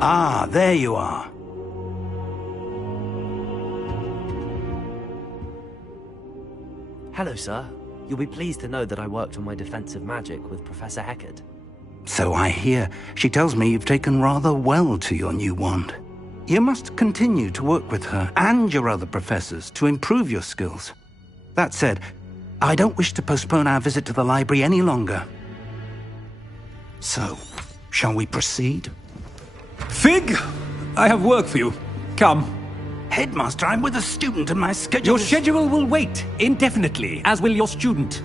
Ah, there you are. Hello, sir. You'll be pleased to know that I worked on my defensive magic with Professor Heckard. So I hear. She tells me you've taken rather well to your new wand. You must continue to work with her and your other professors to improve your skills. That said, I don't wish to postpone our visit to the library any longer. So, shall we proceed? Fig! I have work for you. Come. Headmaster, I'm with a student and my schedule Your schedule will wait indefinitely, as will your student.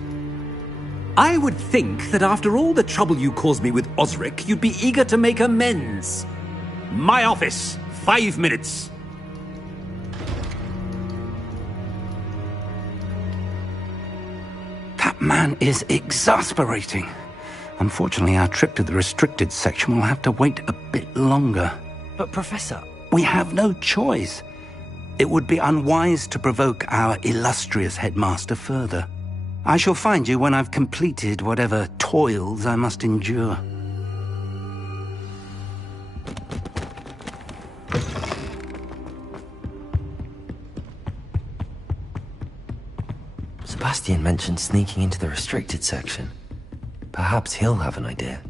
I would think that after all the trouble you caused me with Osric, you'd be eager to make amends. My office, 5 minutes. That man is exasperating. Unfortunately, our trip to the restricted section will have to wait a bit longer. But, Professor... We have no choice. It would be unwise to provoke our illustrious headmaster further. I shall find you when I've completed whatever toils I must endure. Sebastian mentioned sneaking into the restricted section. Perhaps he'll have an idea.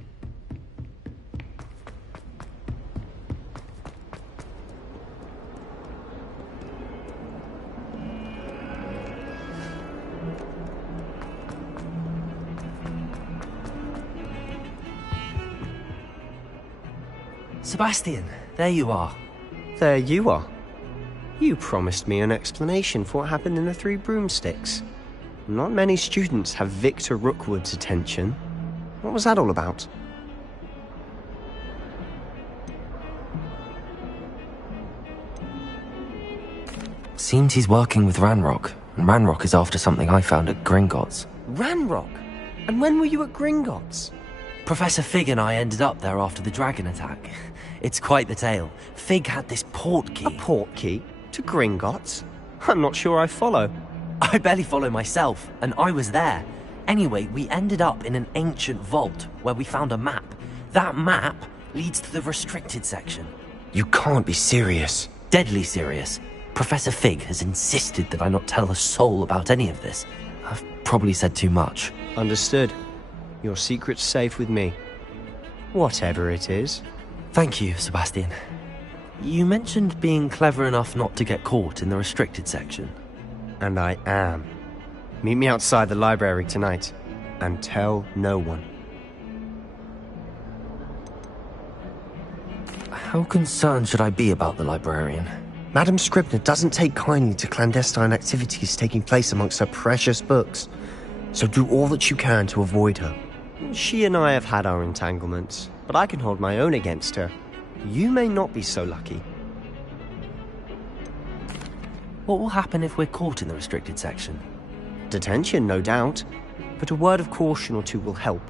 Sebastian, there you are. There you are. You promised me an explanation for what happened in the Three Broomsticks. Not many students have Victor Rookwood's attention. What was that all about? Seems he's working with Ranrock, and Ranrock is after something I found at Gringotts. Ranrock? And when were you at Gringotts? Professor Fig and I ended up there after the dragon attack. It's quite the tale. Fig had this portkey. A portkey? To Gringotts? I'm not sure I follow. I barely follow myself, and I was there. Anyway, we ended up in an ancient vault where we found a map. That map leads to the restricted section. You can't be serious. Deadly serious. Professor Fig has insisted that I not tell a soul about any of this. I've probably said too much. Understood. Your secret's safe with me. Whatever it is. Thank you, Sebastian. You mentioned being clever enough not to get caught in the restricted section. And I am. Meet me outside the library tonight, and tell no one. How concerned should I be about the librarian? Madam Scribner doesn't take kindly to clandestine activities taking place amongst her precious books, so do all that you can to avoid her. She and I have had our entanglements, but I can hold my own against her. You may not be so lucky. What will happen if we're caught in the restricted section? Detention, no doubt, but a word of caution or two will help.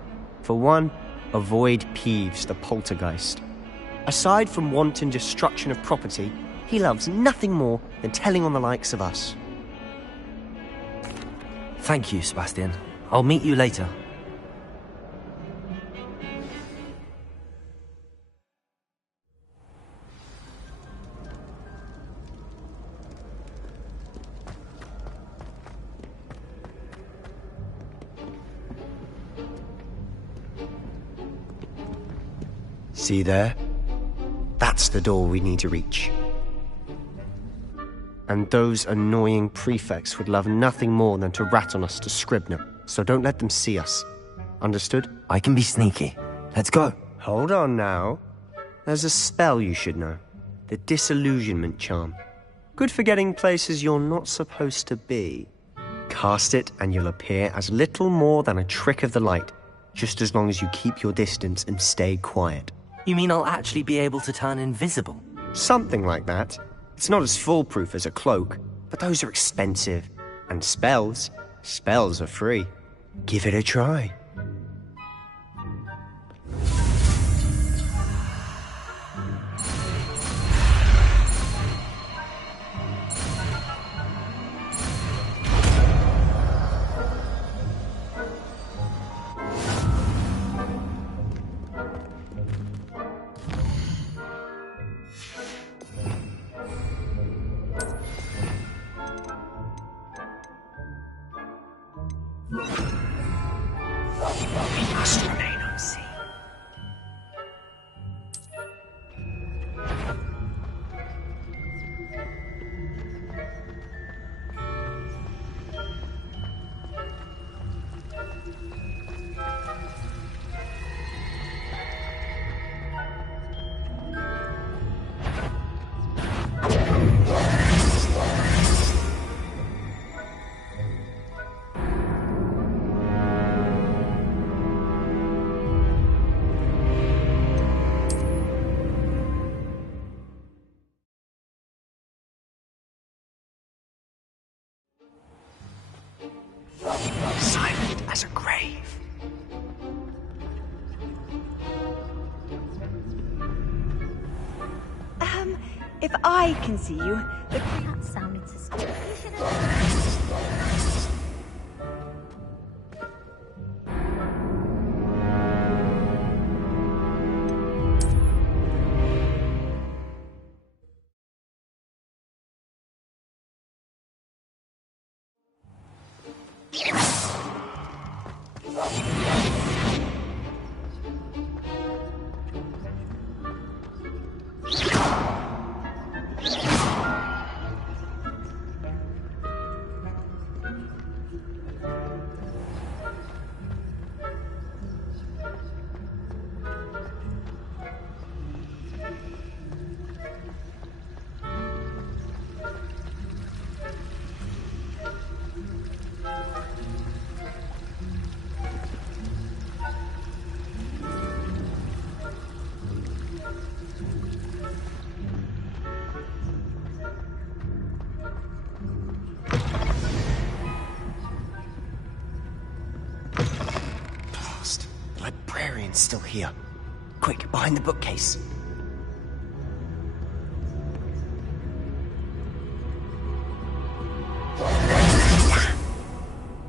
For one, avoid Peeves, the poltergeist. Aside from wanton destruction of property, he loves nothing more than telling on the likes of us. Thank you, Sebastian. I'll meet you later. See there? That's the door we need to reach. And those annoying prefects would love nothing more than to rat on us to Scribner, so don't let them see us. Understood? I can be sneaky. Let's go. Hold on now. There's a spell you should know. The Disillusionment Charm. Good for getting places you're not supposed to be. Cast it and you'll appear as little more than a trick of the light, just as long as you keep your distance and stay quiet. You mean I'll actually be able to turn invisible? Something like that. It's not as foolproof as a cloak, but those are expensive. And spells are free. Give it a try. It must remain unseen. Silent as a grave. If I can see you, That sounded suspicious. The librarian's still here. Quick, behind the bookcase.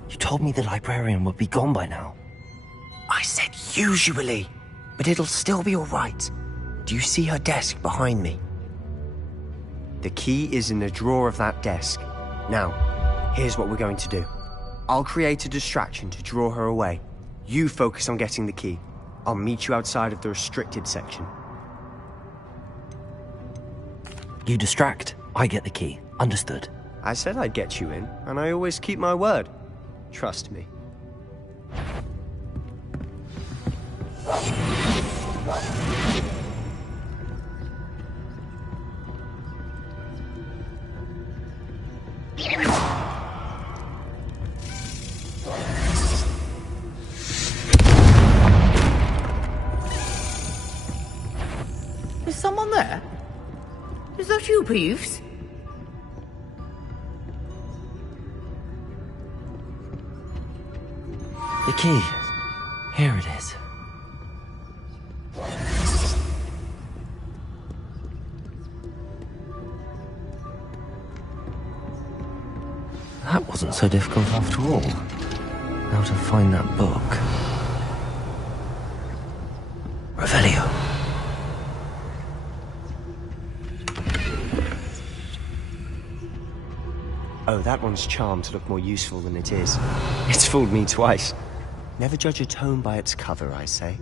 You told me the librarian would be gone by now. I said usually, but it'll still be all right. Do you see her desk behind me? The key is in the drawer of that desk. Now, here's what we're going to do. I'll create a distraction to draw her away. You focus on getting the key. I'll meet you outside of the restricted section. You distract, I get the key. Understood. I said I'd get you in, and I always keep my word. Trust me. Is someone there? Is that you, Peeves? The key. Here it is. That wasn't so difficult after all. Now to find that book. Revelio. Oh, that one's charmed to look more useful than it is. It's fooled me twice. Never judge a tome by its cover, I say.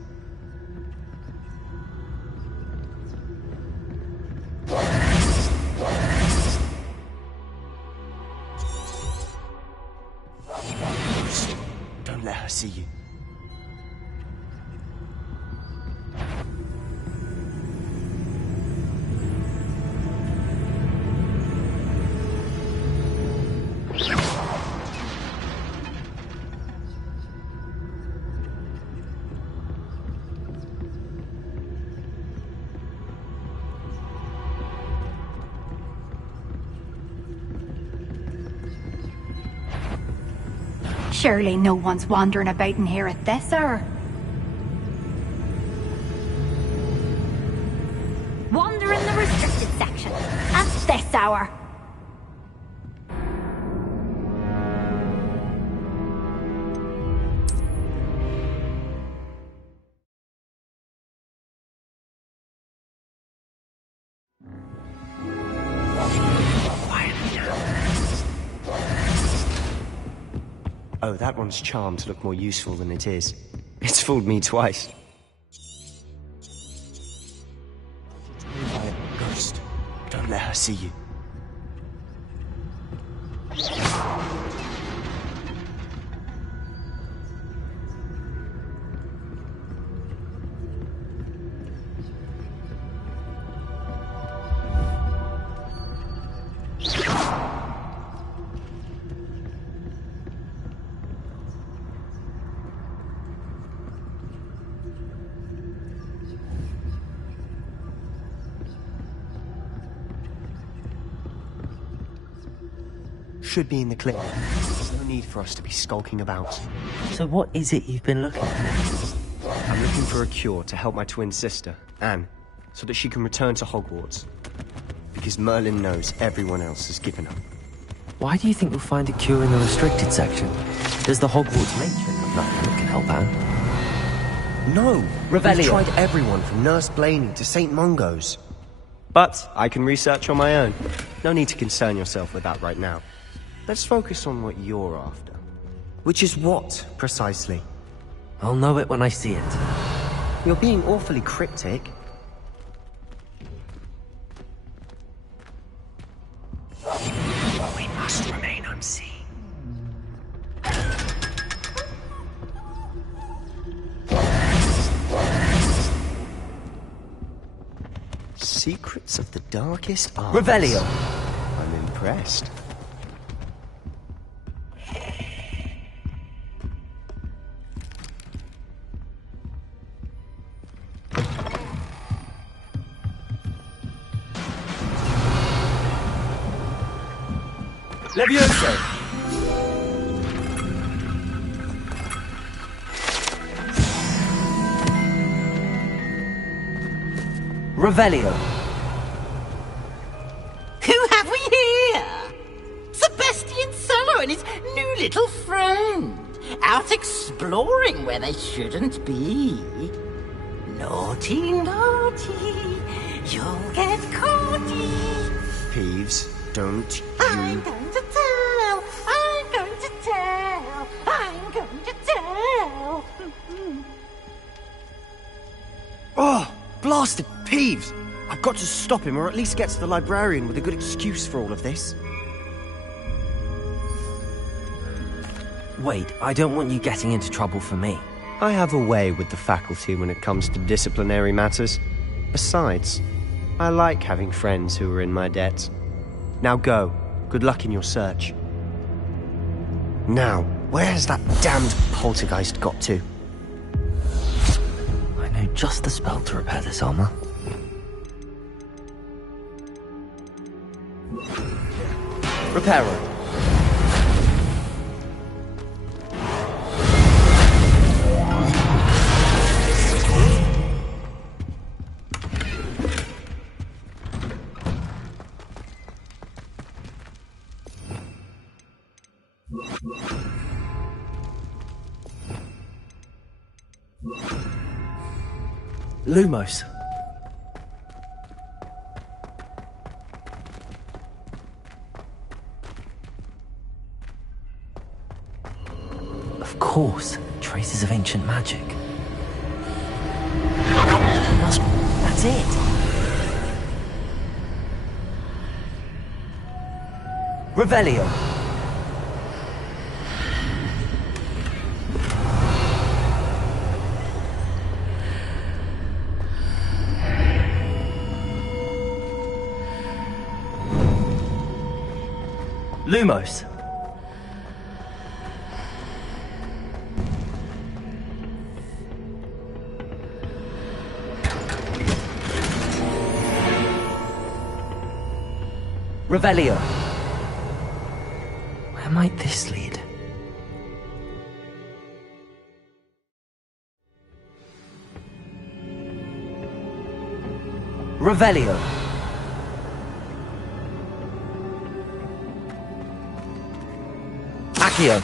Don't let her see you. surely no one's wandering about in here at this hour. Wander in the restricted section at this hour. Oh, that one's charmed to look more useful than it is. It's fooled me twice. By a ghost. Don't let her see you. Should be in the clear. There's no need for us to be skulking about. So what is it you've been looking for? I'm looking for a cure to help my twin sister, Anne, so that she can return to Hogwarts. Because Merlin knows everyone else has given up. Why do you think you'll find a cure in the restricted section? Does the Hogwarts matron have nothing that can help Anne? No! Revelio. We've tried everyone from Nurse Blaney to St. Mungo's. But I can research on my own. No need to concern yourself with that right now. Let's focus on what you're after. Which is what, precisely? I'll know it when I see it. You're being awfully cryptic. We must remain unseen. Secrets of the darkest arts. Revelio. I'm impressed. Levioso! Revelio! Who have we here? Sebastian Cello and his new little friend. Out exploring where they shouldn't be. Naughty, naughty. You'll get caughty. Peeves, don't you... I'm going to tell. I'm going to tell. I'm going to tell. Oh, blasted Peeves! I've got to stop him, or at least get to the librarian with a good excuse for all of this. Wait, I don't want you getting into trouble for me. I have a way with the faculty when it comes to disciplinary matters. Besides, I like having friends who are in my debt. Now go. Good luck in your search. Now, where's that damned poltergeist got to? I know just the spell to repair this armor. Reparo. Lumos. Of course, traces of ancient magic. That's it. Revelio. Lumos. Revelio. Where might this lead? Revelio. Accio.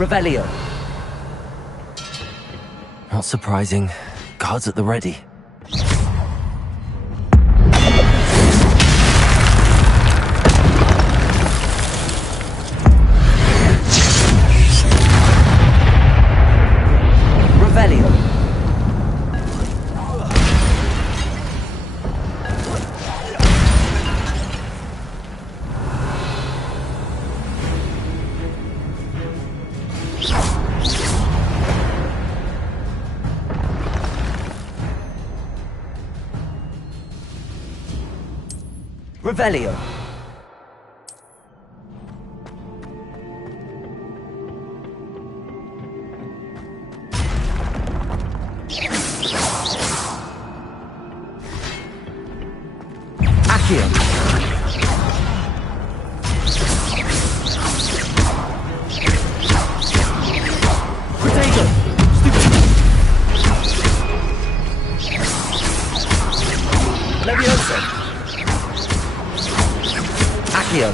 Revelio. Not surprising. Guards at the ready. Revelio. Revelio. Accio. Protego. Levioso. Accio.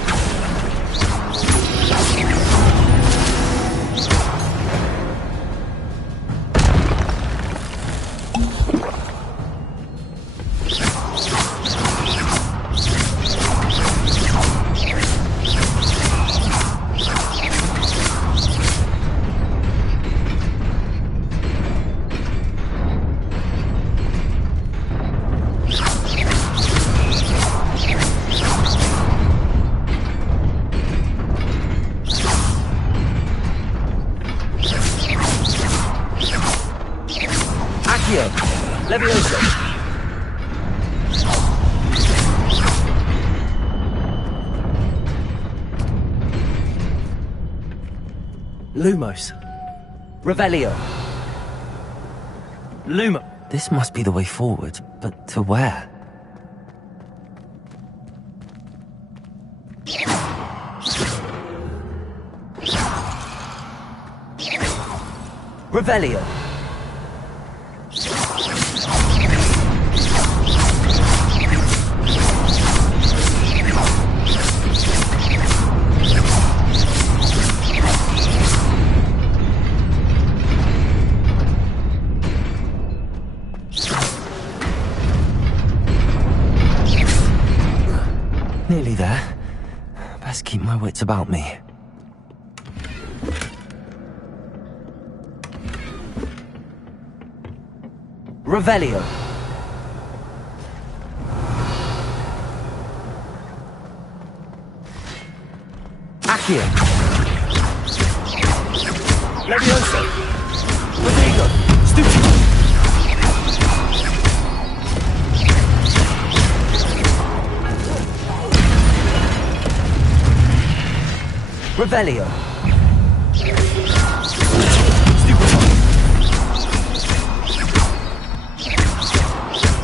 Accio. Levioso. Lumos. Revelio. Lumo. This must be the way forward, but to where? Revelio. Nearly there. Best keep my wits about me. Revelio. Accio. Levioso. Protego. Stupido. Revelio. Stupido.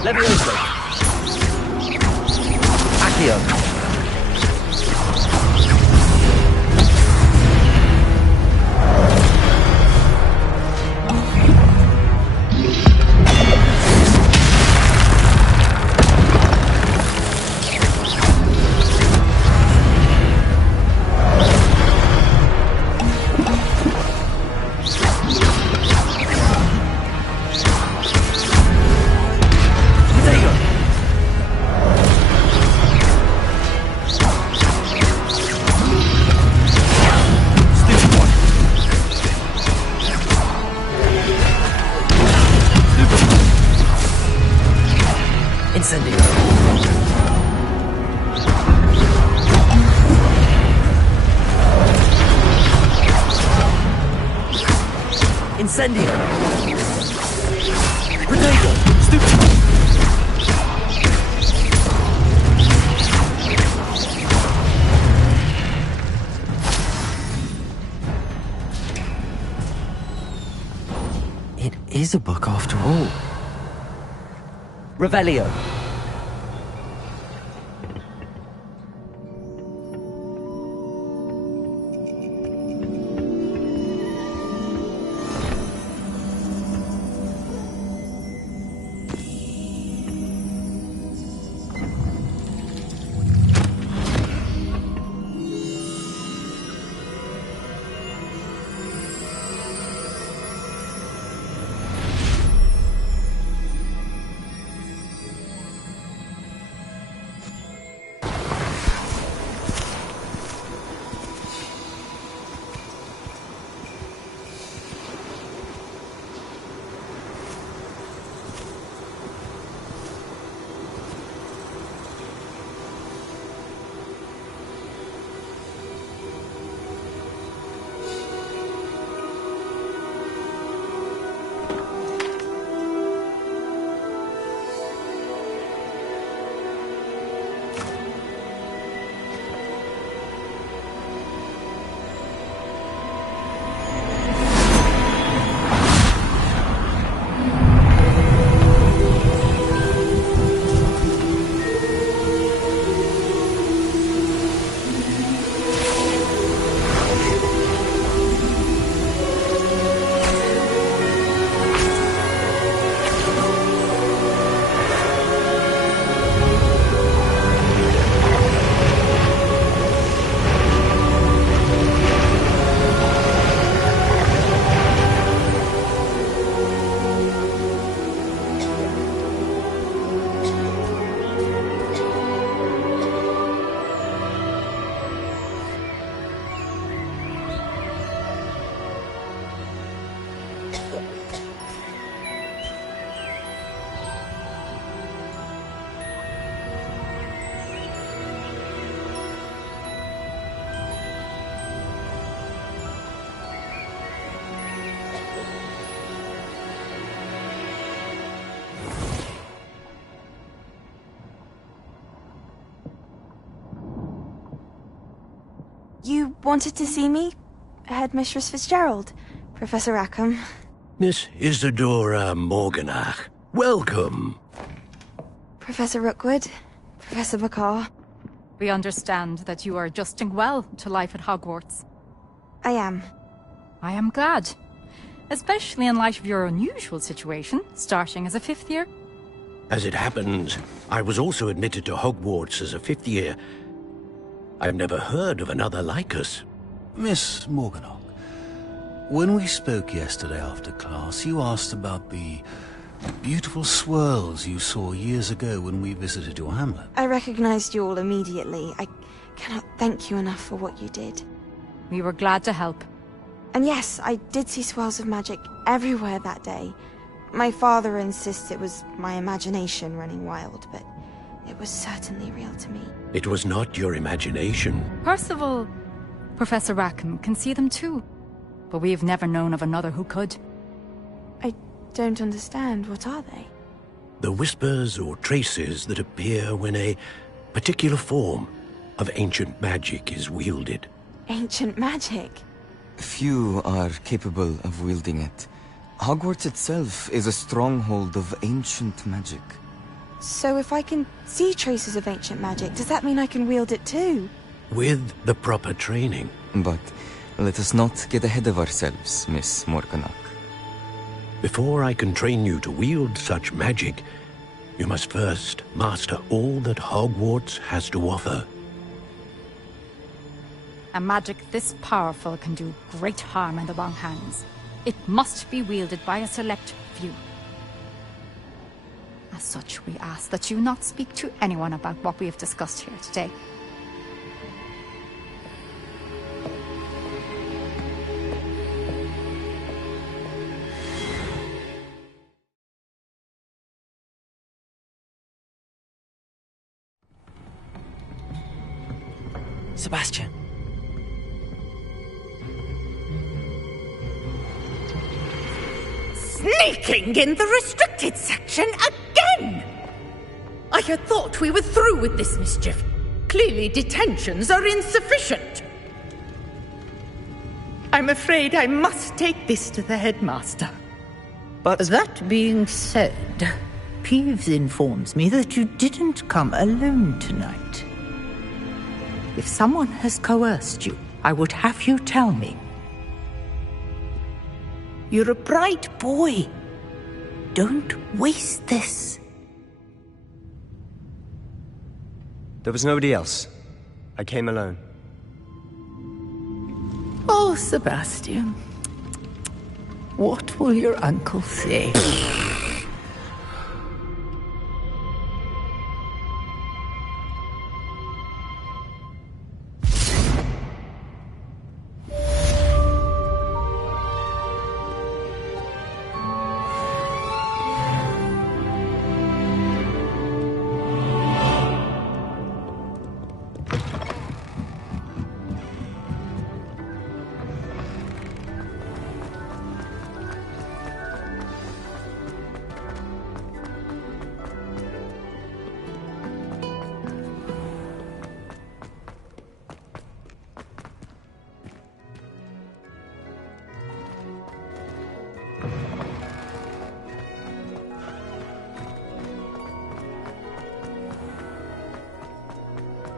Levioso. Accio. Incendio. Incendio. Protego. Stupido. It is a book after all. Revelio. You wanted to see me? Headmistress Fitzgerald, Professor Rackham. Miss Isadora Morganach, welcome. Professor Rookwood, Professor McCaw. We understand that you are adjusting well to life at Hogwarts. I am. I am glad. Especially in light of your unusual situation, starting as a 5th year. As it happens, I was also admitted to Hogwarts as a 5th year. I've never heard of another like us. Miss Morganach, when we spoke yesterday after class, you asked about the beautiful swirls you saw years ago when we visited your hamlet. I recognized you all immediately. I cannot thank you enough for what you did. We were glad to help. And yes, I did see swirls of magic everywhere that day. My father insists it was my imagination running wild, but it was certainly real to me. It was not your imagination. Percival, Professor Rackham can see them too. But we have never known of another who could. I don't understand. What are they? The whispers or traces that appear when a particular form of ancient magic is wielded. Ancient magic? Few are capable of wielding it. Hogwarts itself is a stronghold of ancient magic. So if I can see traces of ancient magic, does that mean I can wield it too? With the proper training. But let us not get ahead of ourselves, Miss Morganach. Before I can train you to wield such magic, you must first master all that Hogwarts has to offer. A magic this powerful can do great harm in the wrong hands. It must be wielded by a select few. As such, we ask that you not speak to anyone about what we have discussed here today. Sebastian. Sneaking in the restricted section again! I had thought we were through with this mischief. Clearly detentions are insufficient. I'm afraid I must take this to the headmaster. But that being said, Peeves informs me that you didn't come alone tonight. If someone has coerced you, I would have you tell me. You're a bright boy. Don't waste this. there was nobody else. I came alone. Oh, Sebastian. What will your uncle say?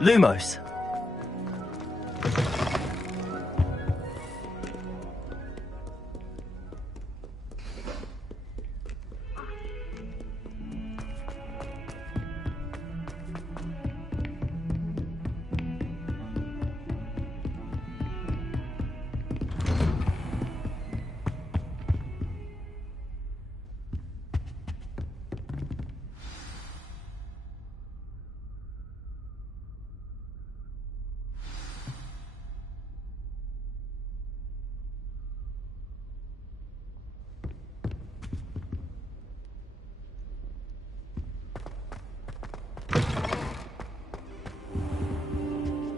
Lumos.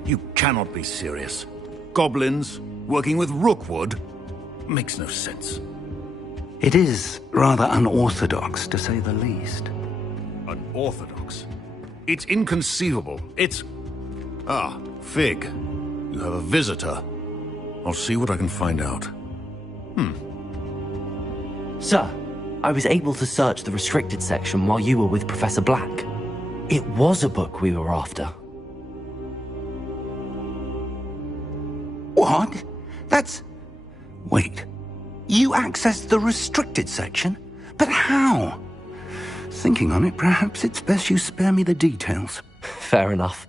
You cannot be serious. Goblins working with Rookwood makes no sense. It is rather unorthodox, to say the least. Unorthodox? It's inconceivable. It's... Ah, Fig. You have a visitor. I'll see what I can find out. Sir, I was able to search the restricted section while you were with Professor Black. It was a book we were after. What? That's... Wait. You accessed the restricted section? But how? Thinking on it, perhaps it's best you spare me the details. Fair enough.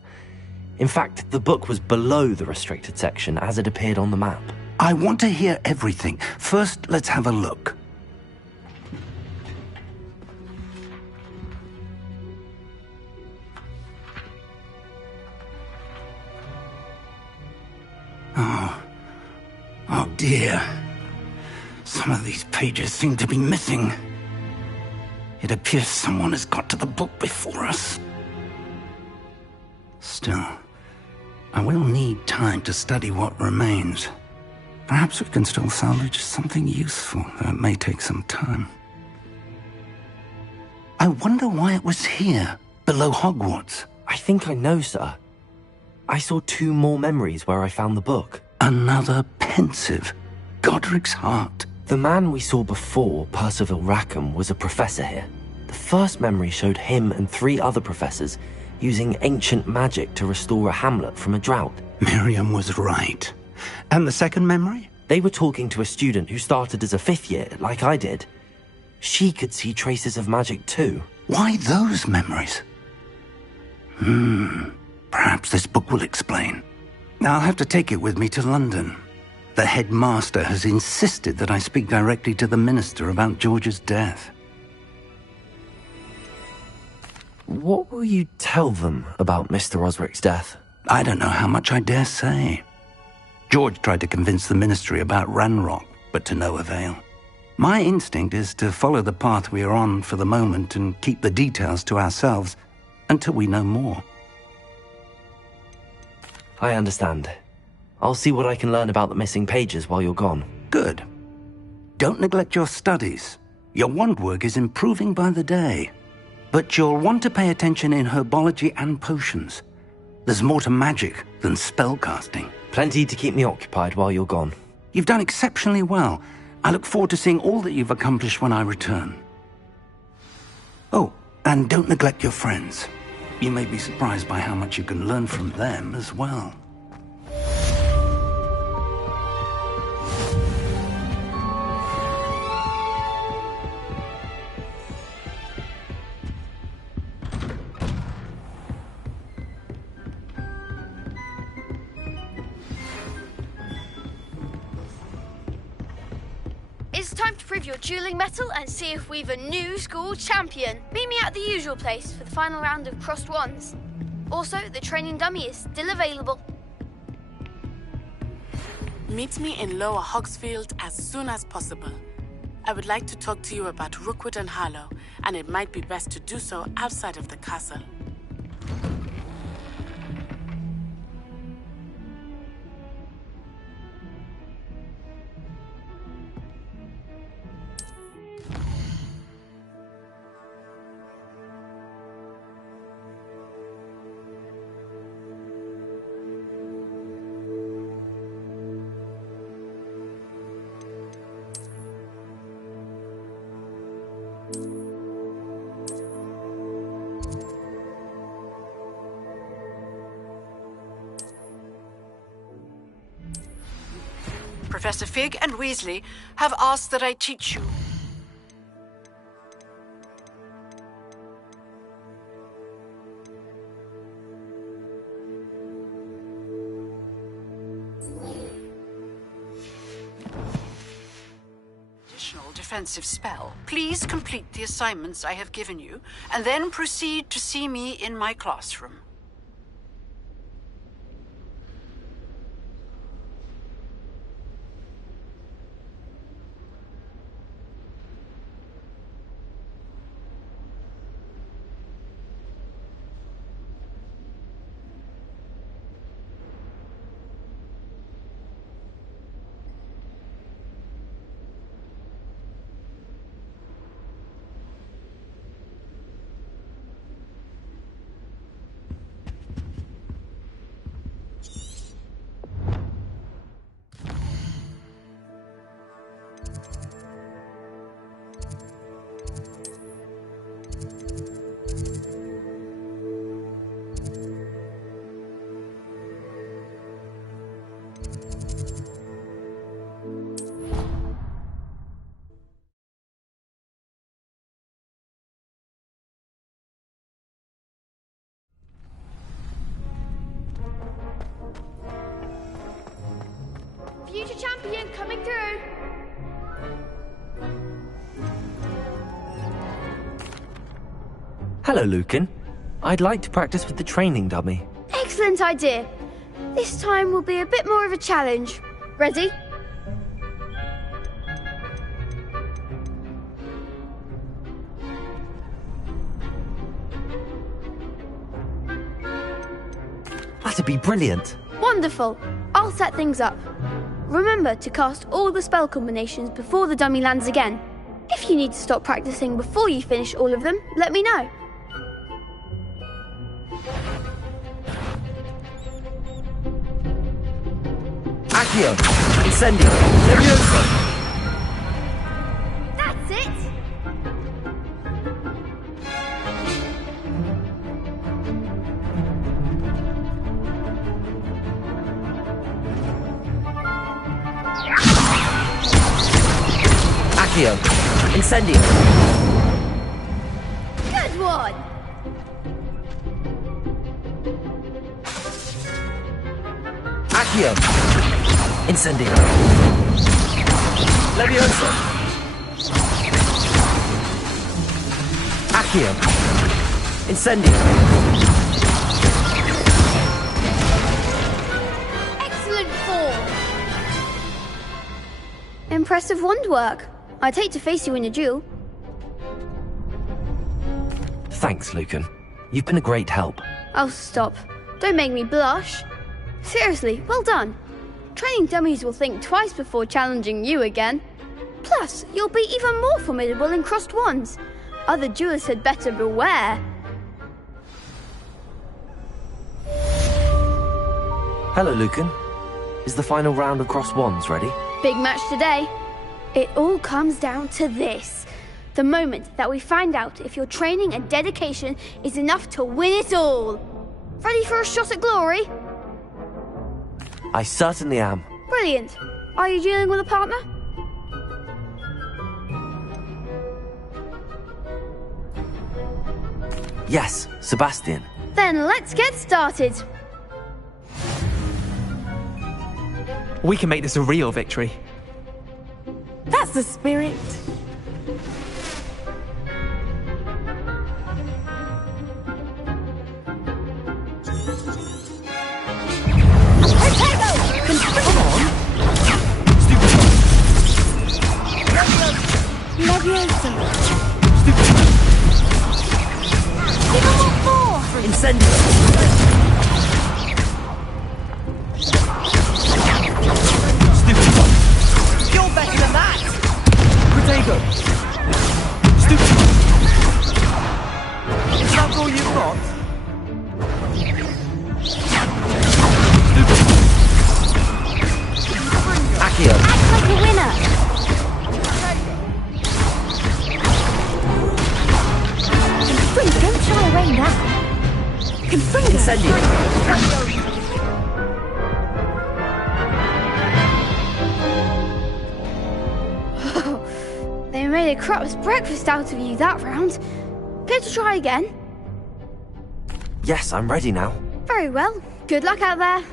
In fact, the book was below the restricted section as it appeared on the map. I want to hear everything. First, let's have a look. Oh dear. Some of these pages seem to be missing. It appears someone has got to the book before us. Still, I will need time to study what remains. Perhaps we can still salvage something useful, though it may take some time. I wonder why it was here, below Hogwarts. I think I know, sir. I saw 2 more memories where I found the book. Another pensive. Godric's heart. The man we saw before, Percival Rackham, was a professor here. The first memory showed him and 3 other professors using ancient magic to restore a hamlet from a drought. Miriam was right. And the second memory? They were talking to a student who started as a 5th year, like I did. She could see traces of magic too. Why those memories? Perhaps this book will explain. I'll have to take it with me to London. The headmaster has insisted that I speak directly to the minister about George's death. What will you tell them about Mr. Osric's death? I don't know how much I dare say. George tried to convince the ministry about Ranrock, but to no avail. My instinct is to follow the path we are on for the moment and keep the details to ourselves until we know more. I understand. I'll see what I can learn about the missing pages while you're gone. Good. Don't neglect your studies. Your wand work is improving by the day. But you'll want to pay attention in herbology and potions. There's more to magic than spellcasting. Plenty to keep me occupied while you're gone. You've done exceptionally well. I look forward to seeing all that you've accomplished when I return. Oh, and don't neglect your friends. You may be surprised by how much you can learn from them as well. It's time to prove your dueling mettle and see if we've a new school champion. Meet me at the usual place for the final round of crossed wands. Also, the training dummy is still available. Meet me in Lower Hogsfield as soon as possible. I would like to talk to you about Rookwood and Harlow, and it might be best to do so outside of the castle. Professor Fig and Weasley have asked that I teach you. Additional defensive spell. Please complete the assignments I have given you, and then proceed to see me in my classroom. Coming through. Hello, Lucan. I'd like to practice with the training dummy. Excellent idea. This time will be a bit more of a challenge. Ready? That'd be brilliant. Wonderful. I'll set things up. Remember to cast all the spell combinations before the dummy lands again. If you need to stop practicing before you finish all of them, let me know. Accio! Incendio! Levioso! That's it! Accio! Incendio! Good one! Accio! Incendio! Levioso! Accio! Incendio! Excellent form! Impressive wand work. I'd hate to face you in a duel. Thanks, Lucan. You've been a great help. Oh, stop. Don't make me blush. Seriously, well done. Training dummies will think twice before challenging you again. Plus, you'll be even more formidable in crossed wands. Other duelists had better beware. Hello, Lucan. Is the final round of crossed wands ready? Big match today. It all comes down to this. The moment that we find out if your training and dedication is enough to win it all. Ready for a shot at glory? I certainly am. Brilliant. Are you dealing with a partner? Yes, Sebastian. Then let's get started. We can make this a real victory. That's the spirit. Levioso. Incendio. Stupid one. You're better than that. Protego. Stupid one. Is that all you've got? Stupid one. Accio. Act like a winner. Don't shy away now. Incendio. They made a crap's breakfast out of you that round. Care to try again? Yes, I'm ready now. Very well. Good luck out there.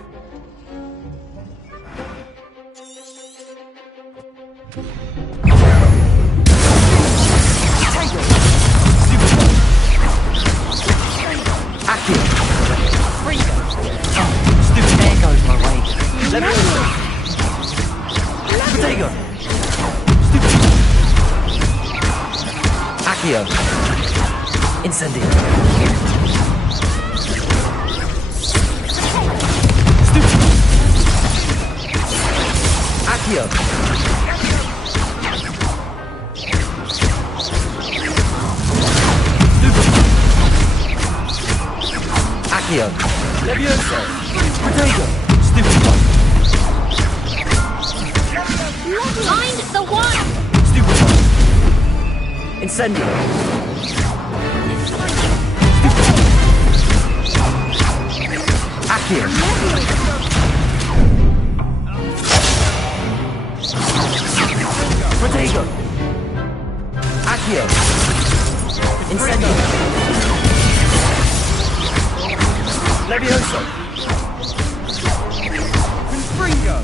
Accio. Stupid. There goes my way. Levioso. Protego. Stupid. Accio. Incendio. Stupid. Accio. Accio. Levioso. Protego. Stupid one. Find the one! Stupid one. Incendio. Accio. Protego. Accio. Incendio. Levioso. Confringo.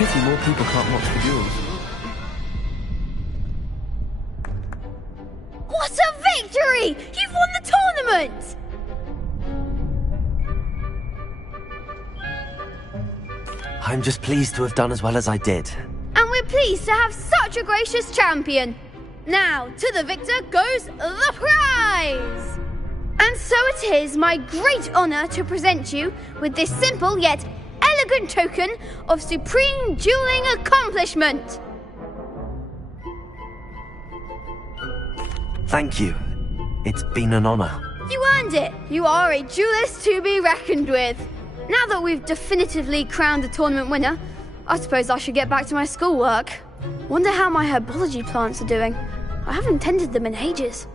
pity more people can't watch the duels. What a victory! You've won the tournament! I'm just pleased to have done as well as I did. And we're pleased to have such a gracious champion. Now, to the victor goes the prize! And so it is my great honour to present you with this simple yet elegant token of supreme dueling accomplishment. Thank you. It's been an honour. You earned it. You are a duelist to be reckoned with. Now that we've definitively crowned the tournament winner, I suppose I should get back to my schoolwork. Wonder how my herbology plants are doing. I haven't tended them in ages.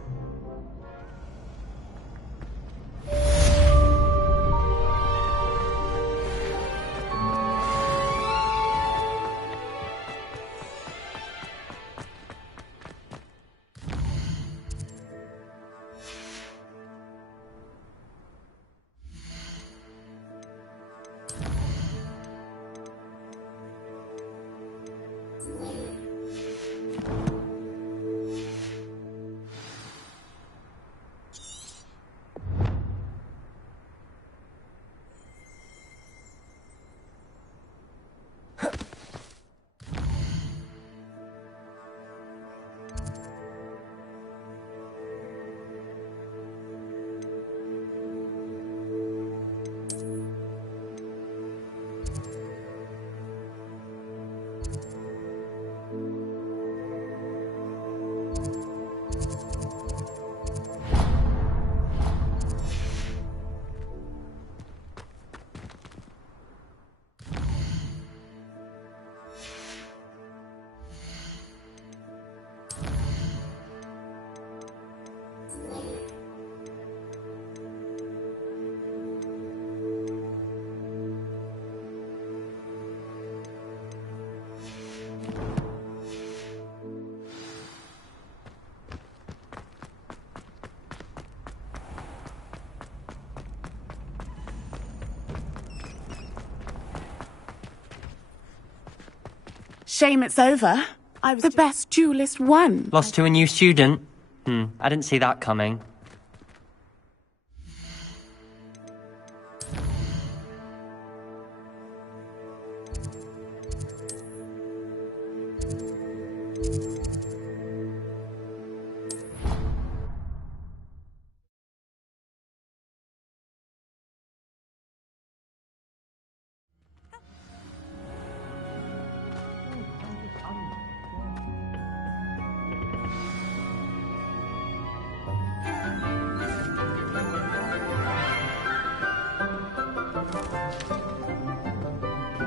Shame it's over. I was the best duelist won. Lost to a new student? I didn't see that coming.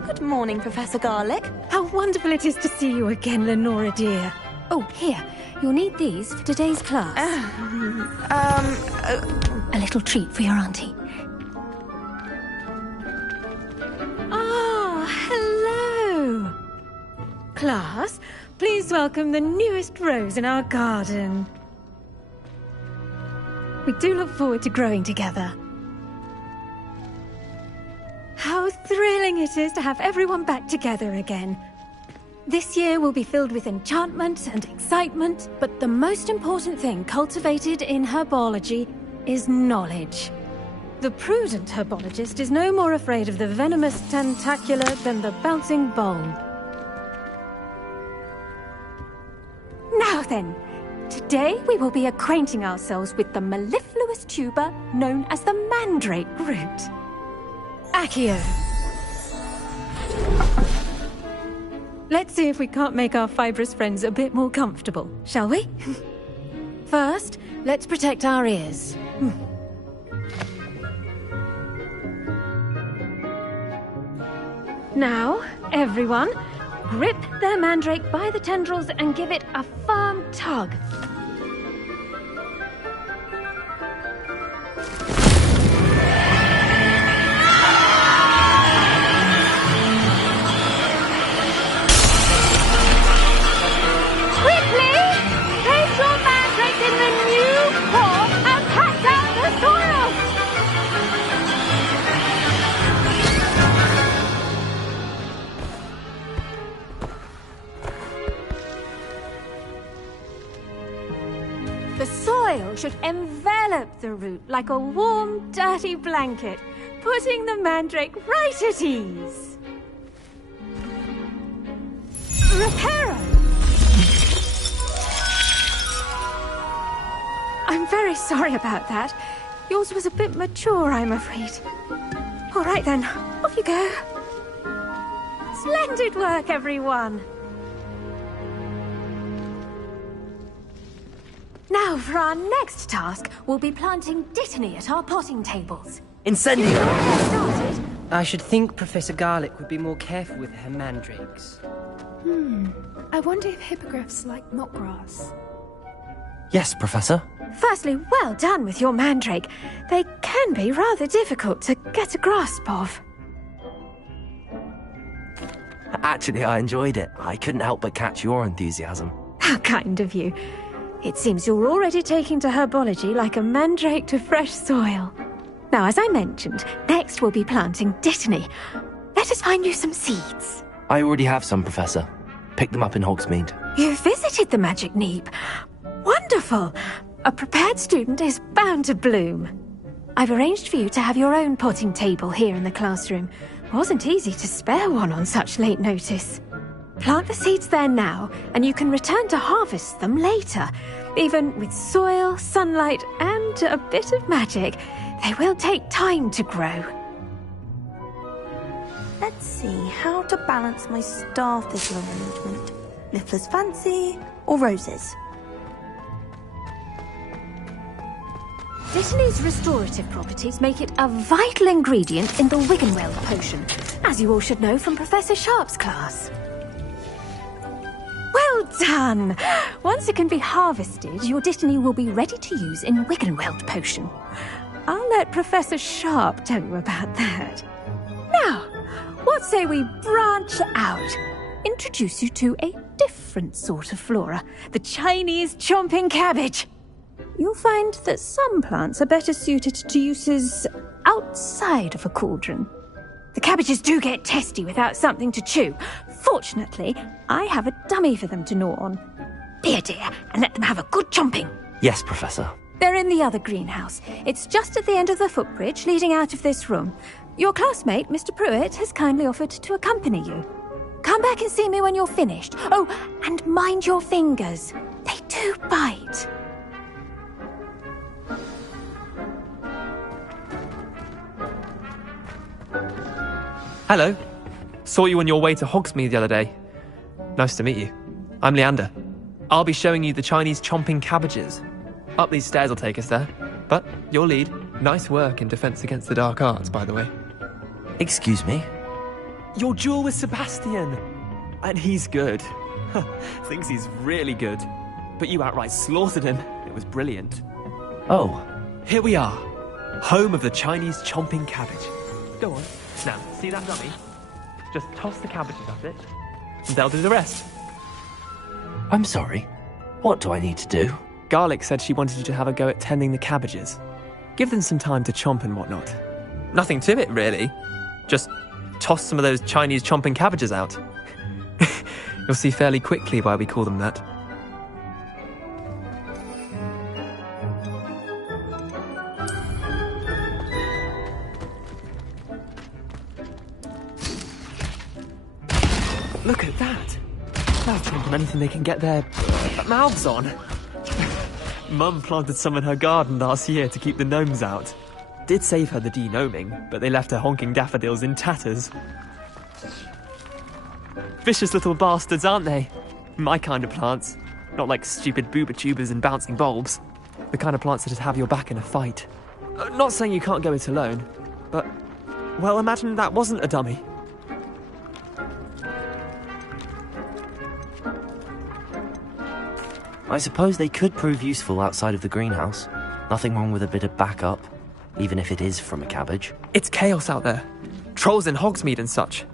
Good morning, Professor Garlick. How wonderful it is to see you again, Lenora dear. Oh, here. You'll need these for today's class. A little treat for your auntie. Ah, hello. Class, please welcome the newest rose in our garden. We do look forward to growing together. How thrilling it is to have everyone back together again. This year will be filled with enchantment and excitement, but the most important thing cultivated in herbology is knowledge. The prudent herbologist is no more afraid of the venomous tentacula than the bouncing bulb. Now then, today we will be acquainting ourselves with the mellifluous tuber known as the mandrake root. Accio. Let's see if we can't make our fibrous friends a bit more comfortable, shall we? First, let's protect our ears. Now, everyone, grip their mandrake by the tendrils and give it a firm tug. The soil should envelop the root like a warm, dirty blanket, putting the mandrake right at ease. Reparo! I'm very sorry about that. Yours was a bit mature, I'm afraid. All right then, off you go. Splendid work, everyone! Now, for our next task, we'll be planting Dittany at our potting tables. Incendio! Started? I should think Professor Garlick would be more careful with her mandrakes. I wonder if hippogriffs like knotgrass. Yes, Professor. Firstly, well done with your mandrake. They can be rather difficult to get a grasp of. Actually, I enjoyed it. I couldn't help but catch your enthusiasm. How kind of you. It seems you're already taking to herbology like a mandrake to fresh soil. Now, as I mentioned, next we'll be planting Dittany. Let us find you some seeds. I already have some, Professor. Picked them up in Hogsmeade. You visited the Magic Neep. Wonderful! A prepared student is bound to bloom. I've arranged for you to have your own potting table here in the classroom. Wasn't easy to spare one on such late notice. Plant the seeds there now, and you can return to harvest them later. Even with soil, sunlight, and a bit of magic, they will take time to grow. Let's see how to balance my star thistle arrangement. Niffler's Fancy or roses? Dittany's restorative properties make it a vital ingredient in the Wiggenweld potion, as you all should know from Professor Sharp's class. Well done! Once it can be harvested, your Dittany will be ready to use in Wiggenweld potion. I'll let Professor Sharp tell you about that. Now, what say we branch out? Introduce you to a different sort of flora, the Chinese chomping cabbage. You'll find that some plants are better suited to uses outside of a cauldron. The cabbages do get testy without something to chew. Fortunately, I have a dummy for them to gnaw on. Be a dear and let them have a good chomping. Yes, Professor. They're in the other greenhouse. It's just at the end of the footbridge leading out of this room. Your classmate, Mr. Pruitt, has kindly offered to accompany you. Come back and see me when you're finished. Oh, and mind your fingers. They do bite. Hello. Saw you on your way to Hogsmeade the other day. Nice to meet you. I'm Leander. I'll be showing you the Chinese chomping cabbages. Up these stairs will take us there. But your lead. Nice work in Defense Against the Dark Arts, by the way. Excuse me? Your duel with Sebastian. And he's good. Thinks he's really good. But you outright slaughtered him. It was brilliant. Oh. Here we are. Home of the Chinese chomping cabbage. Go on. Now, see that dummy? Just toss the cabbages at it, and they'll do the rest. I'm sorry. What do I need to do? Garlic said she wanted you to have a go at tending the cabbages. Give them some time to chomp and whatnot. Nothing to it, really. Just toss some of those Chinese chomping cabbages out. You'll see fairly quickly why we call them that. Look at that! They'll chomp on anything they can get their mouths on. Mum planted some in her garden last year to keep the gnomes out. Did save her the de-gnoming, but they left her honking daffodils in tatters. Vicious little bastards, aren't they? My kind of plants. Not like stupid booba tubers and bouncing bulbs. The kind of plants that'd have your back in a fight. Not saying you can't go it alone, but, well, imagine that wasn't a dummy. I suppose they could prove useful outside of the greenhouse. Nothing wrong with a bit of backup, even if it is from a cabbage. It's chaos out there. Trolls in Hogsmeade and such.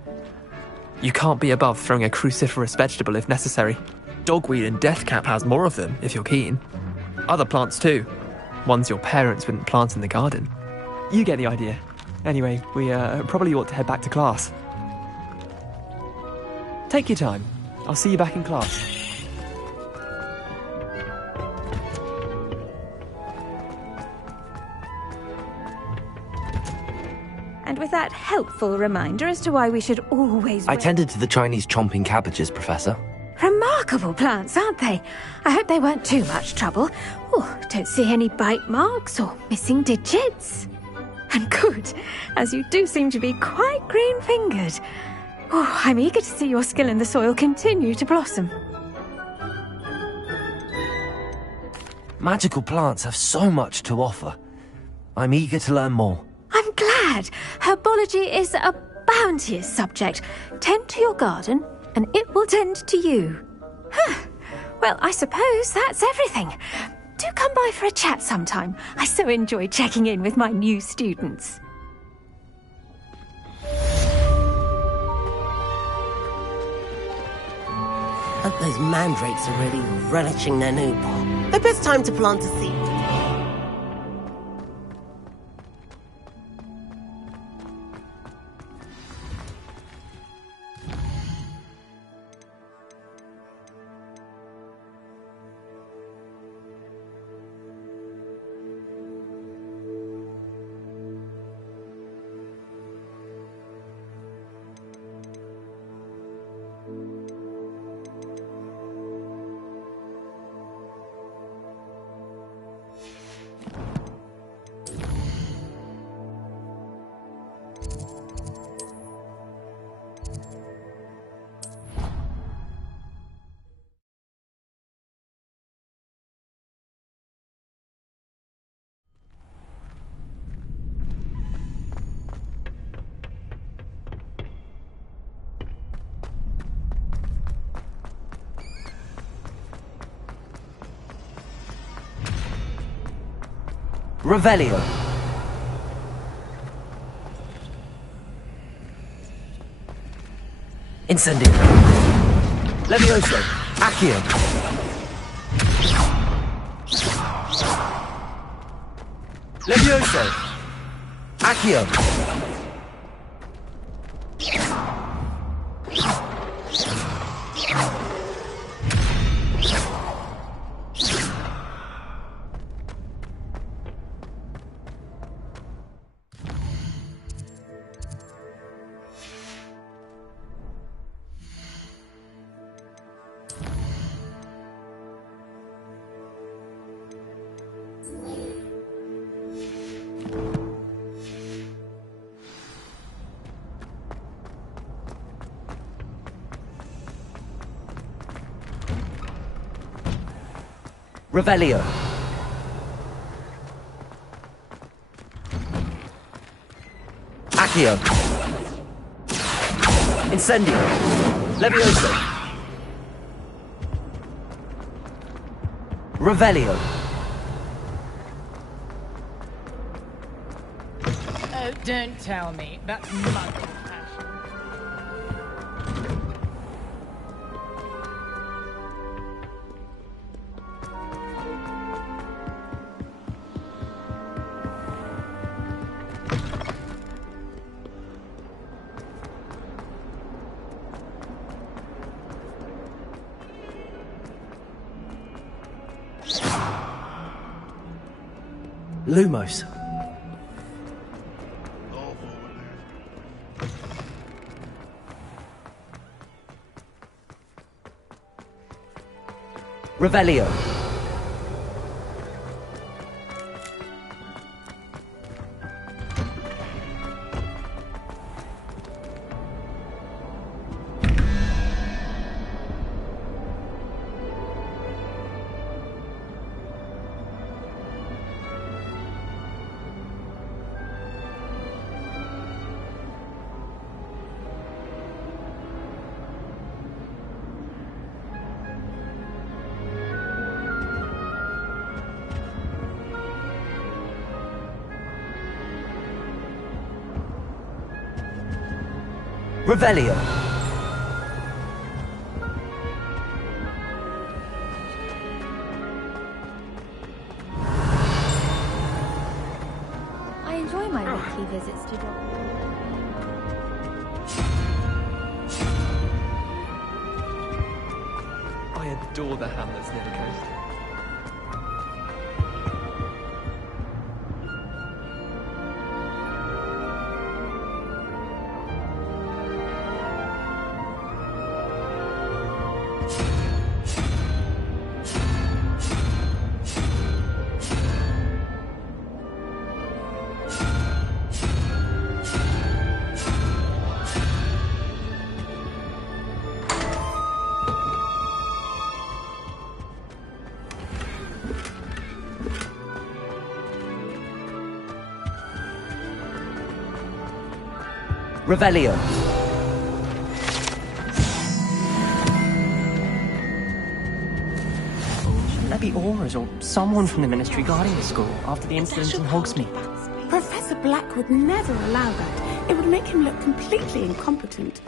You can't be above throwing a cruciferous vegetable if necessary. Dogweed and deathcap has more of them, if you're keen. Other plants too. Ones your parents wouldn't plant in the garden. You get the idea. Anyway, we probably ought to head back to class. Take your time. I'll see you back in class. And with that helpful reminder as to why we should always... I tended to the Chinese chomping cabbages, Professor. Remarkable plants, aren't they? I hope they weren't too much trouble. Oh, don't see any bite marks or missing digits. And good, as you do seem to be quite green-fingered. Oh, I'm eager to see your skill in the soil continue to blossom. Magical plants have so much to offer. I'm eager to learn more. I'm glad. Herbology is a bounteous subject. Tend to your garden, and it will tend to you. Well, I suppose that's everything. Do come by for a chat sometime. I so enjoy checking in with my new students. But those mandrakes are really relishing their new pot. The best time to plant a seed. Revelio. Incendio. Levioso. Accio. Levioso. Accio. Revelio. Accio. Incendio. Levioso. Revelio. Oh, don't tell me. That's my passion. Lumos. Revelio. Revelio. I enjoy my weekly visits to Dog. I adore the hamlets near the coast. Revelio. Shouldn't there be Aurors or someone from the Ministry guarding the school after the incident in Hogsmeade? Professor Black would never allow that. It would make him look completely incompetent.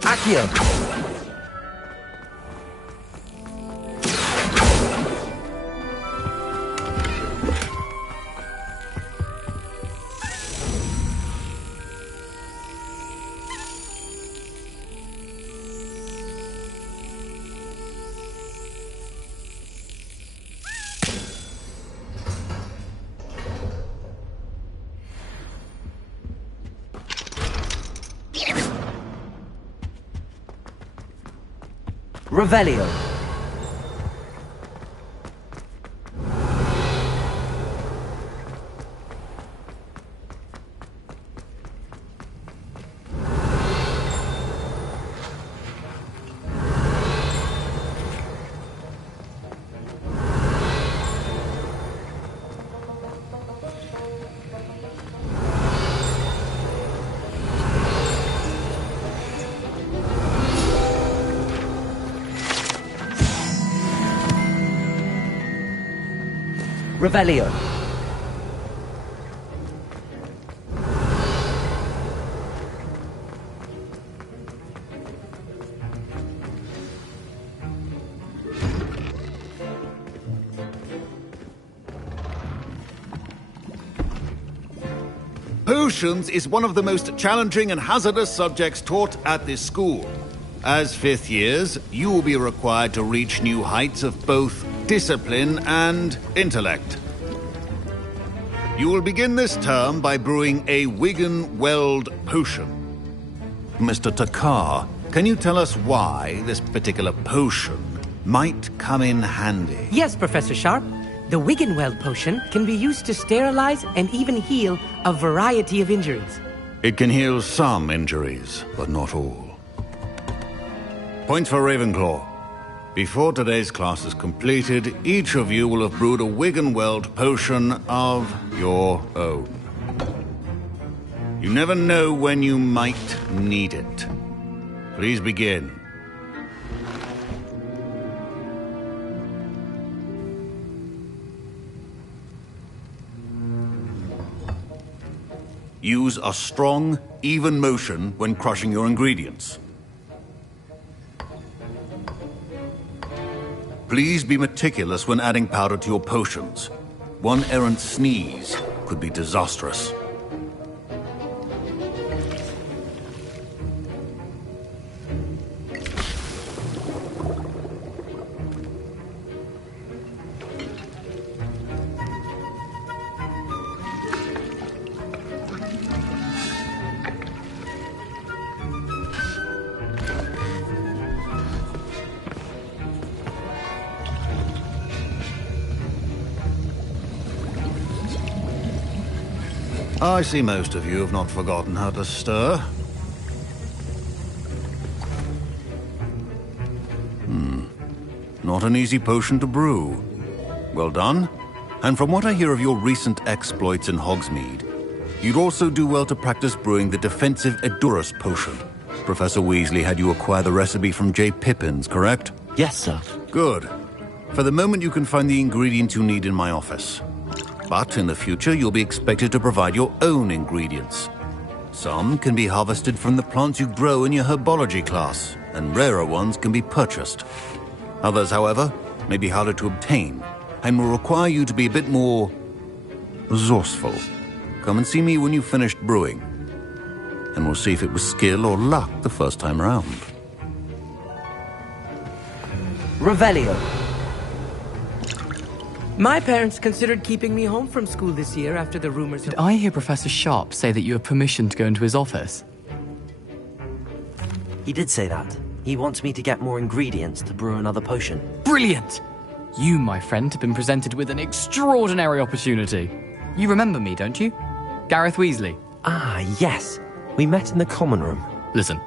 Accio! Revelio. Revelio. Potions is one of the most challenging and hazardous subjects taught at this school. As fifth years, you will be required to reach new heights of both discipline and intellect. You will begin this term by brewing a Wigan-Weld potion. Mr. Takar, can you tell us why this particular potion might come in handy? Yes, Professor Sharp. The Wigan-Weld potion can be used to sterilize and even heal a variety of injuries. It can heal some injuries, but not all. Point for Ravenclaw. Before today's class is completed, each of you will have brewed a Wigan-Weld potion of your own. You never know when you might need it. Please begin. Use a strong, even motion when crushing your ingredients. Please be meticulous when adding powder to your potions. One errant sneeze could be disastrous. I see most of you have not forgotten how to stir. Not an easy potion to brew. Well done. And from what I hear of your recent exploits in Hogsmeade, you'd also do well to practice brewing the defensive Edurus potion. Professor Weasley had you acquire the recipe from J. Pippins, correct? Yes, sir. Good. For the moment, you can find the ingredients you need in my office. But in the future, you'll be expected to provide your own ingredients. Some can be harvested from the plants you grow in your herbology class, and rarer ones can be purchased. Others, however, may be harder to obtain, and will require you to be a bit more resourceful. Come and see me when you've finished brewing, and we'll see if it was skill or luck the first time around. Revelio. My parents considered keeping me home from school this year after the rumors. Did I hear Professor Sharp say that you have permission to go into his office? He did say that. He wants me to get more ingredients to brew another potion. Brilliant! You, my friend, have been presented with an extraordinary opportunity. You remember me, don't you? Gareth Weasley. Ah, yes. We met in the common room. Listen,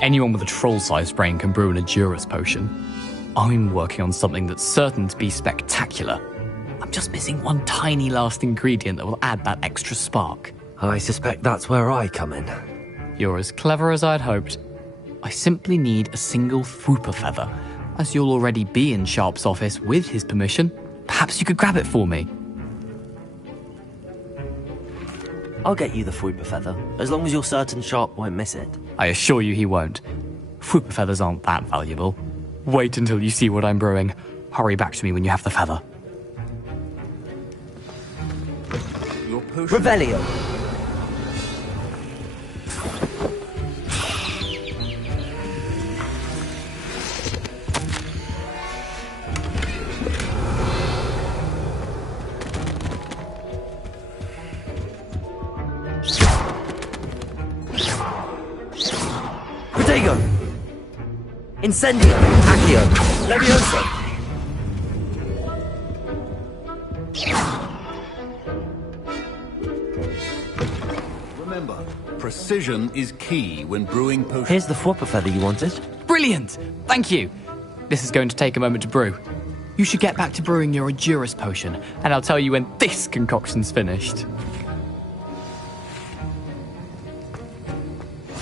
anyone with a troll-sized brain can brew an Edurus potion. I'm working on something that's certain to be spectacular. I'm just missing one tiny last ingredient that will add that extra spark. I suspect that's where I come in. You're as clever as I'd hoped. I simply need a single Fwooper feather. As you'll already be in Sharp's office with his permission, perhaps you could grab it for me. I'll get you the Fwooper feather, as long as you're certain Sharp won't miss it. I assure you he won't. Fwooper feathers aren't that valuable. Wait until you see what I'm brewing. Hurry back to me when you have the feather. Your potion. Revelio. Protego. Incendio. Accio. Levioso. Remember, precision is key when brewing potions. Here's the Fwooper feather you wanted. Brilliant! Thank you. This is going to take a moment to brew. You should get back to brewing your Edurus potion, and I'll tell you when this concoction's finished.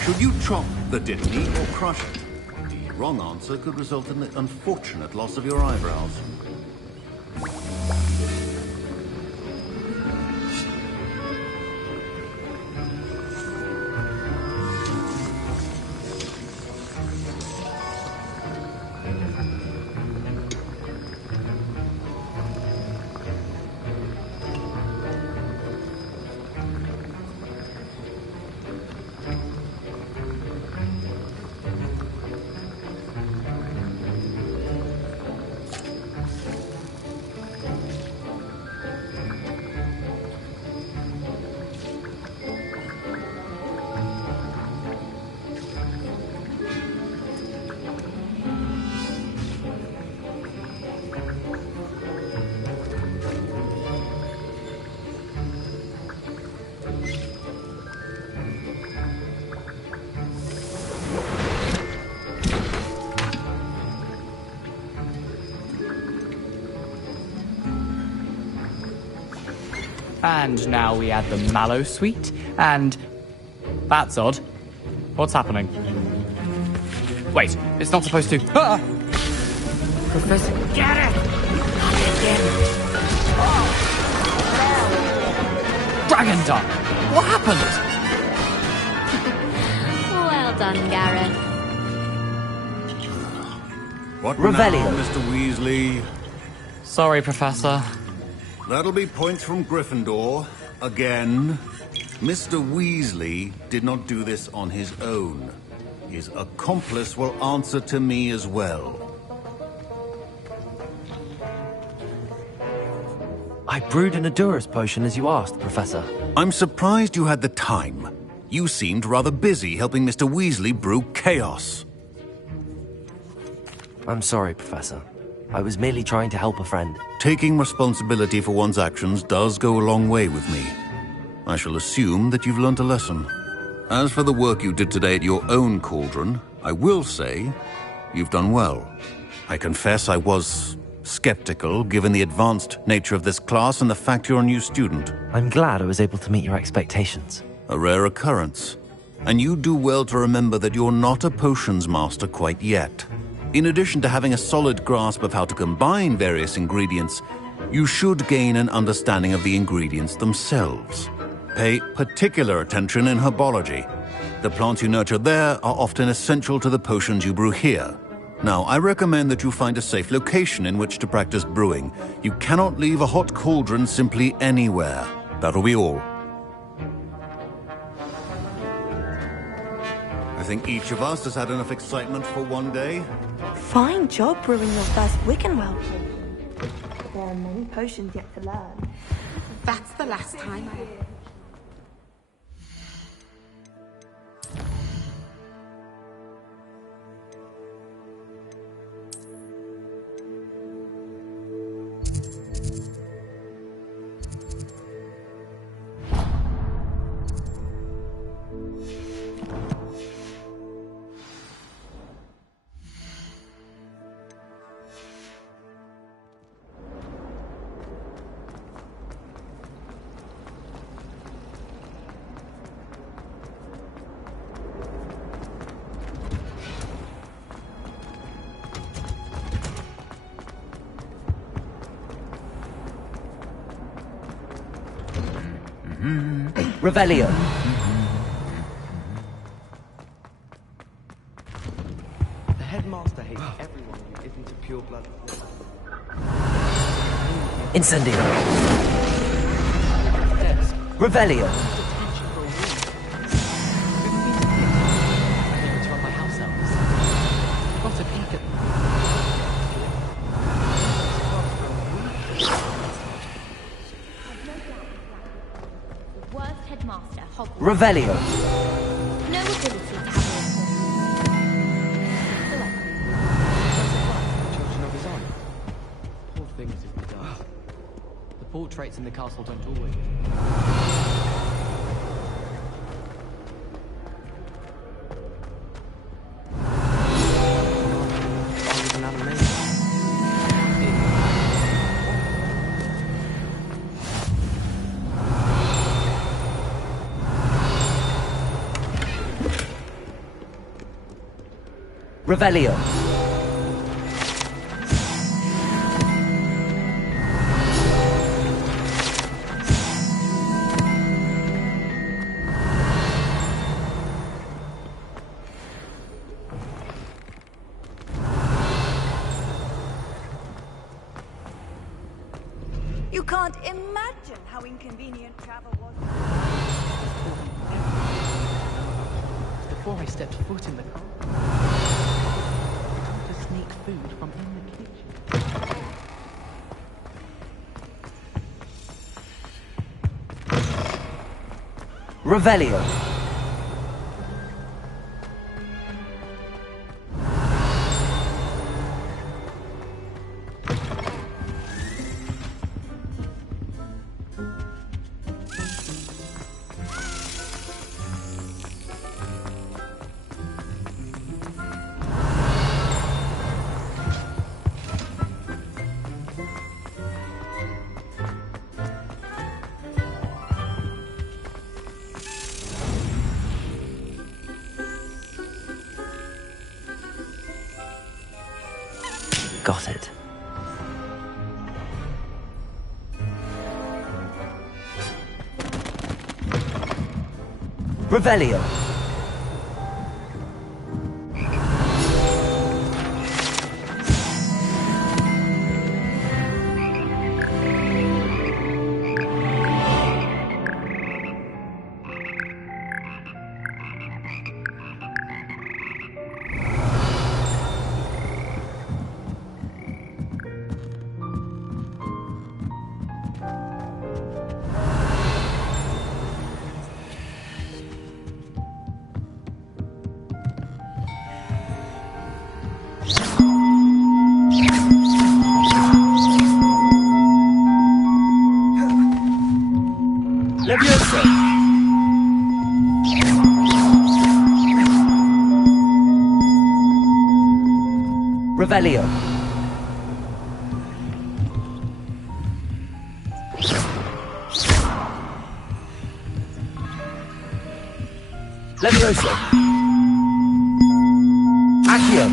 Should you chop the Dittany or crush it? The wrong answer could result in the unfortunate loss of your eyebrows. And now we add the mallow sweet, and... That's odd. What's happening? Wait, it's not supposed to... Ah! Professor, get it! Not again. Dragon Duck! What happened? Well done, Gareth. What Revelio. now, Mr. Weasley? Sorry, Professor. That'll be points from Gryffindor. Again. Mr. Weasley did not do this on his own. His accomplice will answer to me as well. I brewed an Edurus potion as you asked, Professor. I'm surprised you had the time. You seemed rather busy helping Mr. Weasley brew chaos. I'm sorry, Professor. I was merely trying to help a friend. Taking responsibility for one's actions does go a long way with me. I shall assume that you've learnt a lesson. As for the work you did today at your own cauldron, I will say you've done well. I confess I was skeptical, given the advanced nature of this class and the fact you're a new student. I'm glad I was able to meet your expectations. A rare occurrence. And you do well to remember that you're not a potions master quite yet. In addition to having a solid grasp of how to combine various ingredients, you should gain an understanding of the ingredients themselves. Pay particular attention in herbology. The plants you nurture there are often essential to the potions you brew here. Now, I recommend that you find a safe location in which to practice brewing. You cannot leave a hot cauldron simply anywhere. That'll be all. I think each of us has had enough excitement for one day. Fine job brewing your first Wiccanwell potion. There are many potions yet to learn. That's the last time I... Revelio. The headmaster hates everyone who isn't a pure blood. Incendio. Revelio. Revelio. No ability to have Children of his own. Poor things if they die. The portraits in the castle don't always. Revelio. You can't imagine how inconvenient travel was. Before I stepped foot in the car. To sneak food from in the kitchen. Revelio. Got it. Revelio. Leviosa! Revelio. Leviosa! Accio.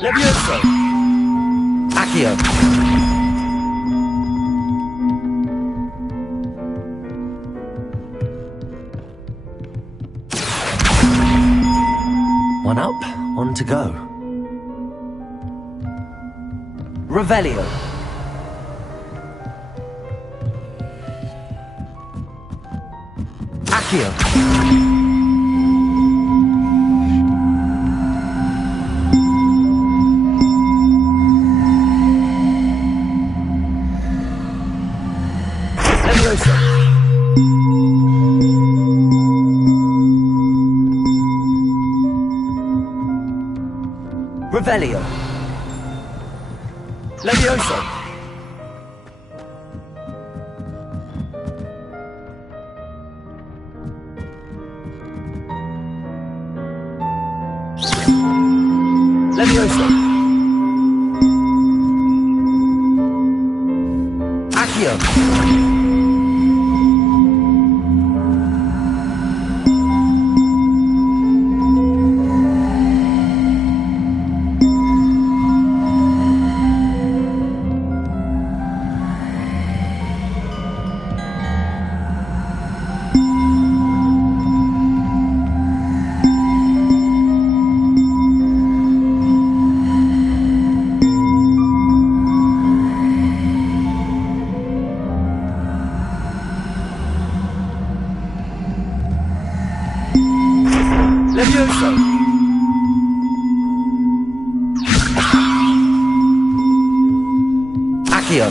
Leviosa! Accio. One up, one to go. Revelio. Accio. Leviosa! Revelio. Leviosa! Leviosa! Accio. Levioso! Accio!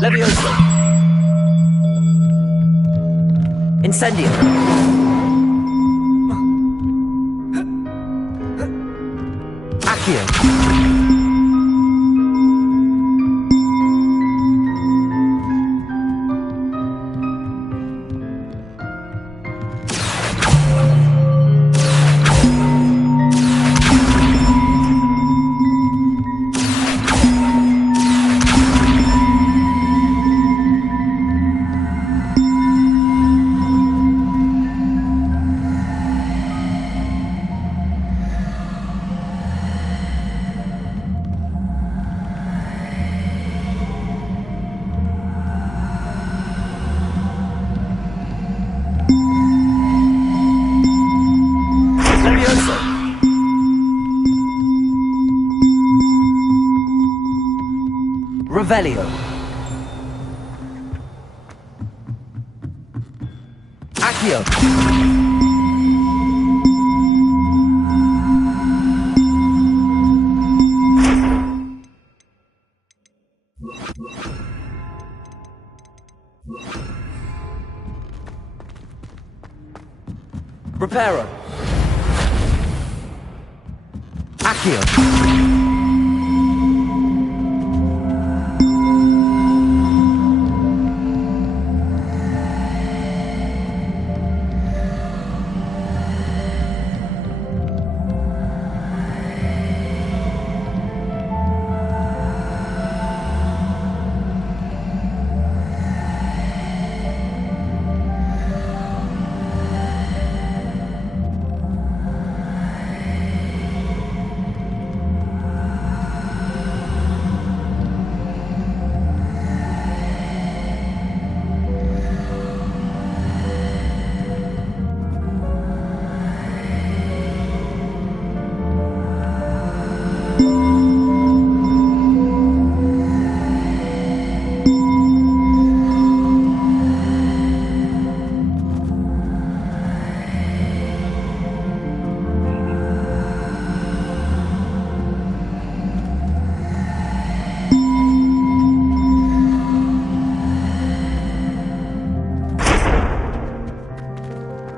Levioso! Incendio! Accio! Levioso! Revelio! Accio! Reparo! Accio!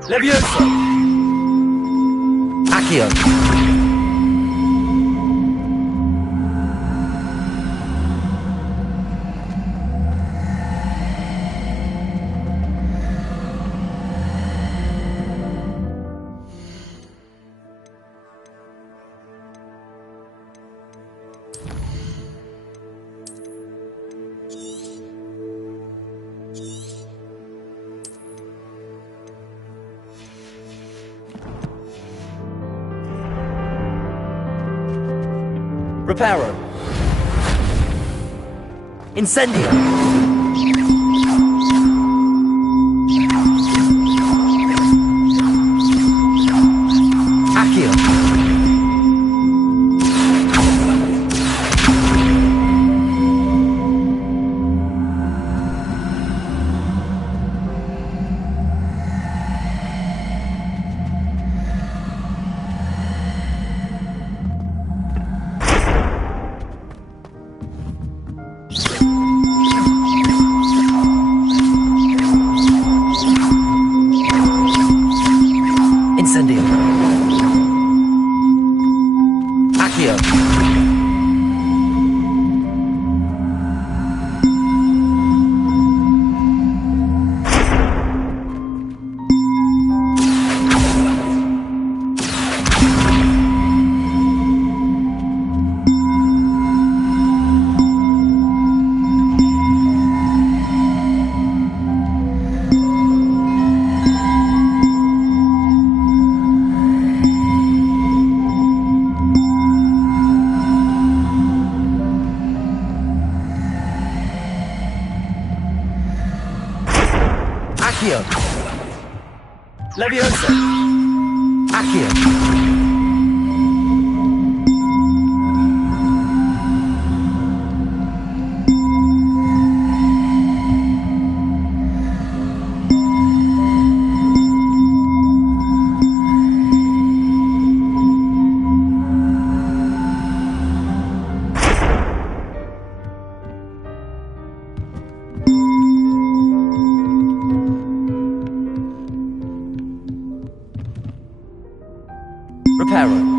Levioso! Accio! Reparo! Incendio! Accio! Incendio! Accio! Reparo.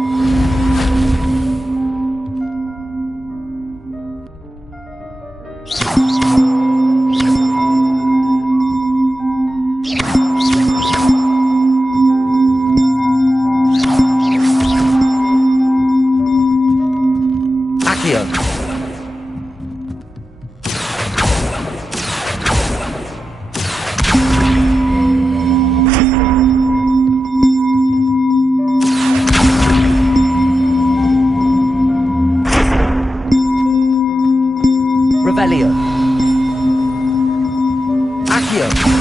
Revelio. Accio.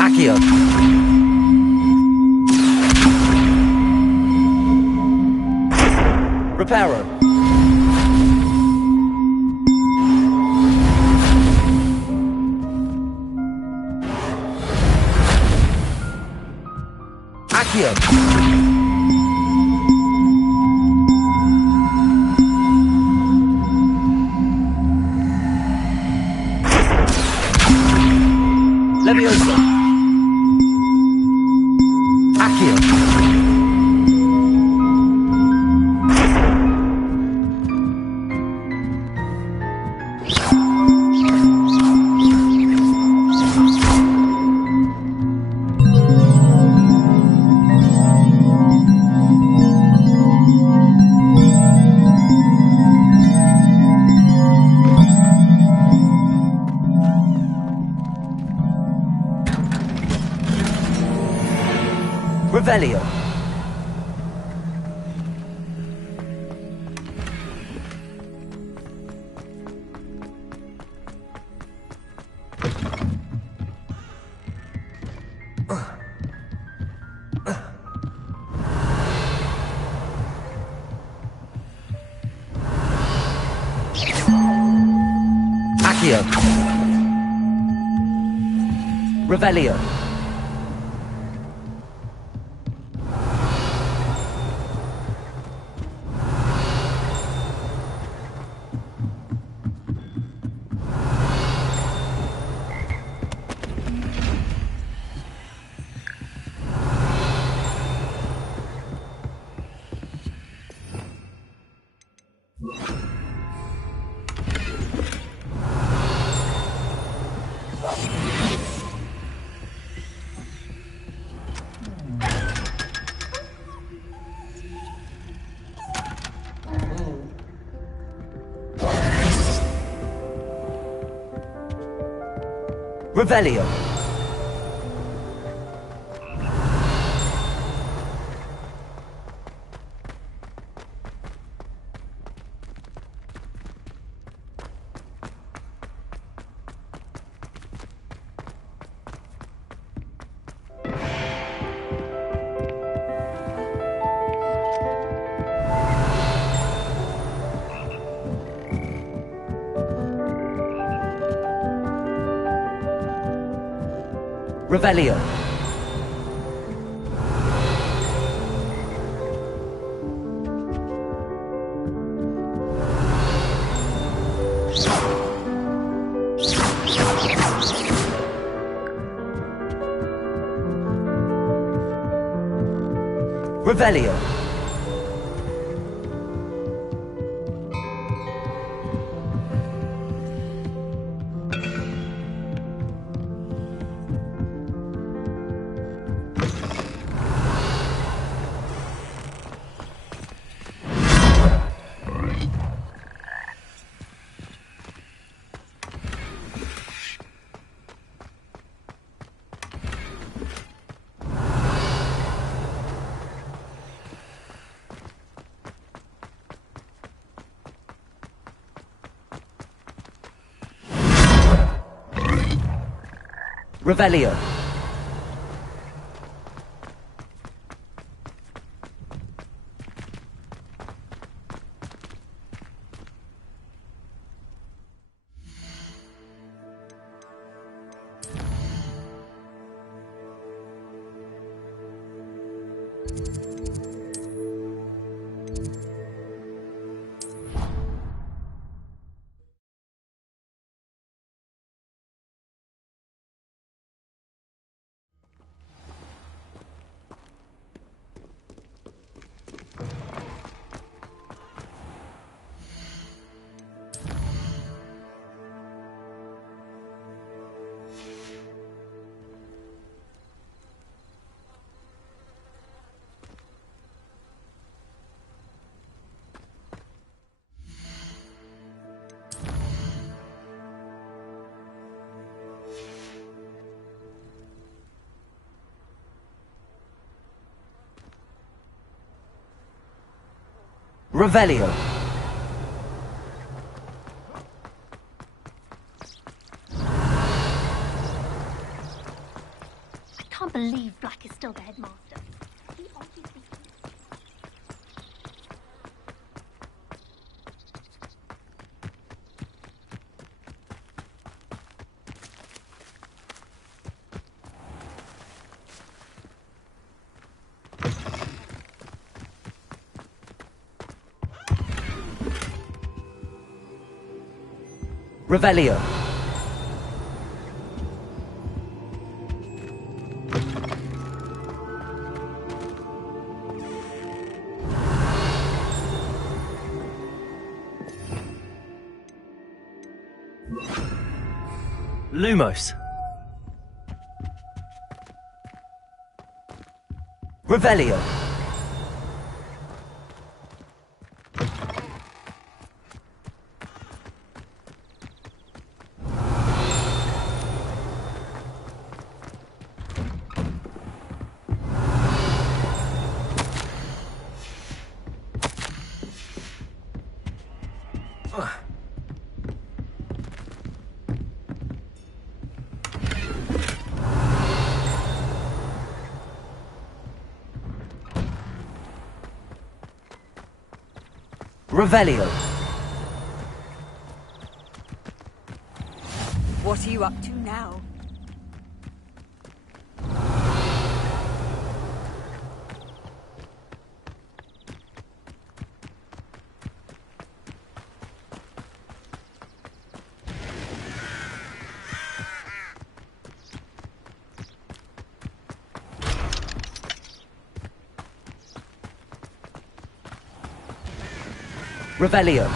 Accio. Reparo. Accio. Leviosa. Accio. Revelio. Accio. Revelio. Revelio. Revelio. Revelio. Revelio. Revelio. I can't believe Black is still the headmaster. He obviously... Revelio. Lumos. Revelio. Revelio. What are you up to now? Revelio.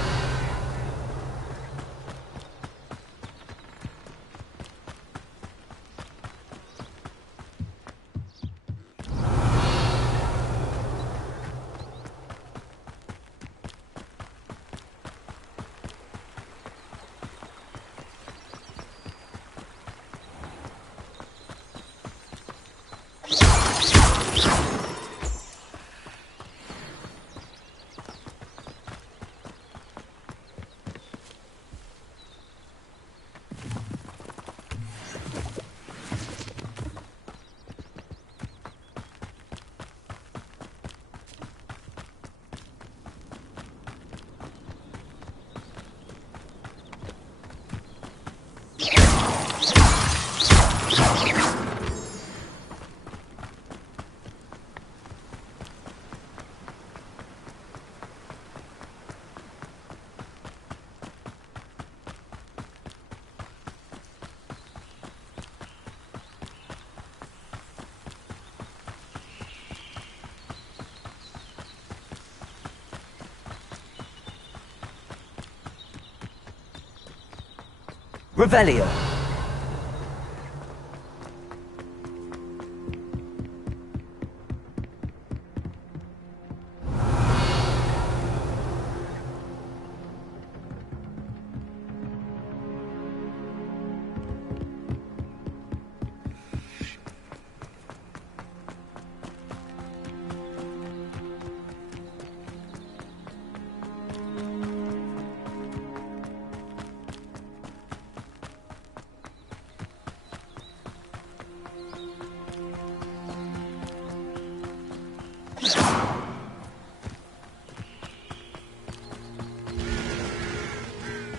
Revelio.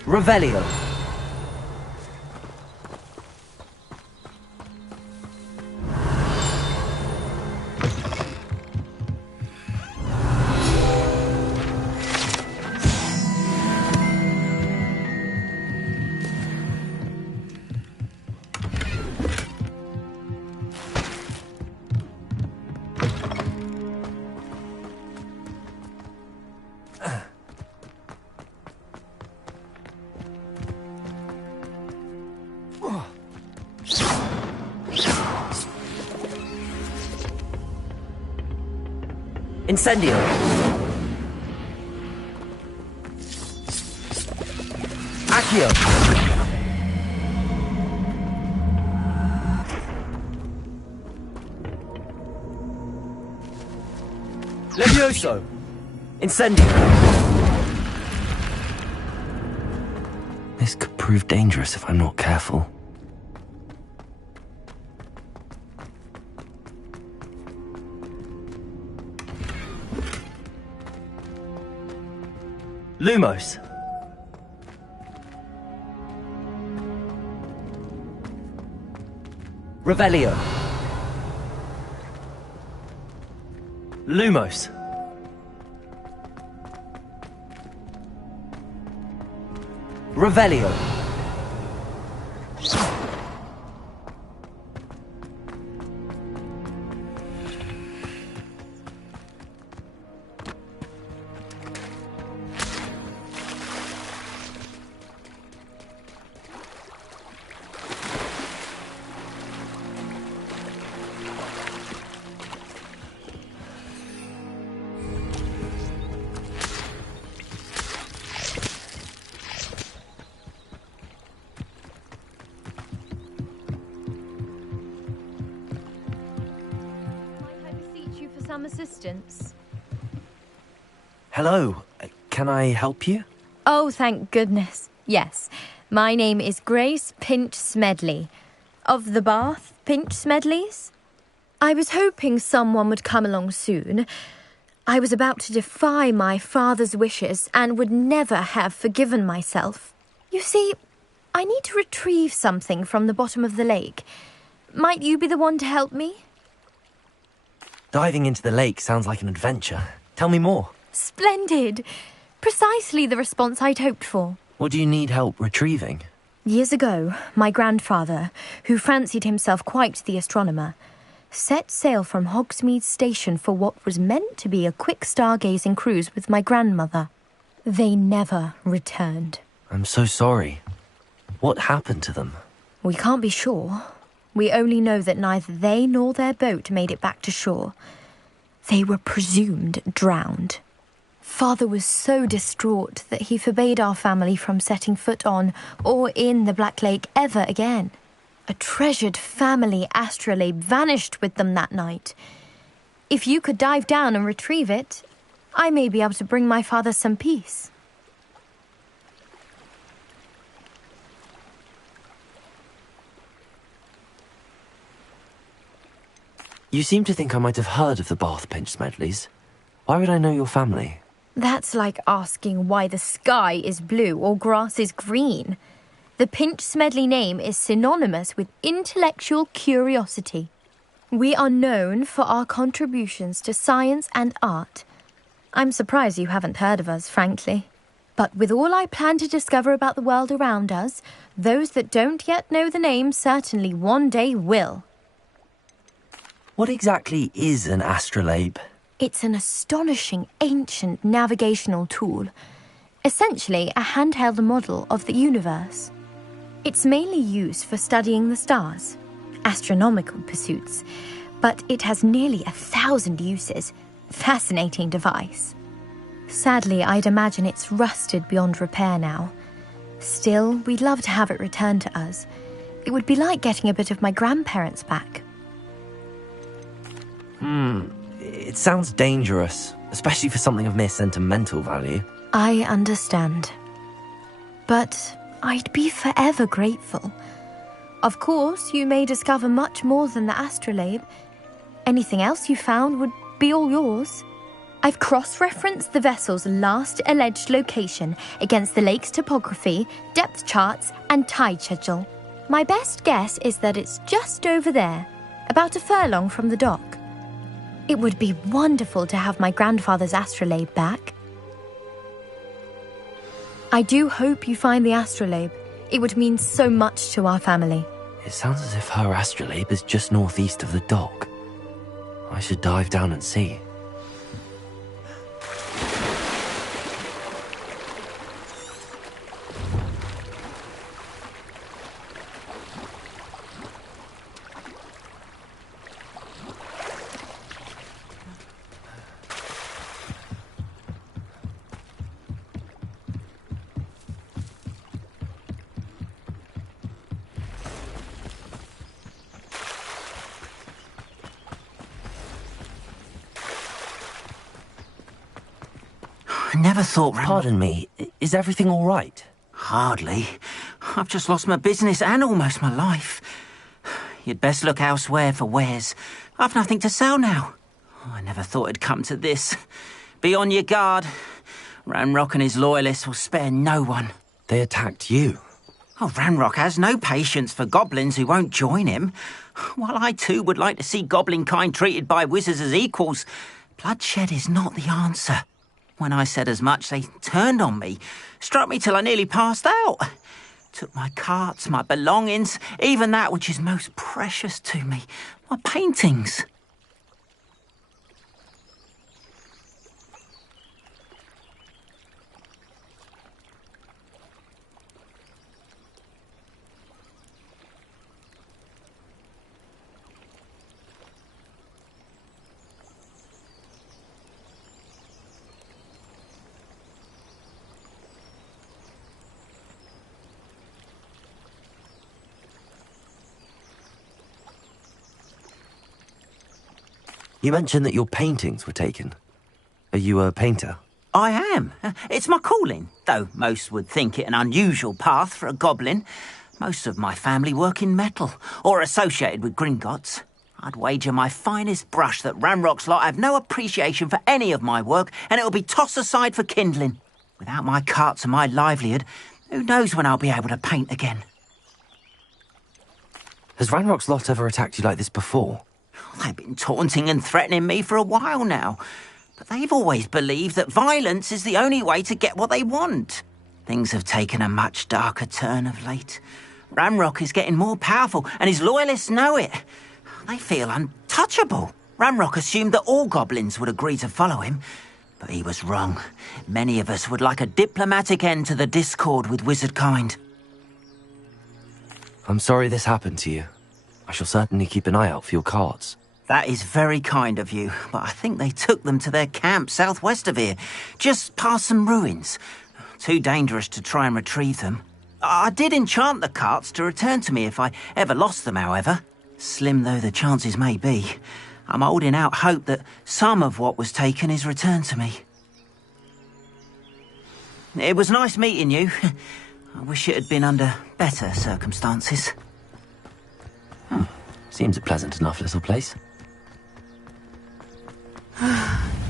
Revelio. Incendio. Accio. Levioso. Incendio. This could prove dangerous if I'm not careful. Lumos. Revelio. Lumos. Revelio. Some assistance. Hello, can I help you? Oh, thank goodness. Yes. My name is Grace Pinch Smedley. Of the Bath Pinch Smedleys? I was hoping someone would come along soon. I was about to defy my father's wishes and would never have forgiven myself. You see, I need to retrieve something from the bottom of the lake. Might you be the one to help me? Diving into the lake sounds like an adventure. Tell me more. Splendid. Precisely the response I'd hoped for. What do you need help retrieving? Years ago, my grandfather, who fancied himself quite the astronomer, set sail from Hogsmeade Station for what was meant to be a quick stargazing cruise with my grandmother. They never returned. I'm so sorry. What happened to them? We can't be sure. We only know that neither they nor their boat made it back to shore. They were presumed drowned. Father was so distraught that he forbade our family from setting foot on or in the Black Lake ever again. A treasured family astrolabe vanished with them that night. If you could dive down and retrieve it, I may be able to bring my father some peace. You seem to think I might have heard of the Bath Pinch Smedleys. Why would I know your family? That's like asking why the sky is blue or grass is green. The Pinch Smedley name is synonymous with intellectual curiosity. We are known for our contributions to science and art. I'm surprised you haven't heard of us, frankly. But with all I plan to discover about the world around us, those that don't yet know the name certainly one day will. What exactly is an astrolabe? It's an astonishing ancient navigational tool. Essentially a handheld model of the universe. It's mainly used for studying the stars, astronomical pursuits, but it has nearly 1,000 uses. Fascinating device. Sadly, I'd imagine it's rusted beyond repair now. Still, we'd love to have it returned to us. It would be like getting a bit of my grandparents back. It sounds dangerous, especially for something of mere sentimental value. I understand. But I'd be forever grateful. Of course, you may discover much more than the astrolabe. Anything else you found would be all yours. I've cross-referenced the vessel's last alleged location against the lake's topography, depth charts, and tide schedule. My best guess is that it's just over there, about a furlong from the dock. It would be wonderful to have my grandfather's astrolabe back. I do hope you find the astrolabe. It would mean so much to our family. It sounds as if her astrolabe is just northeast of the dock. I should dive down and see. I never thought... Pardon me, is everything all right? Hardly. I've just lost my business and almost my life. You'd best look elsewhere for wares. I've nothing to sell now. I never thought it'd come to this. Be on your guard. Ranrock and his loyalists will spare no one. They attacked you? Oh, Ranrock has no patience for goblins who won't join him. While I too would like to see goblin kind treated by wizards as equals, bloodshed is not the answer. When I said as much, they turned on me, struck me till I nearly passed out. Took my carts, my belongings, even that which is most precious to me, my paintings. You mentioned that your paintings were taken. Are you a painter? I am. It's my calling, though most would think it an unusual path for a goblin. Most of my family work in metal, or associated with Gringotts. I'd wager my finest brush that Ranrock's lot have no appreciation for any of my work, and it'll be tossed aside for kindling. Without my carts and my livelihood, who knows when I'll be able to paint again. Has Ranrock's lot ever attacked you like this before? They've been taunting and threatening me for a while now, but they've always believed that violence is the only way to get what they want. Things have taken a much darker turn of late. Ranrock is getting more powerful, and his loyalists know it. They feel untouchable. Ranrock assumed that all goblins would agree to follow him, but he was wrong. Many of us would like a diplomatic end to the discord with wizard kind. I'm sorry this happened to you. I shall certainly keep an eye out for your carts. That is very kind of you, but I think they took them to their camp southwest of here, just past some ruins. Too dangerous to try and retrieve them. I did enchant the carts to return to me if I ever lost them, however. Slim though the chances may be, I'm holding out hope that some of what was taken is returned to me. It was nice meeting you. I wish it had been under better circumstances. Seems a pleasant enough little place.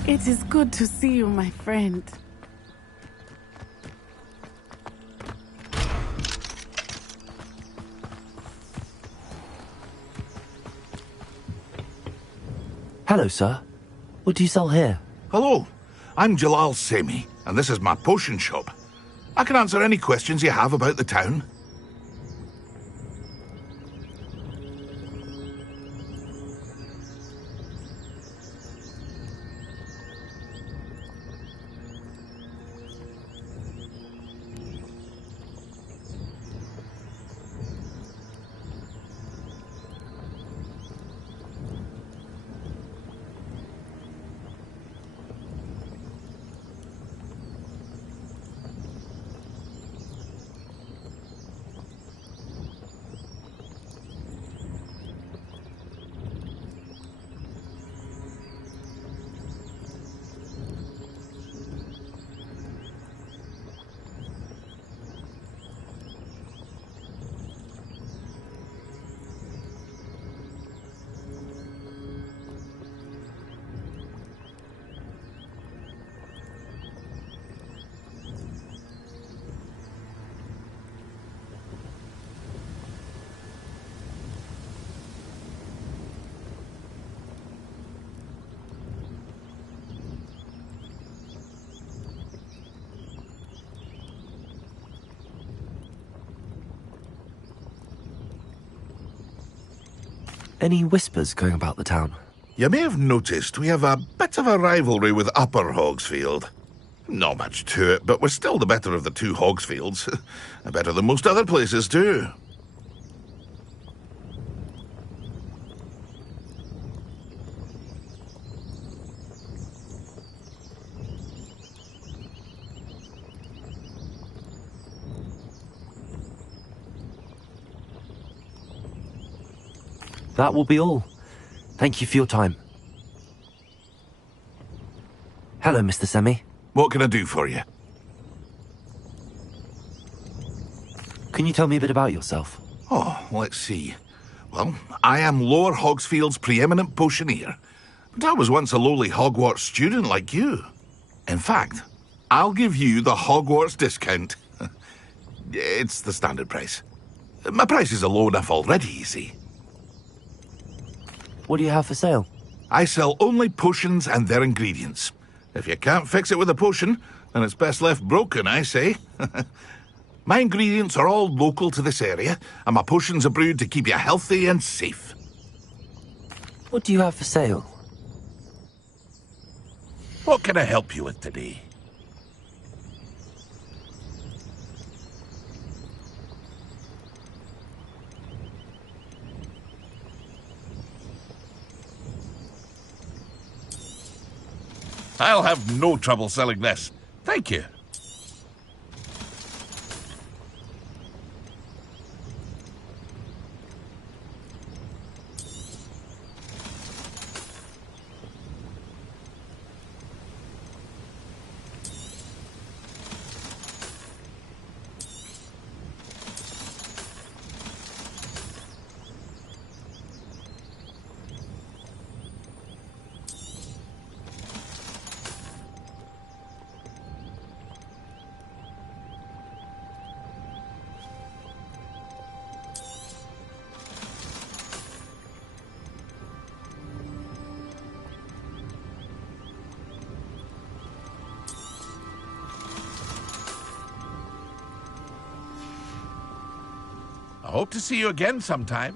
It is good to see you, my friend. Hello, sir. What do you sell here? Hello, I'm Jalal Semi, and this is my potion shop. I can answer any questions you have about the town. Any whispers going about the town? You may have noticed we have a bit of a rivalry with Upper Hogsfield. Not much to it, but we're still the better of the two Hogsfields. Better than most other places, too. That will be all. Thank you for your time. Hello, Mr. Semi. What can I do for you? Can you tell me a bit about yourself? Oh, let's see. Well, I am Lower Hogsfield's preeminent potioneer, but I was once a lowly Hogwarts student like you. In fact, I'll give you the Hogwarts discount. It's the standard price. My prices are low enough already, you see. What do you have for sale? I sell only potions and their ingredients. If you can't fix it with a potion, then it's best left broken, I say. My ingredients are all local to this area, and my potions are brewed to keep you healthy and safe. What do you have for sale? What can I help you with today? I'll have no trouble selling this. Thank you. I hope to see you again sometime.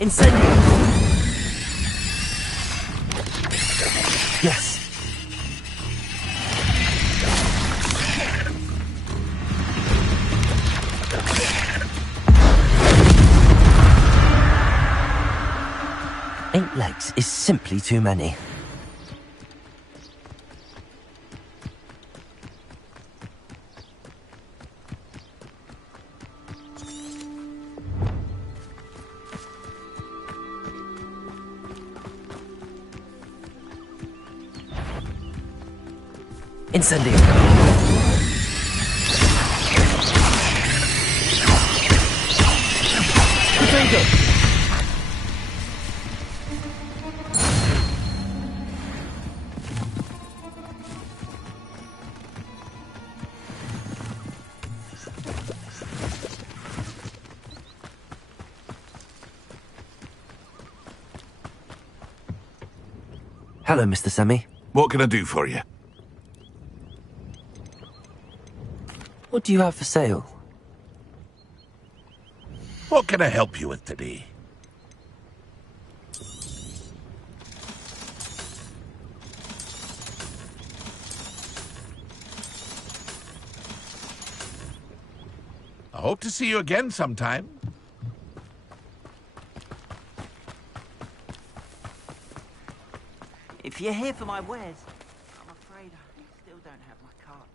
Incendio! Yes. Eight legs is simply too many. Incendio! Potato! Hello, Mr. Semi. What can I do for you? What do you have for sale? What can I help you with today? I hope to see you again sometime. If you're here for my wares, I'm afraid I still don't have my cards.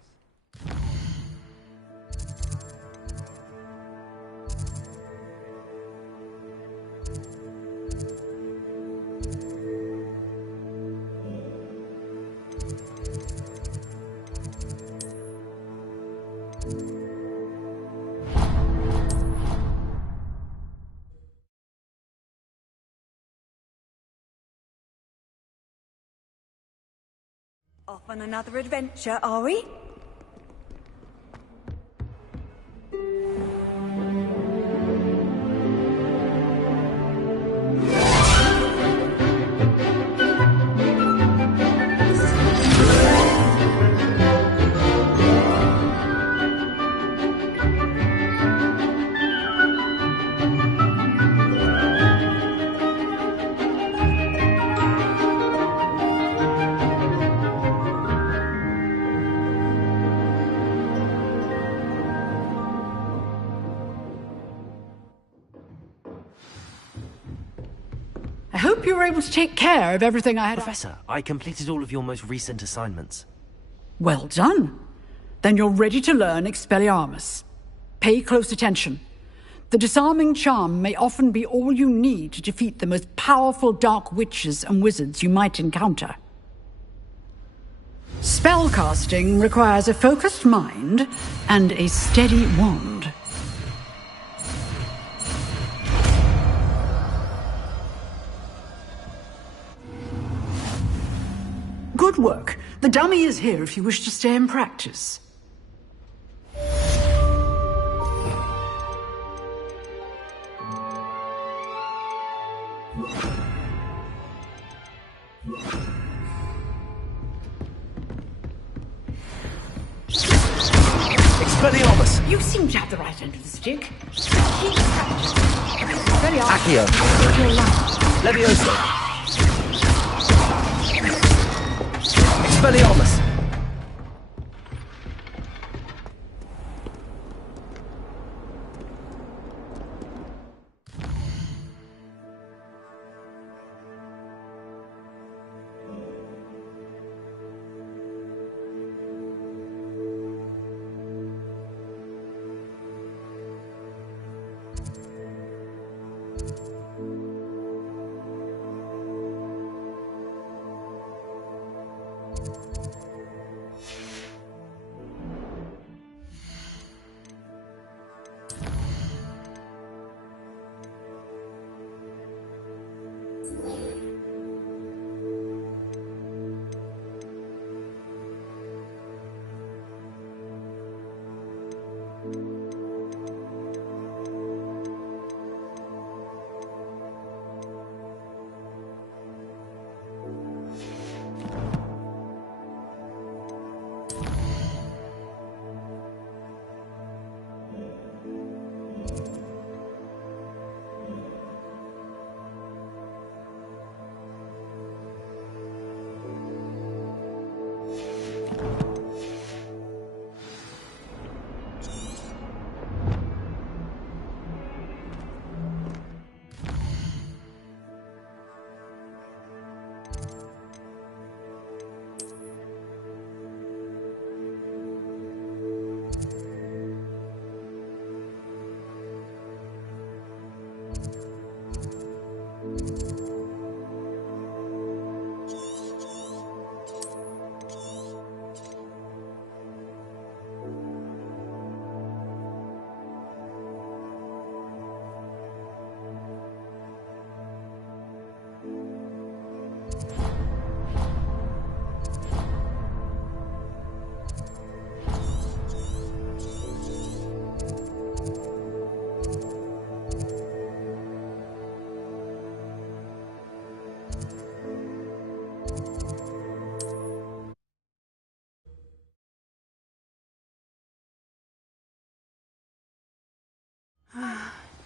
Off on another adventure, are we? I hope you were able to take care of everything I had. Professor, I completed all of your most recent assignments. Well done. Then you're ready to learn Expelliarmus. Pay close attention. The disarming charm may often be all you need to defeat the most powerful dark witches and wizards you might encounter. Spellcasting requires a focused mind and a steady wand. Good work. The dummy is here if you wish to stay and practice. Expelliarmus! You seem to have the right end of the stick. Keep practicing. Accio! Levioso! Expelliarmus!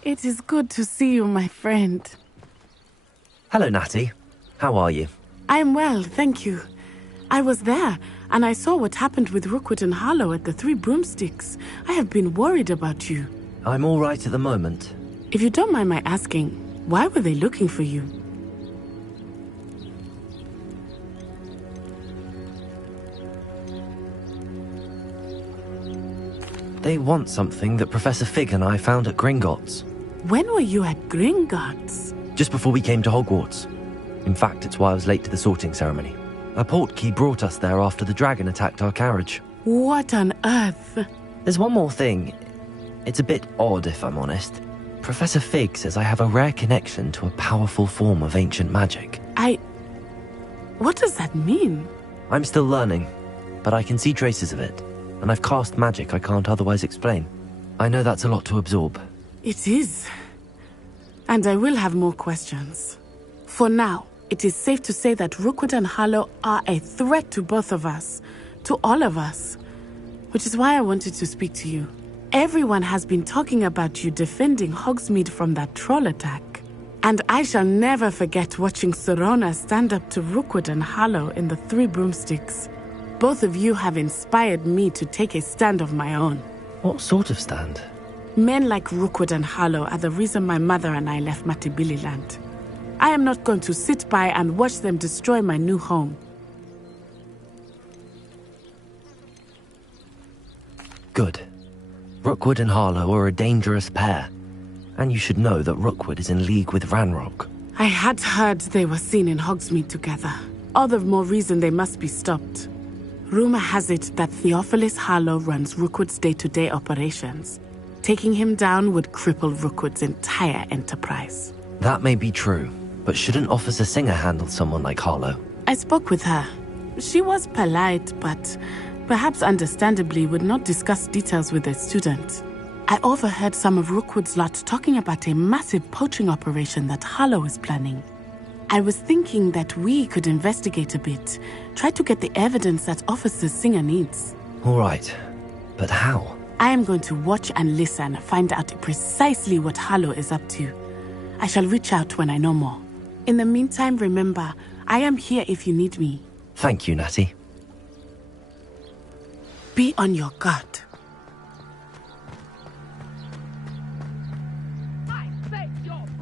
It is good to see you, my friend. Hello, Natty. How are you? I am well, thank you. I was there, and I saw what happened with Rookwood and Harlow at the Three Broomsticks. I have been worried about you. I'm all right at the moment. If you don't mind my asking, why were they looking for you? They want something that Professor Fig and I found at Gringotts. When were you at Gringotts? Just before we came to Hogwarts. In fact, it's why I was late to the sorting ceremony. A portkey brought us there after the dragon attacked our carriage. What on earth? There's one more thing. It's a bit odd, if I'm honest. Professor Fig says I have a rare connection to a powerful form of ancient magic. What does that mean? I'm still learning, but I can see traces of it. And I've cast magic I can't otherwise explain. I know that's a lot to absorb. It is. And I will have more questions. For now, it is safe to say that Rookwood and Harlow are a threat to both of us. To all of us. Which is why I wanted to speak to you. Everyone has been talking about you defending Hogsmeade from that troll attack. And I shall never forget watching Serona stand up to Rookwood and Harlow in the Three Broomsticks. Both of you have inspired me to take a stand of my own. What sort of stand? Men like Rookwood and Harlow are the reason my mother and I left Matibililand. I am not going to sit by and watch them destroy my new home. Good. Rookwood and Harlow are a dangerous pair. And you should know that Rookwood is in league with Ranrock. I had heard they were seen in Hogsmeade together. All the more reason they must be stopped. Rumor has it that Theophilus Harlow runs Rookwood's day-to-day operations. Taking him down would cripple Rookwood's entire enterprise. That may be true, but shouldn't Officer Singer handle someone like Harlow? I spoke with her. She was polite, but perhaps understandably would not discuss details with a student. I overheard some of Rookwood's lot talking about a massive poaching operation that Harlow is planning. I was thinking that we could investigate a bit, try to get the evidence that Officer Singer needs. All right, but how? I am going to watch and listen, find out precisely what Harlow is up to. I shall reach out when I know more. In the meantime, remember, I am here if you need me. Thank you, Natty. Be on your guard.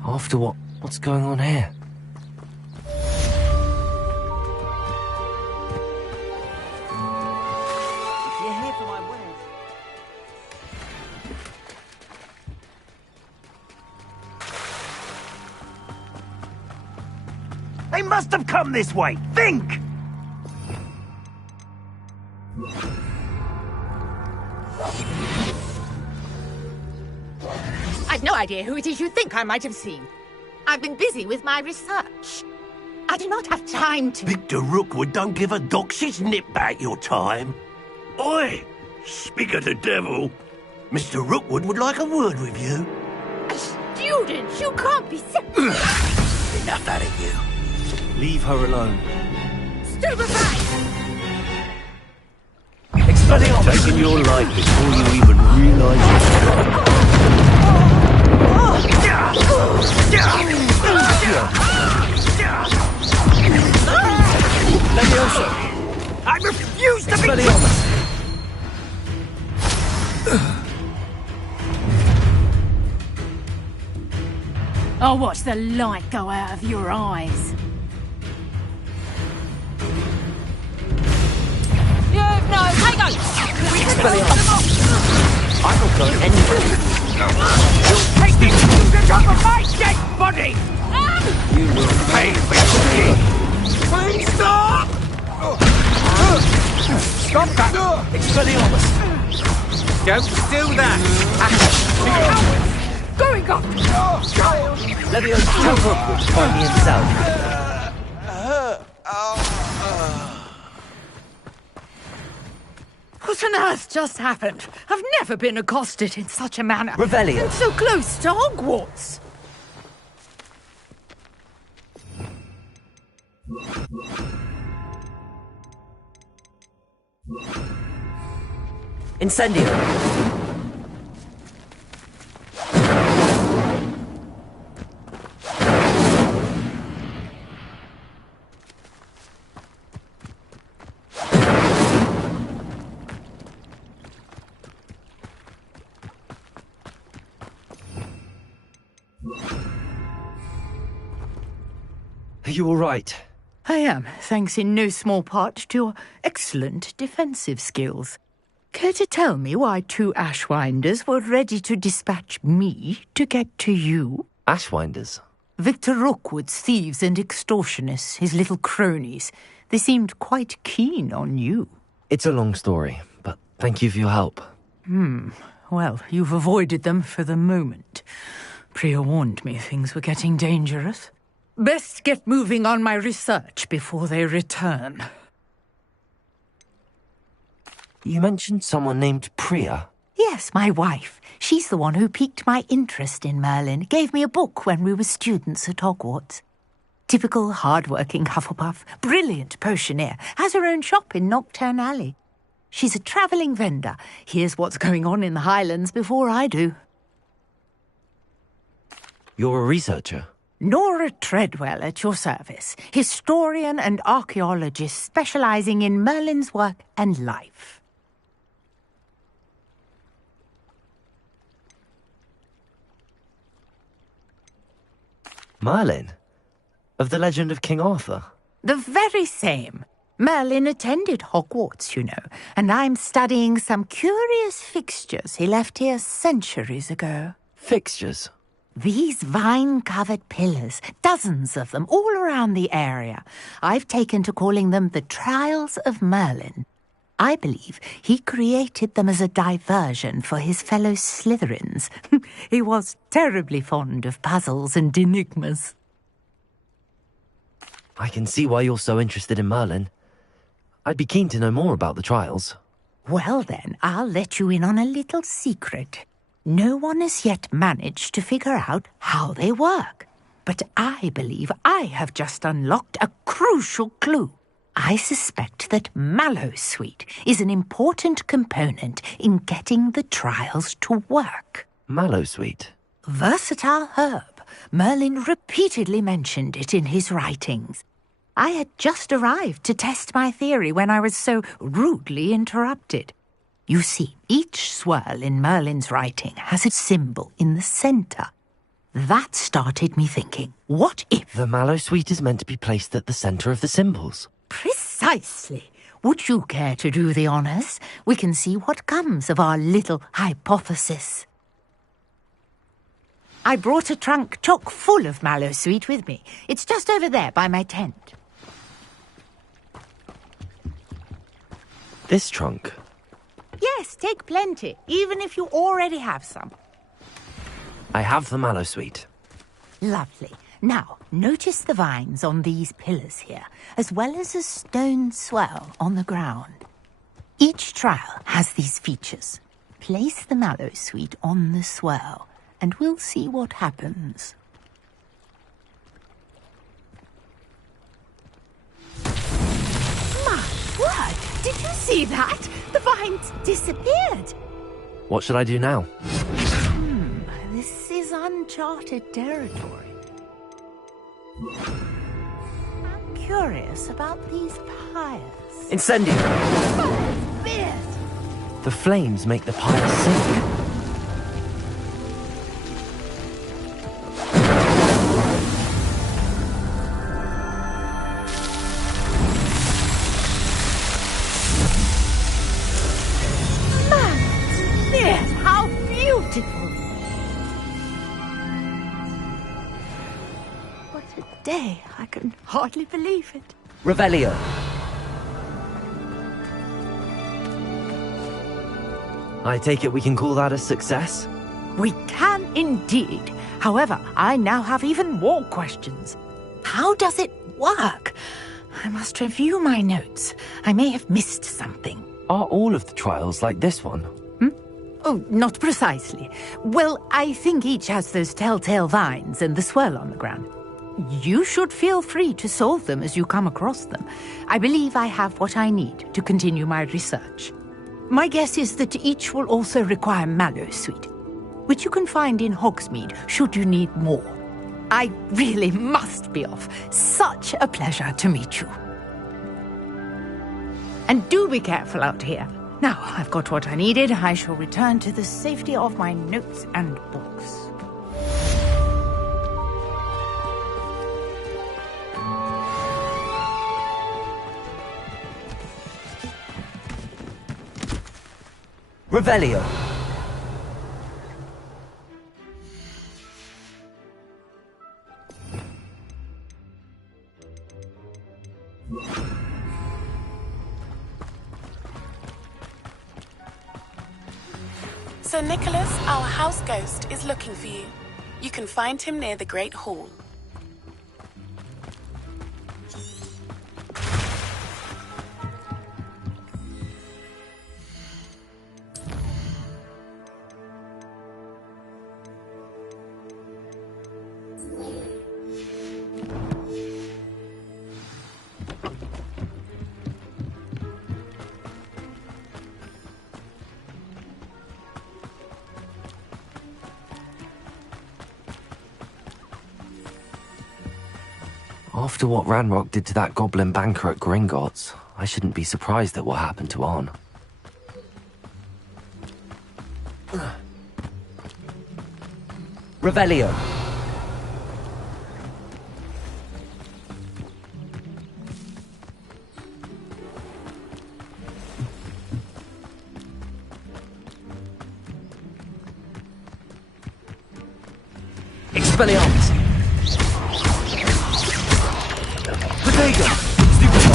After what? What's going on here? They must have come this way! Think! I've no idea who it is you think I might have seen. I've been busy with my research. I do not have time to... Victor Rookwood don't give a doxy's nip back your time. Oi! Speak of the devil. Mr. Rookwood would like a word with you. Students, you can't be Enough out of you. Leave her alone. Stupefy! Expelliarmus! Taking your life before you even realize it's Leviosa! I refuse to Expelliarmus! I'll watch the light go out of your eyes. I'm not going anywhere. You'll take these students off of my dead body! You will pay for your deeds! Please stop! Stop that! Expelliarmus! Don't do that! Going off! Leviosa, tell Rookwood to find me in the south. What on earth just happened? I've never been accosted in such a manner. Revelio. And so close to Hogwarts. Incendio. Are you all right? I am, thanks in no small part to your excellent defensive skills. Care to tell me why 2 Ashwinders were ready to dispatch me to get to you? Ashwinders? Victor Rookwood's thieves and extortionists, his little cronies. They seemed quite keen on you. It's a long story, but thank you for your help. Well, you've avoided them for the moment. Priya warned me things were getting dangerous. Best get moving on my research before they return. You mentioned someone named Priya. Yes, my wife. She's the one who piqued my interest in Merlin. Gave me a book when we were students at Hogwarts. Typical hard-working Hufflepuff. Brilliant potioneer. Has her own shop in Knockturn Alley. She's a travelling vendor. Hears what's going on in the Highlands before I do. You're a researcher? Nora Treadwell at your service. Historian and archaeologist specialising in Merlin's work and life. Merlin? Of the legend of King Arthur? The very same. Merlin attended Hogwarts, you know, and I'm studying some curious fixtures he left here centuries ago. Fixtures? These vine-covered pillars, dozens of them, all around the area. I've taken to calling them the Trials of Merlin. I believe he created them as a diversion for his fellow Slytherins. He was terribly fond of puzzles and enigmas. I can see why you're so interested in Merlin. I'd be keen to know more about the trials. Well then, I'll let you in on a little secret. No one has yet managed to figure out how they work. But I believe I have just unlocked a crucial clue. I suspect that Mallowsweet is an important component in getting the trials to work. Mallowsweet? Versatile herb. Merlin repeatedly mentioned it in his writings. I had just arrived to test my theory when I was so rudely interrupted. You see, each swirl in Merlin's writing has a symbol in the centre. That started me thinking, what if... The Mallowsweet is meant to be placed at the centre of the symbols. Precisely. Would you care to do the honours? We can see what comes of our little hypothesis. I brought a trunk chock full of Mallowsweet with me. It's just over there by my tent. This trunk? Yes, take plenty, even if you already have some. I have the Mallowsweet. Lovely. Now, notice the vines on these pillars here, as well as a stone swell on the ground. Each trial has these features. Place the Mallowsweet on the swell, and we'll see what happens. My word! Did you see that? The vines disappeared. What should I do now? This is uncharted territory. I'm curious about these pyres. Incendio! Oh, beard! The flames make the pyre sink. How beautiful! What a day! I can hardly believe it. Revelio. I take it we can call that a success? We can indeed. However, I now have even more questions. How does it work? I must review my notes. I may have missed something. Are all of the trials like this one? Oh, not precisely. Well, I think each has those telltale vines and the swirl on the ground. You should feel free to solve them as you come across them. I believe I have what I need to continue my research. My guess is that each will also require Mallowsweet, which you can find in Hogsmeade should you need more. I really must be off. Such a pleasure to meet you. And do be careful out here. Now, I've got what I needed. I shall return to the safety of my notes and books. Revelio. Sir Nicholas, our house ghost, is looking for you. You can find him near the Great Hall. After what Ranrock did to that goblin banker at Gringotts, I shouldn't be surprised at what happened to Arn. Revelio. Expelliarmus. Protego. Stupefy.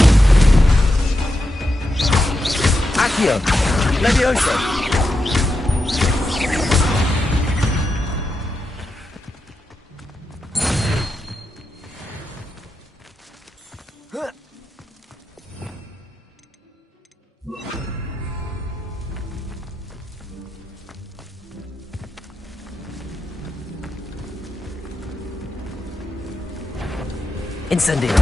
Accio. Levioso. Incendio.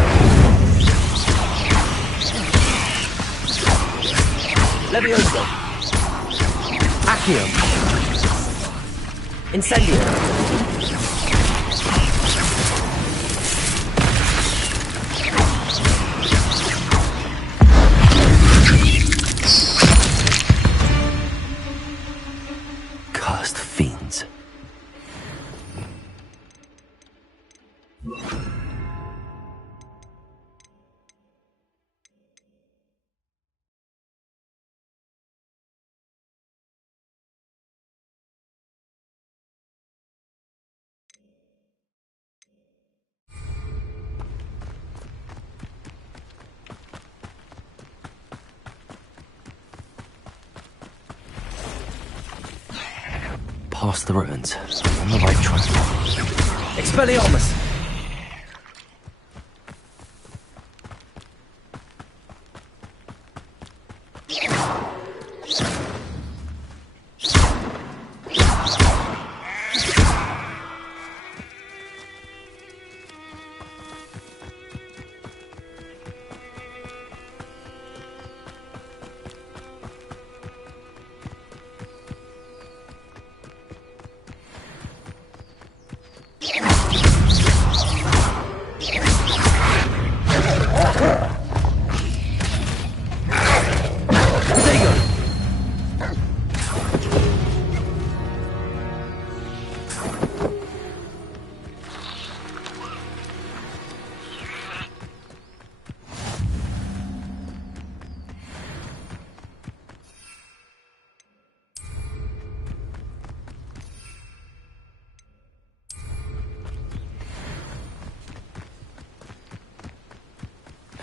Levioso. Accio. Incendio. Cursed fiends. Past the ruins, on the right track. Expelliarmus!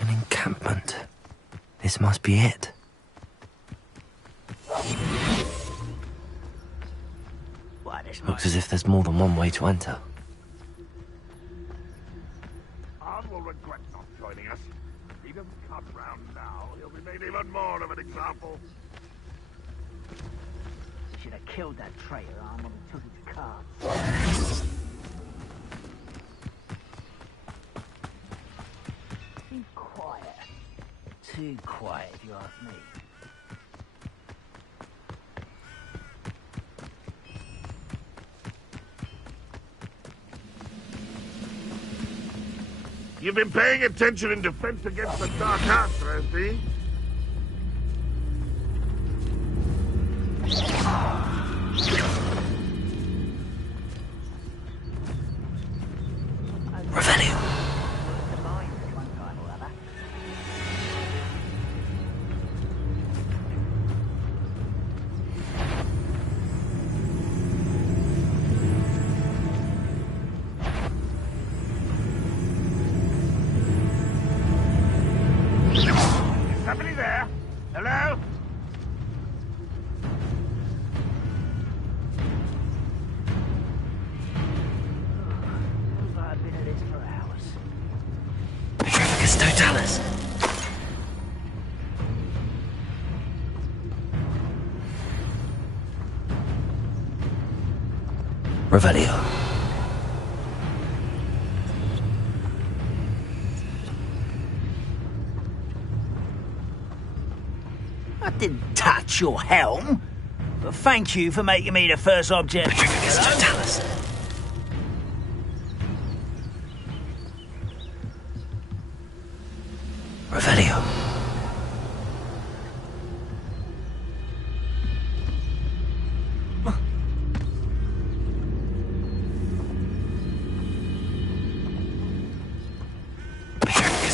Encampment. This must be it. Looks as if there's more than one way to enter. Arn will regret not joining us. If he doesn't come round now, he'll be made even more of an example. Should have killed that traitor, Arn, when he took his cards. Be quiet. Too quiet, if you ask me. You've been paying attention in defense against the Dark Arts, Rusty. Revelio. Totalis. Revelio. I didn't touch your helm. But thank you for making me the first object. Totalis. Revelio.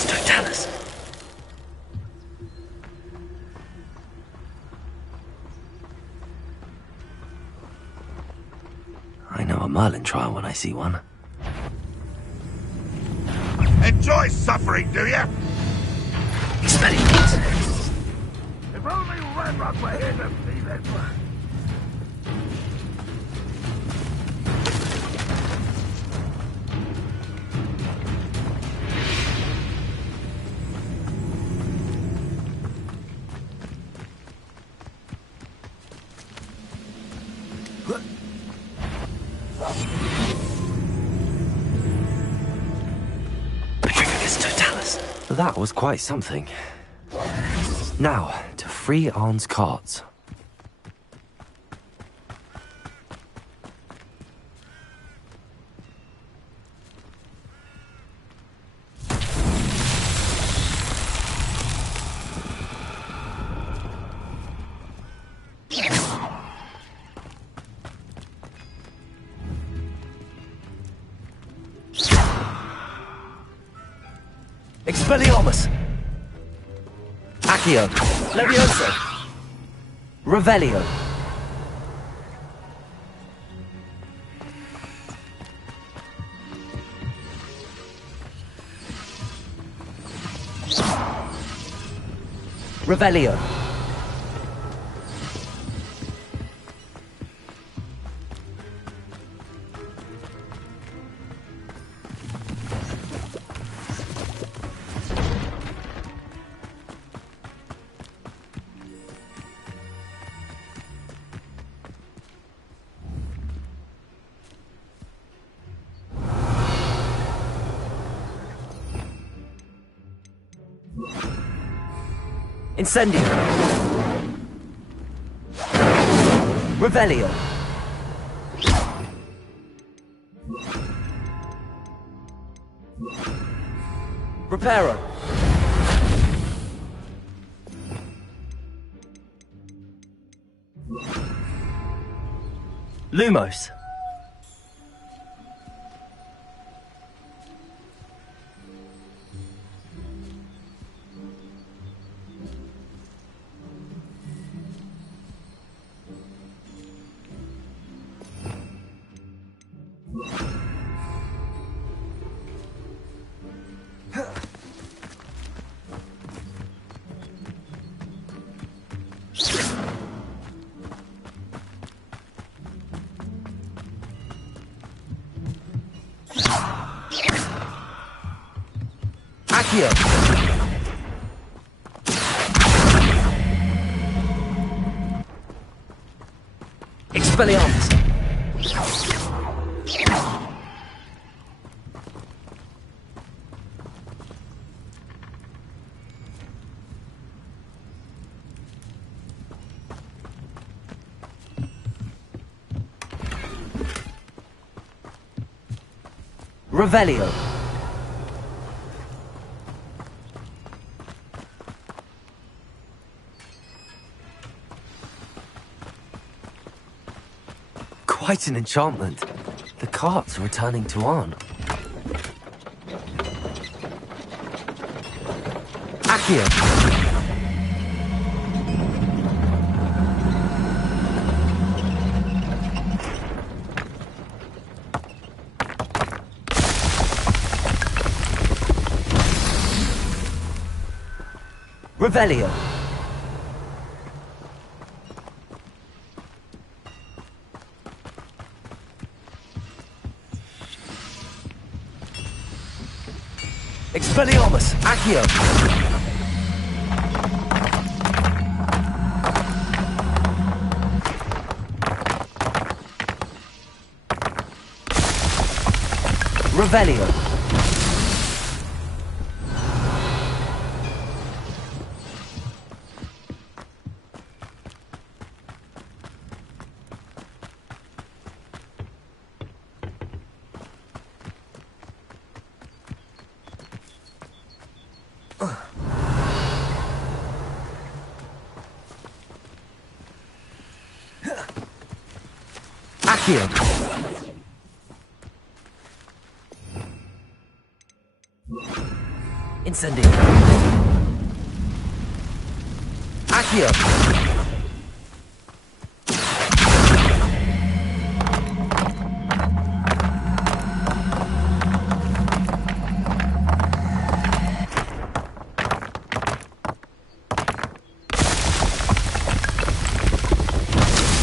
Totalis. I know a Merlin trial when I see one. Enjoy suffering, do you? Experiment. If only Red Rock were here to see this one. That was quite something. Now, to free Arn's carts. Expelliarmus! Accio! Levioso! Revelio! Revelio! Incendio! Revelio! Reparo! Lumos! Accio! Expelliarmus! Revelio! Quite an enchantment. The carts are returning to Arn. Accio! Revelio! Expelliarmus! Accio! Revelio! Accio! Incendio! Accio!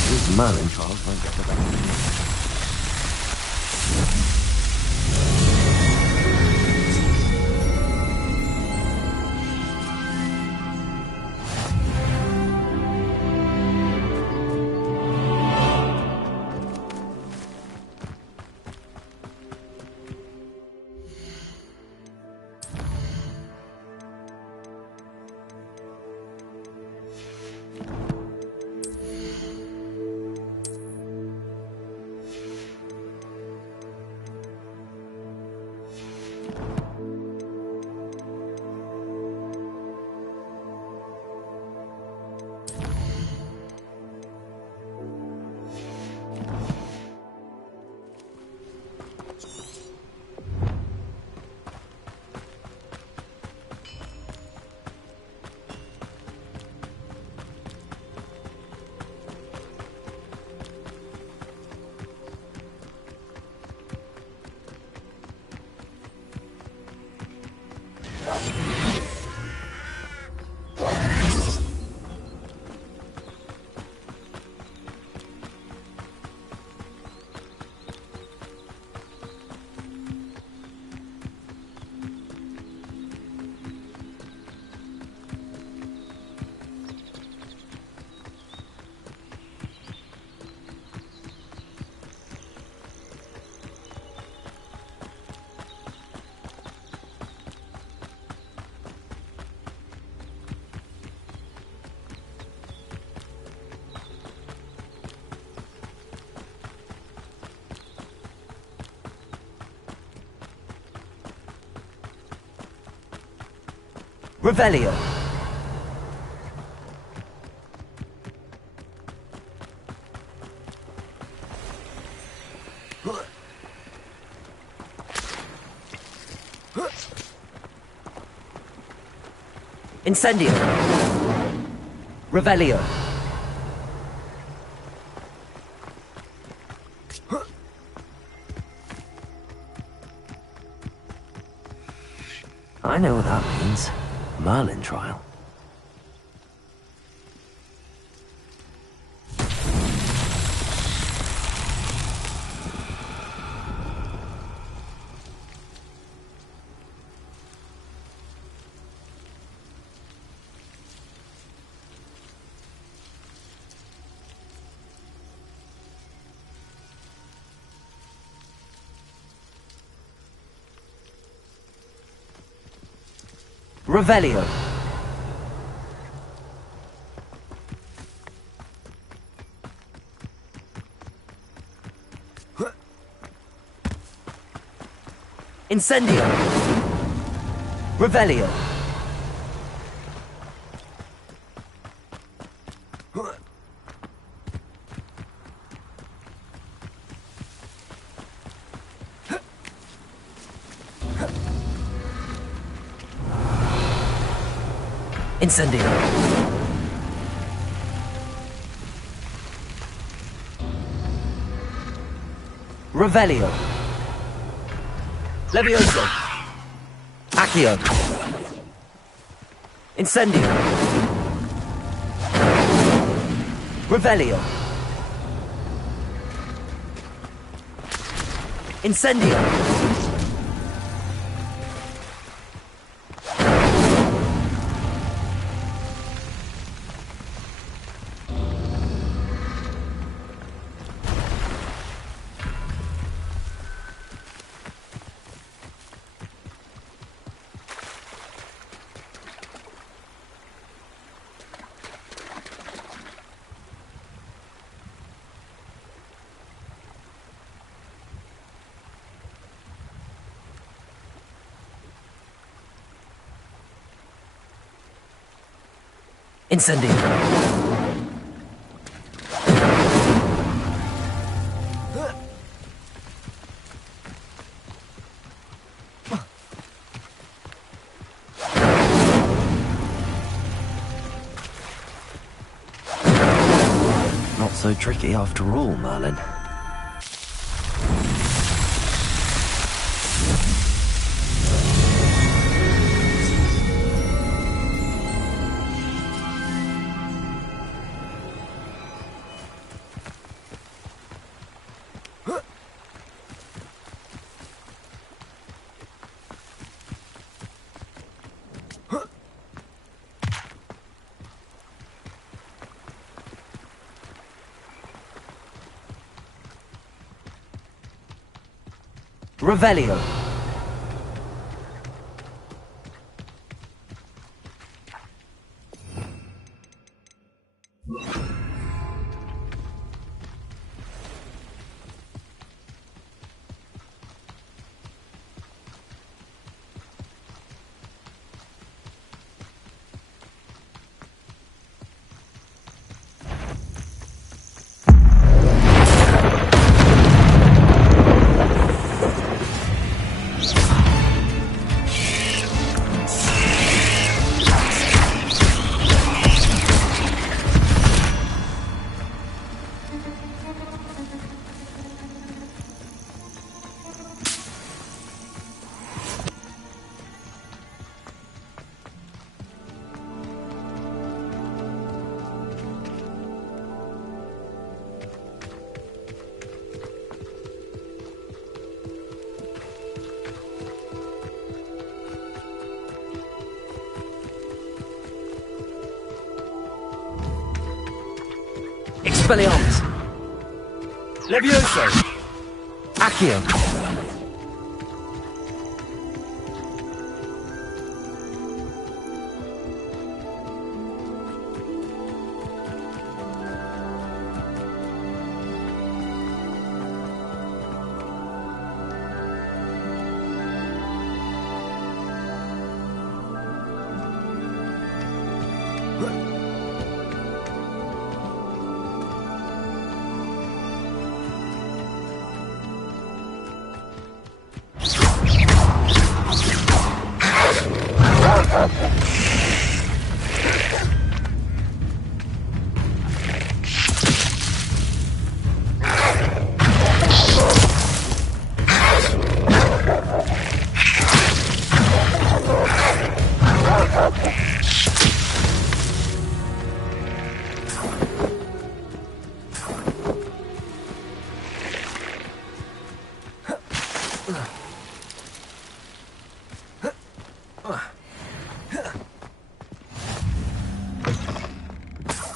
These Merlin trials won't get the better. Revelio! Incendio! Revelio! I know what that means. Merlin trial. Revelio! Incendio! Revelio! Incendio! Revelio! Levioso! Accio! Incendio! Revelio! Incendio! Incendio. Not so tricky after all, Merlin. Revelio. Expelliarmus. Levioso. Accio.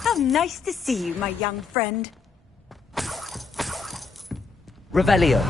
How nice to see you, my young friend. Revelio.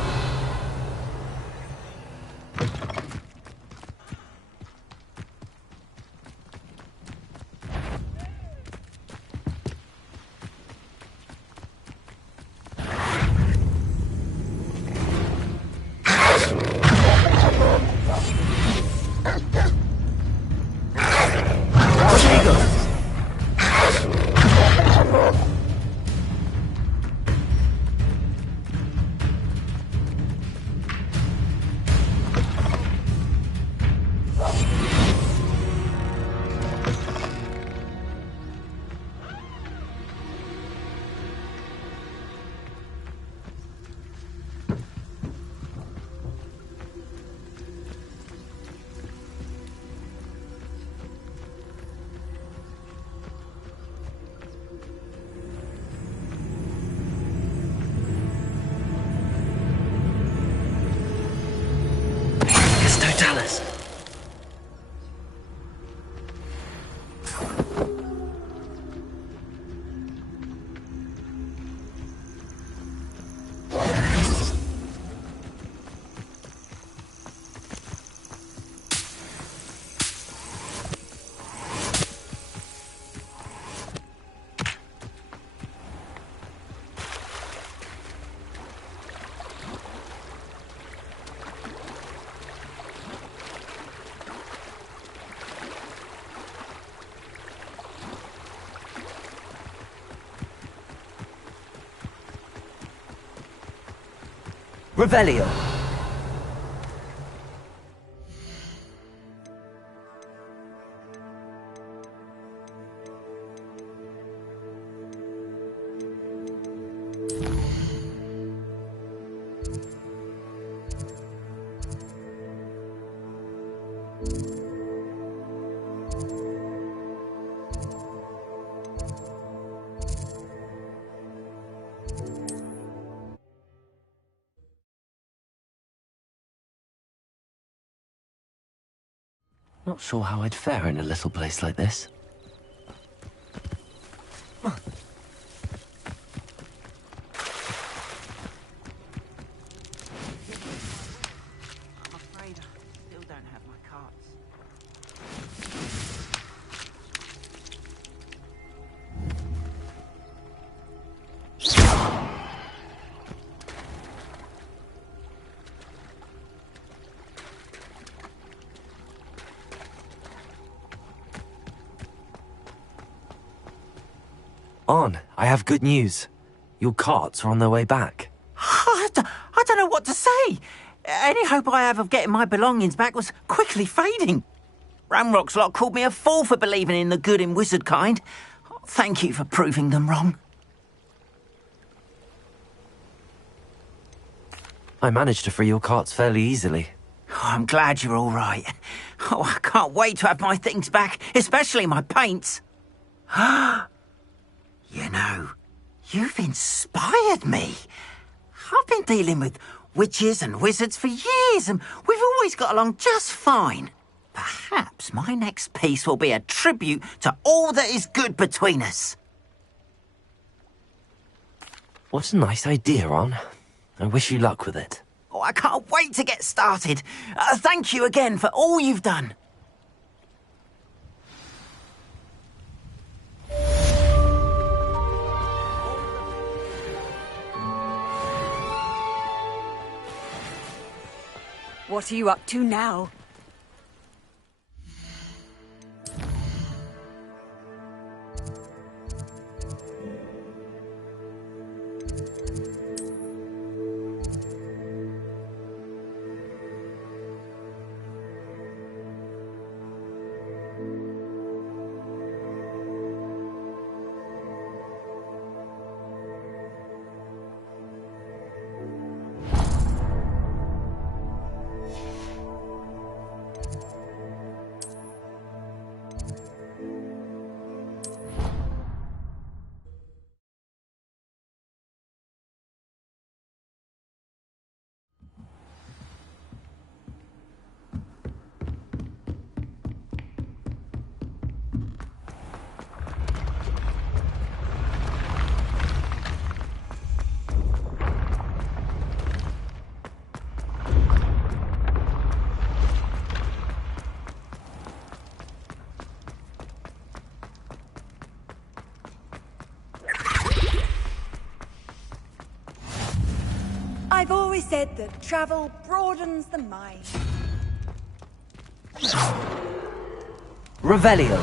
Dallas. Revelio. Not sure how I'd fare in a little place like this. I'm afraid I still don't have my carts. On, I have good news. Your carts are on their way back. I don't know what to say. Any hope I have of getting my belongings back was quickly fading. Ramrock's lot called me a fool for believing in the good in wizard kind. Thank you for proving them wrong. I managed to free your carts fairly easily. Oh, I'm glad you're all right. Oh, I can't wait to have my things back, especially my paints. You know, you've inspired me. I've been dealing with witches and wizards for years, and we've always got along just fine. Perhaps my next piece will be a tribute to all that is good between us. What a nice idea, On. I wish you luck with it. Oh, I can't wait to get started. Thank you again for all you've done. What are you up to now? I've always said that travel broadens the mind. Revelio.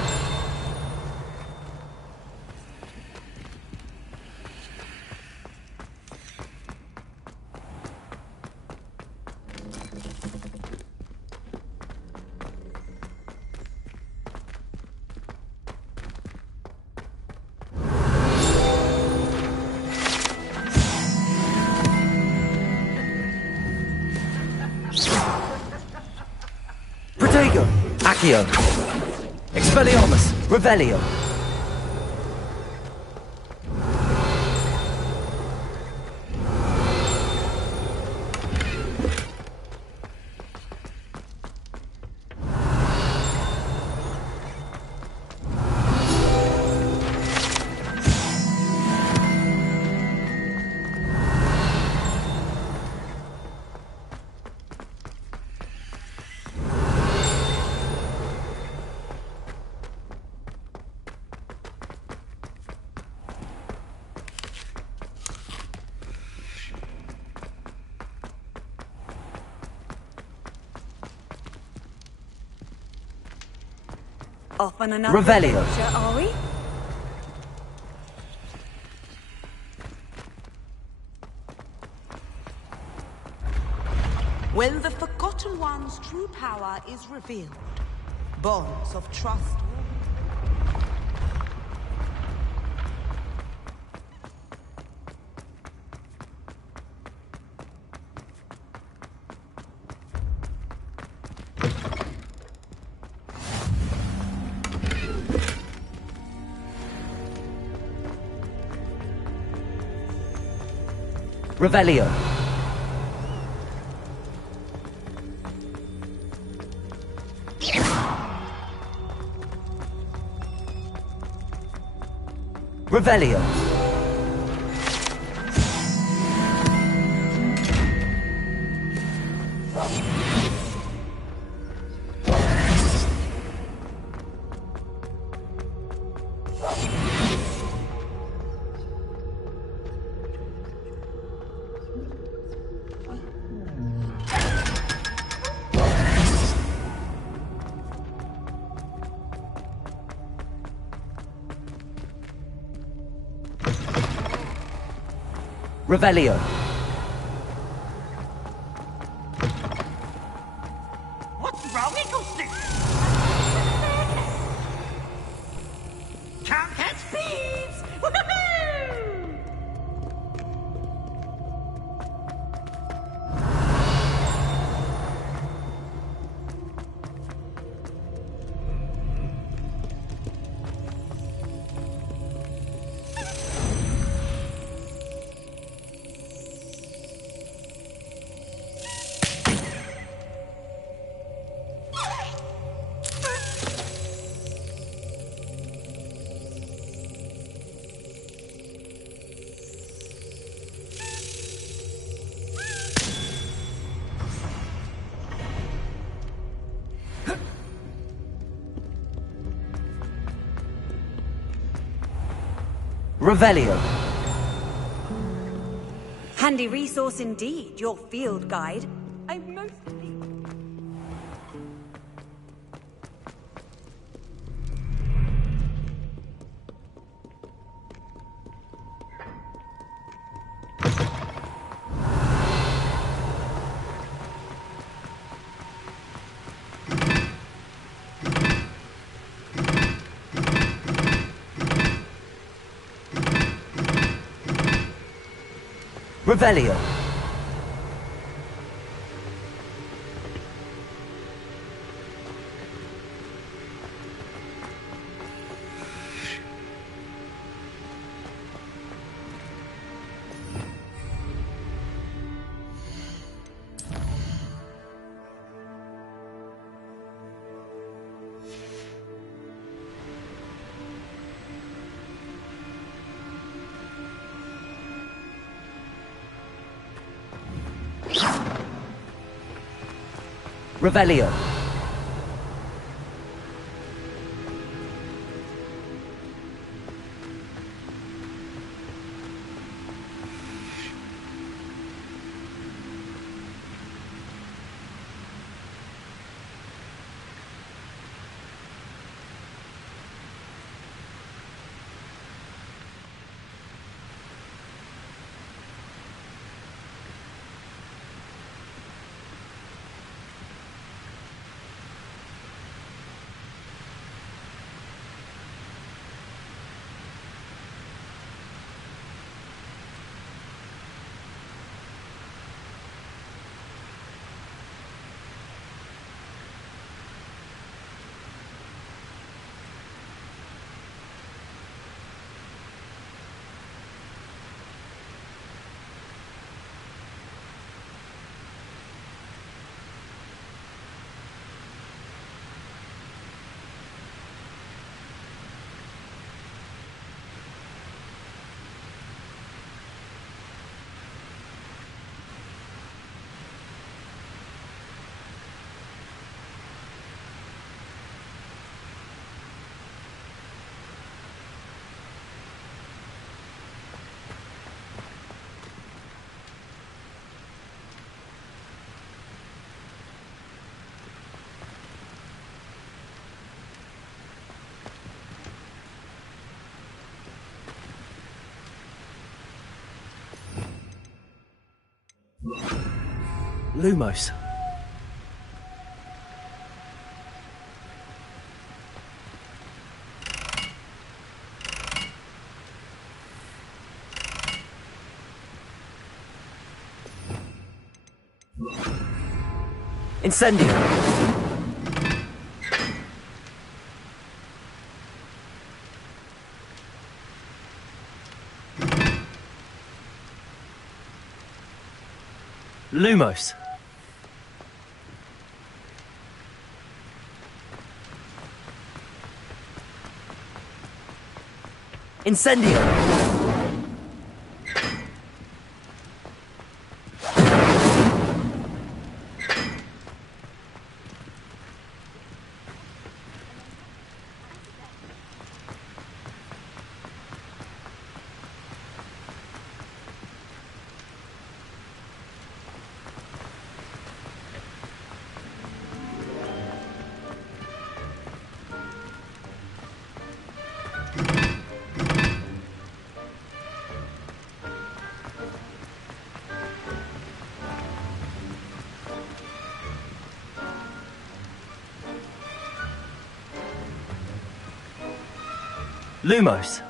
Accio. Expelliarmus. Revelio. Off on another Revelio. adventure, are we? When the Forgotten One's true power is revealed, bonds of trust will... Revelio. Revelio. Revelio. What's wrong, Eaglestick? Can't catch thieves! Woohoo! Revelio. Handy resource indeed, your field guide. I most Revelio. Revelio. Lumos. Incendio! Lumos! Incendio! Lumos!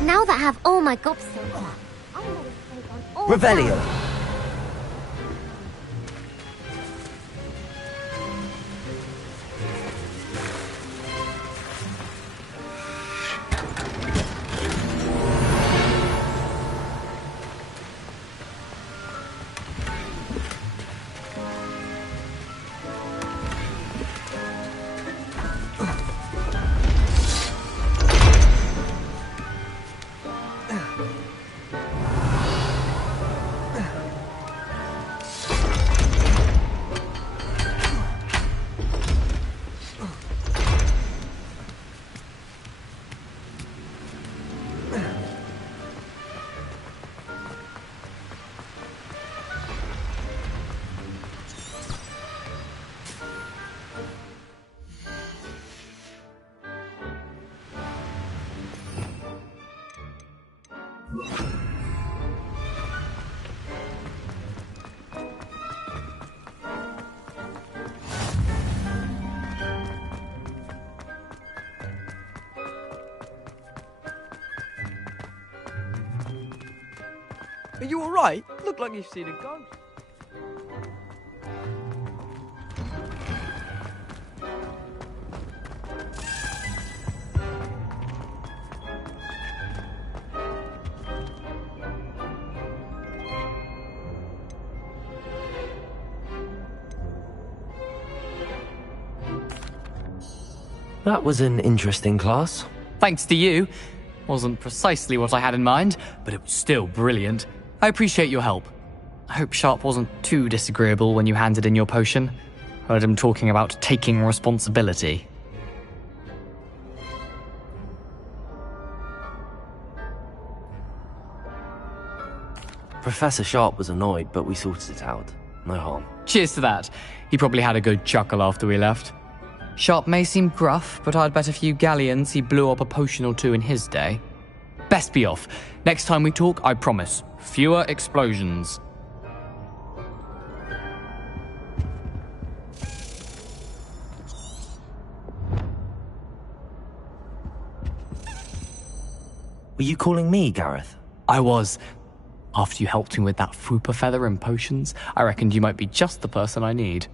Now that I have all my gobstones, I'm gonna take on all Revelio! that. Are you alright? Look like you've seen a ghost. That was an interesting class. Thanks to you. Wasn't precisely what I had in mind, but it was still brilliant. I appreciate your help. I hope Sharp wasn't too disagreeable when you handed in your potion. Heard him talking about taking responsibility. Professor Sharp was annoyed, but we sorted it out. No harm. Cheers to that. He probably had a good chuckle after we left. Sharp may seem gruff, but I'd bet a few galleons he blew up a potion or two in his day. Best be off. Next time we talk, I promise, fewer explosions. Were you calling me, Gareth? I was. After you helped me with that Fupa feather and potions, I reckoned you might be just the person I need.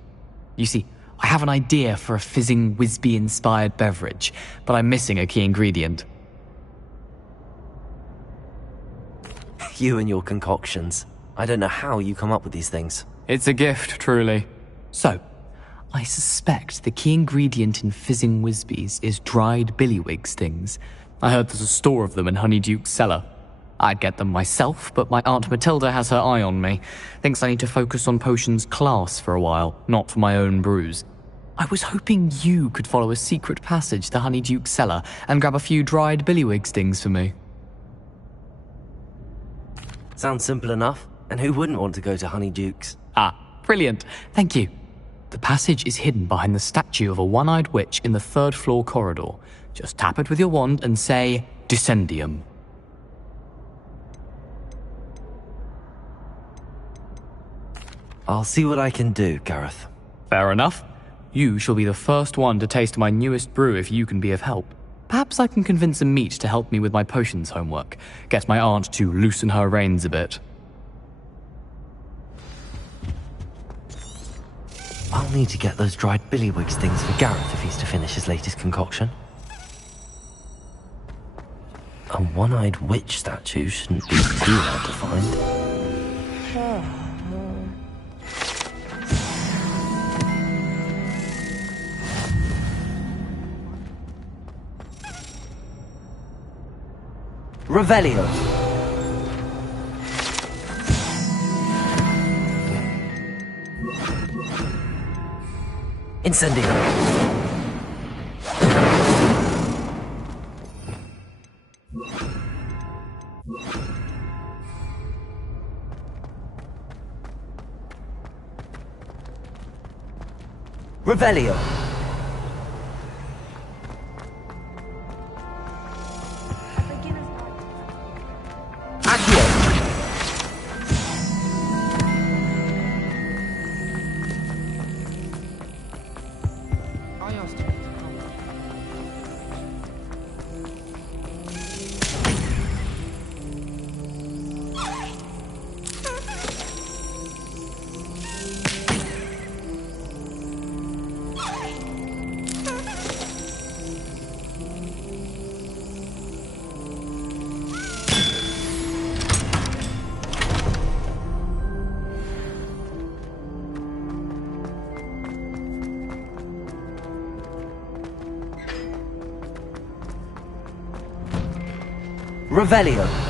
You see, I have an idea for a fizzing Wisby-inspired beverage, but I'm missing a key ingredient. You and your concoctions. I don't know how you come up with these things. It's a gift, truly. So, I suspect the key ingredient in fizzing Wisbies is dried billywig stings. I heard there's a store of them in Honeyduke's cellar. I'd get them myself, but my Aunt Matilda has her eye on me. Thinks I need to focus on potions class for a while, not for my own brews. I was hoping you could follow a secret passage to Honeyduke's cellar and grab a few dried billywig stings for me. Sounds simple enough. And who wouldn't want to go to Honeyduke's? Ah, brilliant. Thank you. The passage is hidden behind the statue of a one-eyed witch in the 3rd floor corridor. Just tap it with your wand and say, Descendium. I'll see what I can do, Gareth. Fair enough. You shall be the first one to taste my newest brew if you can be of help. Perhaps I can convince a meat to help me with my potions homework. Get my aunt to loosen her reins a bit. I'll need to get those dried billywig stings for Gareth if he's to finish his latest concoction. A one-eyed witch statue shouldn't be too hard to find. Revelio. Incendio. Revelio. Revelio.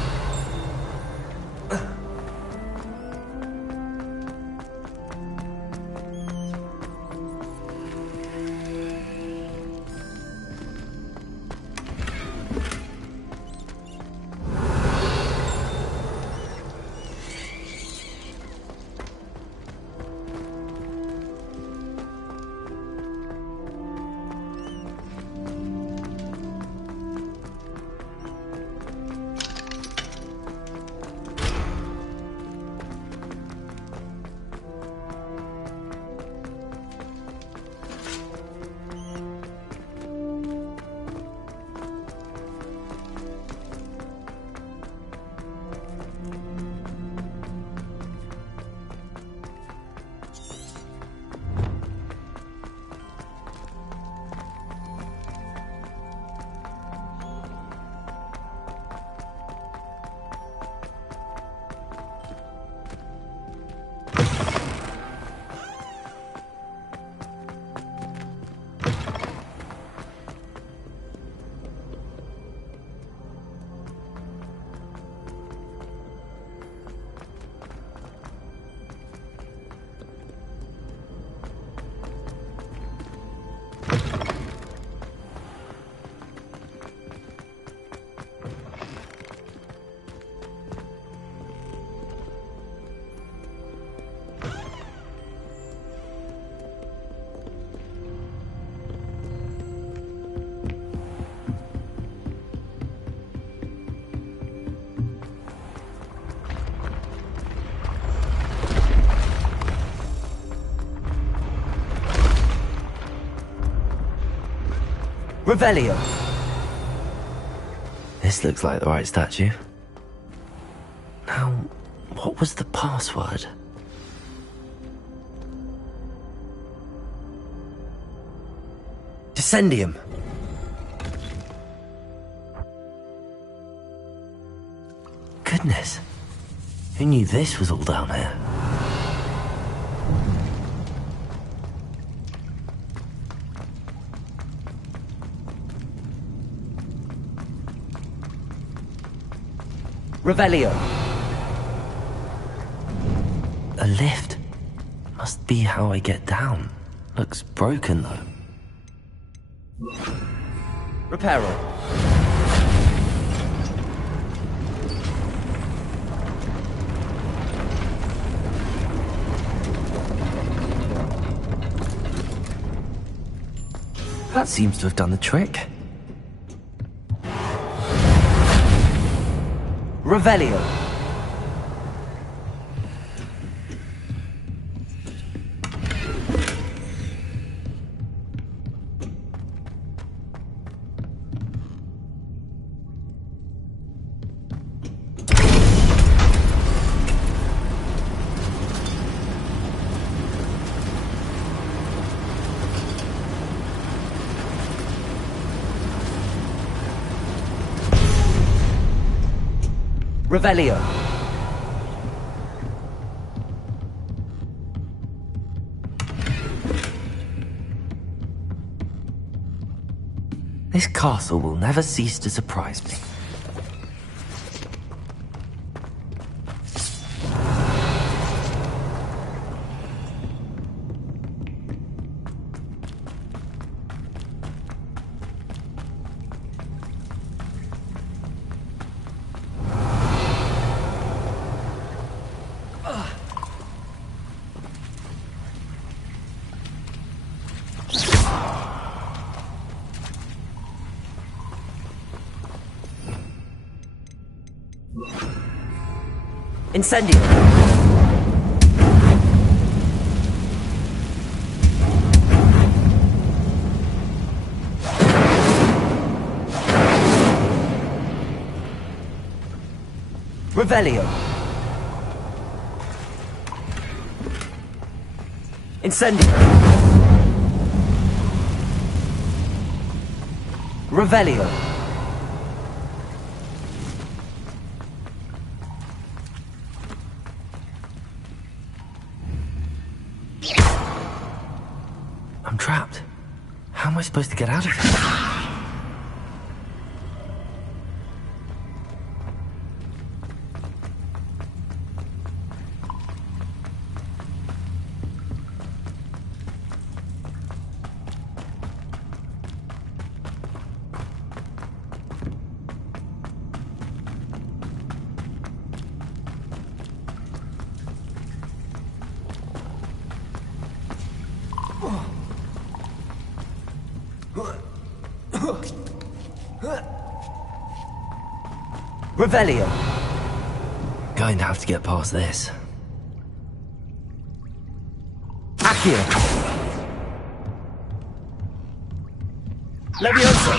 Revelio. This looks like the right statue. Now, what was the password? Descendium. Goodness. Who knew this was all down here? Revelio. A lift. Must be how I get down. Looks broken, though. Reparo. That seems to have done the trick. Revelio. Revelio. This castle will never cease to surprise me. Incendio. Revelio. Incendio. Revelio. I'm trapped. How am I supposed to get out of here? Revelio. Going to have to get past this. Accio. Levioso.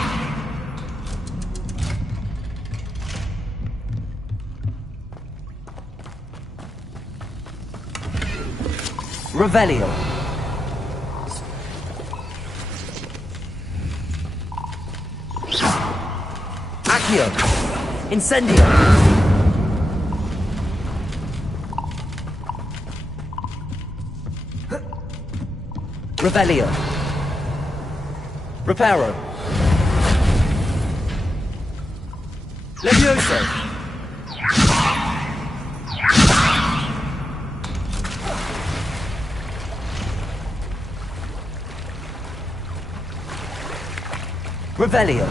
Revelio. Accio. Incendio. Revelio. Reparo. Levioso. Revelio.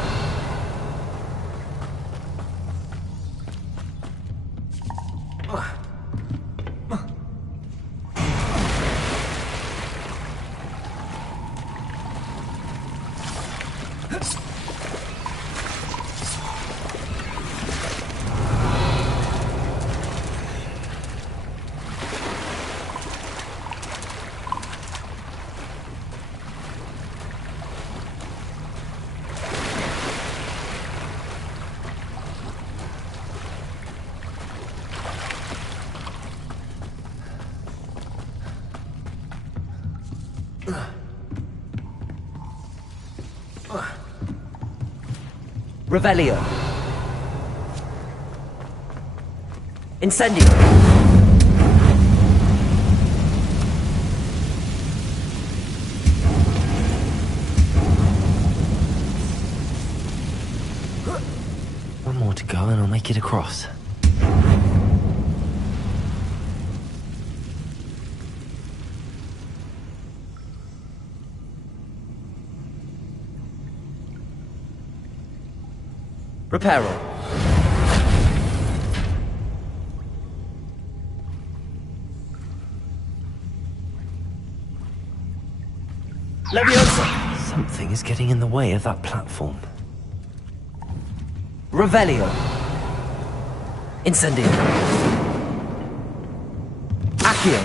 Revelio. Incendio. One more to go and I'll make it across. Repair all. Leviosa! Something is getting in the way of that platform. Revelio. Incendio. Accio.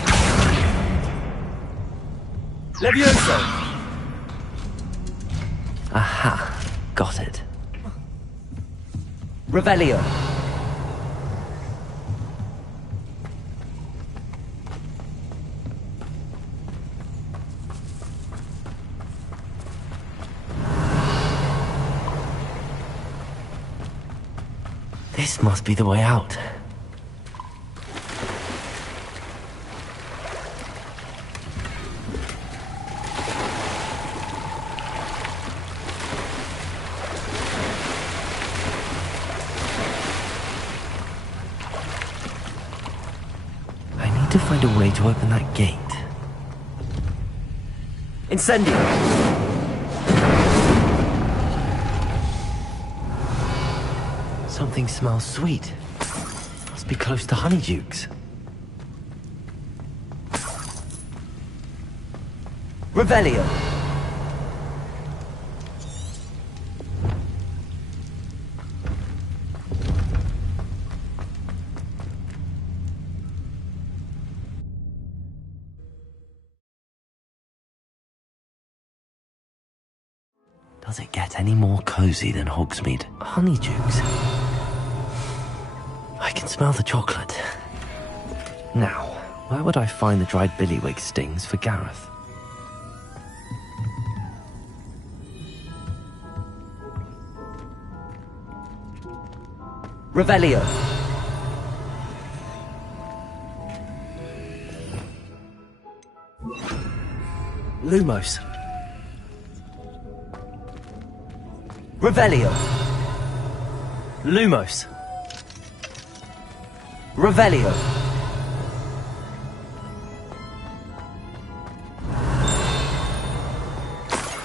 Leviosa! Aha. Got it. Revelio. This must be the way out. I need to find a way to open that gate. Incendio! Something smells sweet. Must be close to Honeydukes. Revelio. Does it get any more cozy than Hogsmeade? Honeydukes. I can smell the chocolate. Now, where would I find the dried billywig stings for Gareth? Revelio. Lumos. Revelio. Lumos. Revelio.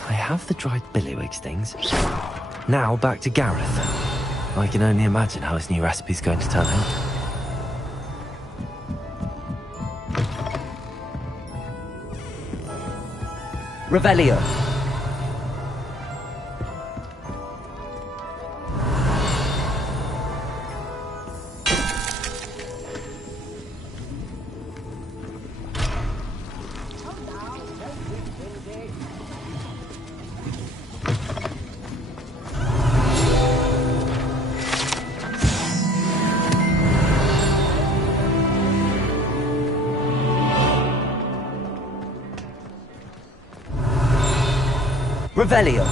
I have the dried billywig stings. Now back to Gareth. I can only imagine how his new recipe's going to turn out. Revelio. Revelio.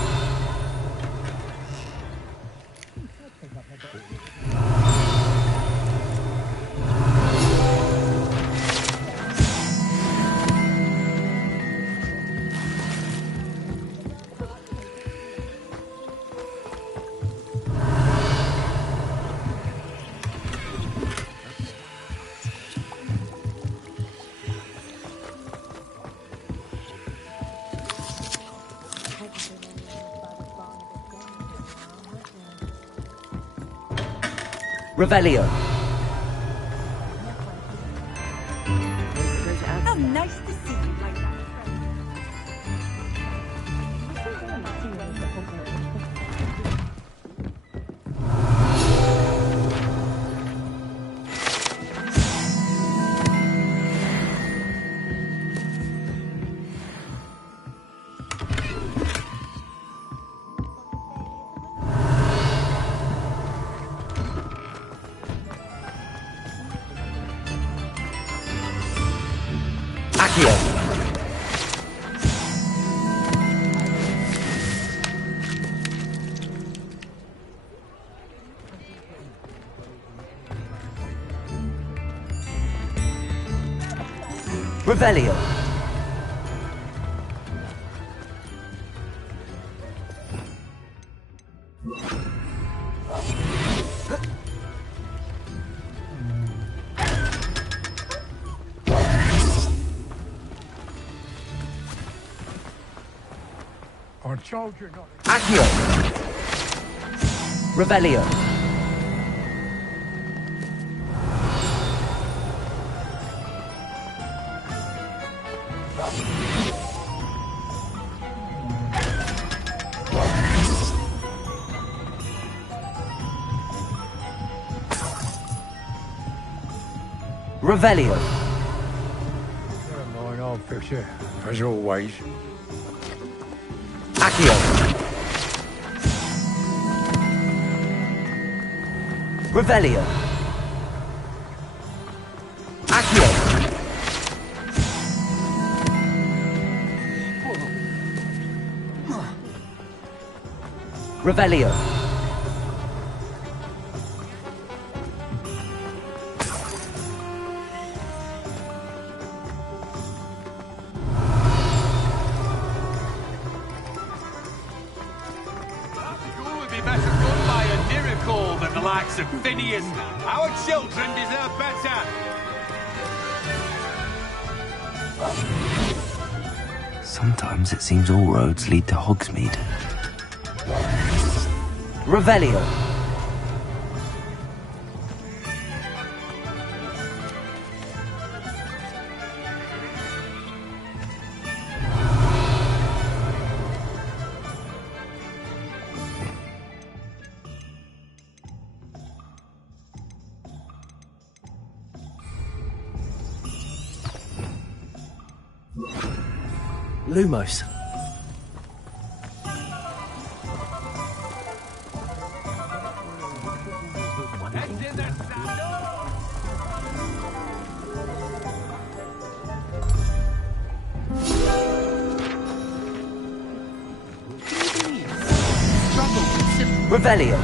Revelio. How nice to see you, my young Revelio. Our soldier not Accio. Revelio. Revelio. Never mind, I'll fix it, as always. Accio. Revelio. Accio. Revelio. Of Phineas. Our children deserve better. Sometimes it seems all roads lead to Hogsmeade. Revelio. Lumos. Revelio.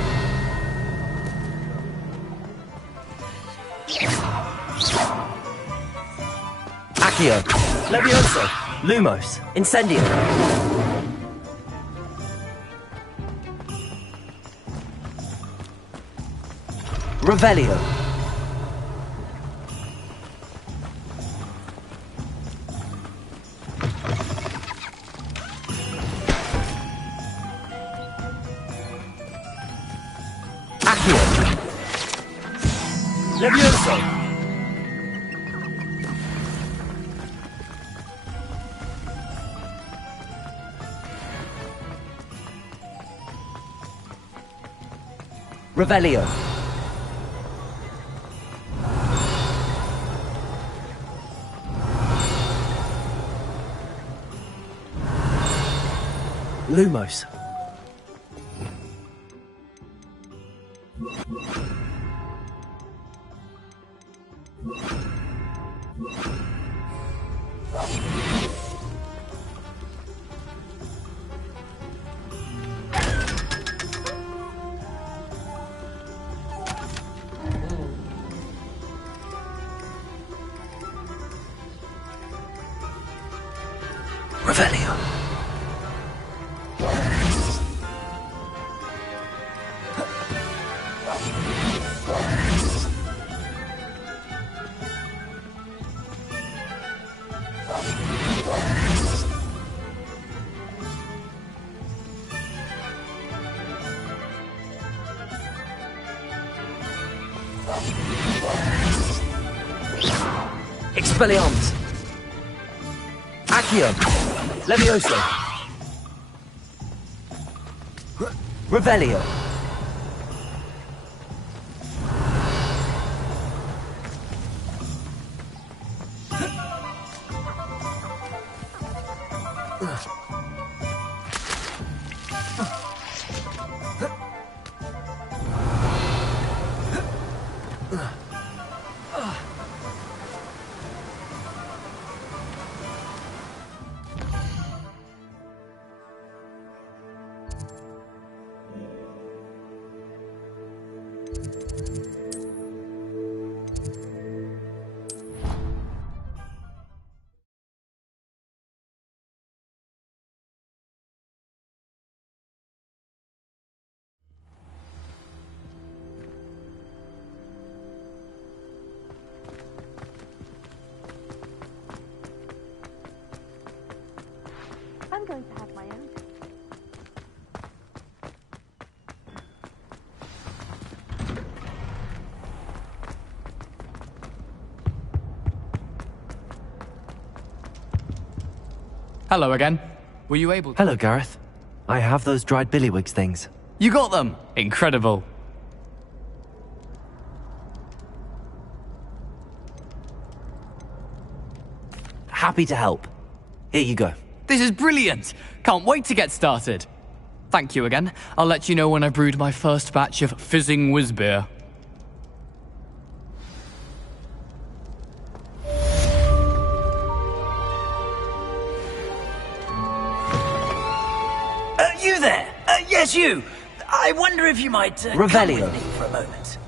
Accio. Levioso. Lumos. Incendio. Revelio. Accio. Levioso. Revelio. Lumos. Revelio. Expelliarmus. Accio. Levioso. Revelio. Hello again. Were you able to... Hello, Gareth. I have those dried billywigs things. You got them! Incredible. Happy to help. Here you go. This is brilliant! Can't wait to get started. Thank you again. I'll let you know when I brewed my first batch of fizzing whiz-beer. You there? Yes, you. I wonder if you might come Revelio. with me for a moment.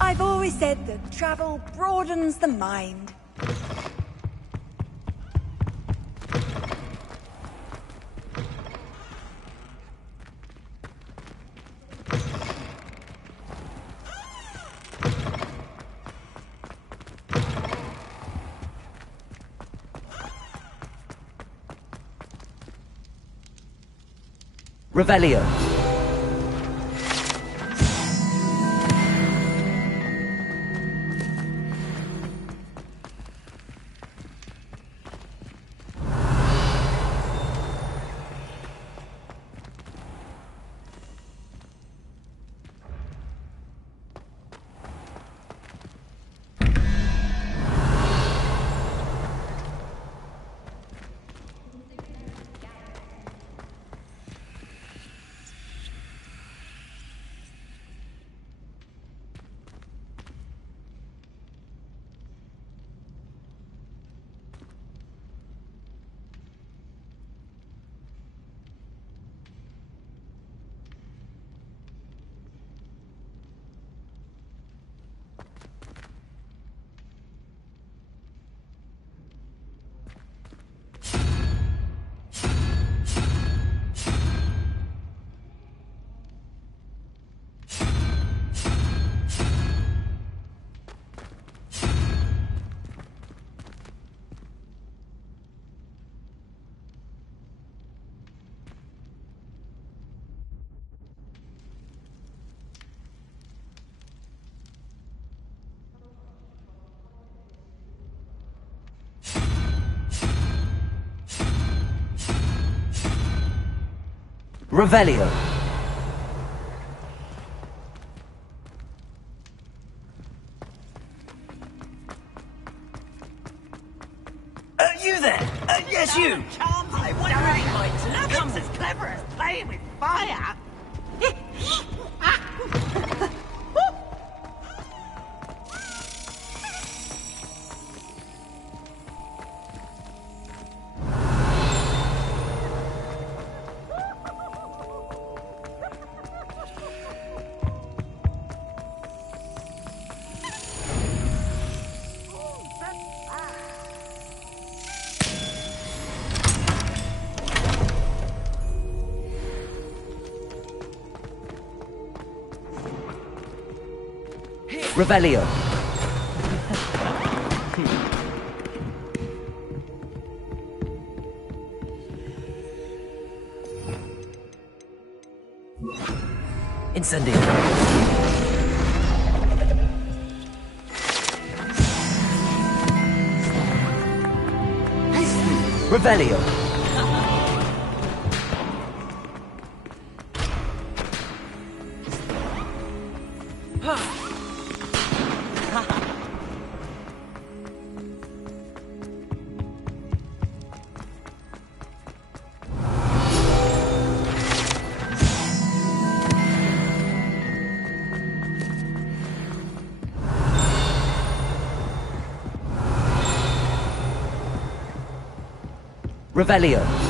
I've always said that travel broadens the mind. Revelio. Revelio. You there? Yes, you. I wonder if you might come as clever as playing with fire. Revelio. Incendio. Revelio. Revelio.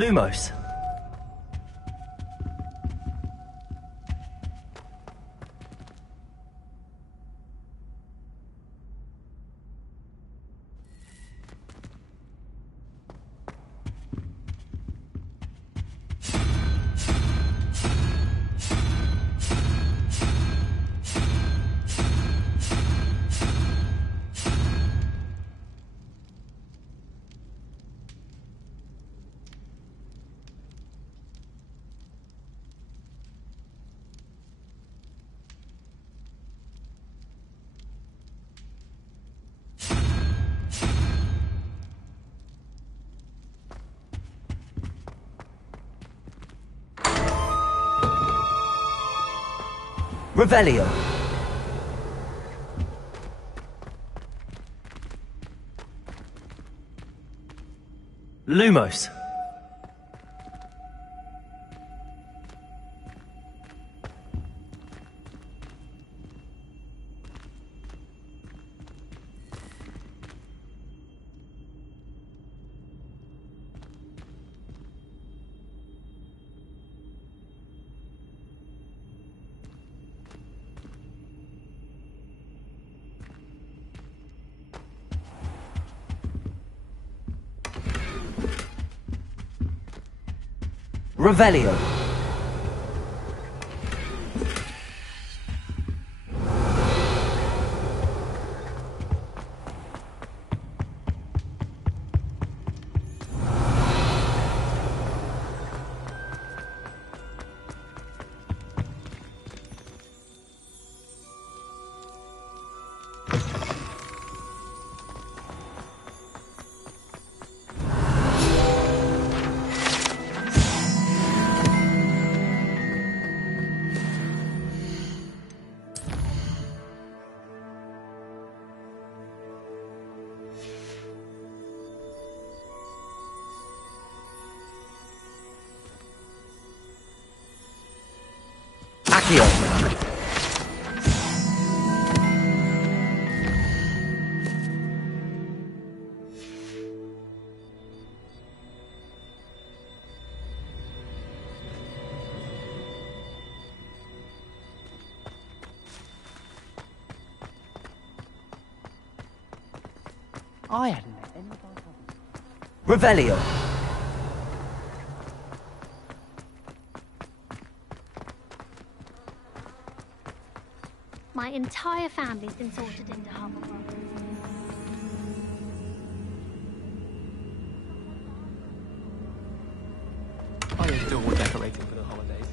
Lumos. Revelio. Lumos. Revelio. Accio. I hadn't met any. Revelio. My entire family's been sorted into Hogwarts. I adore decorating for the holidays.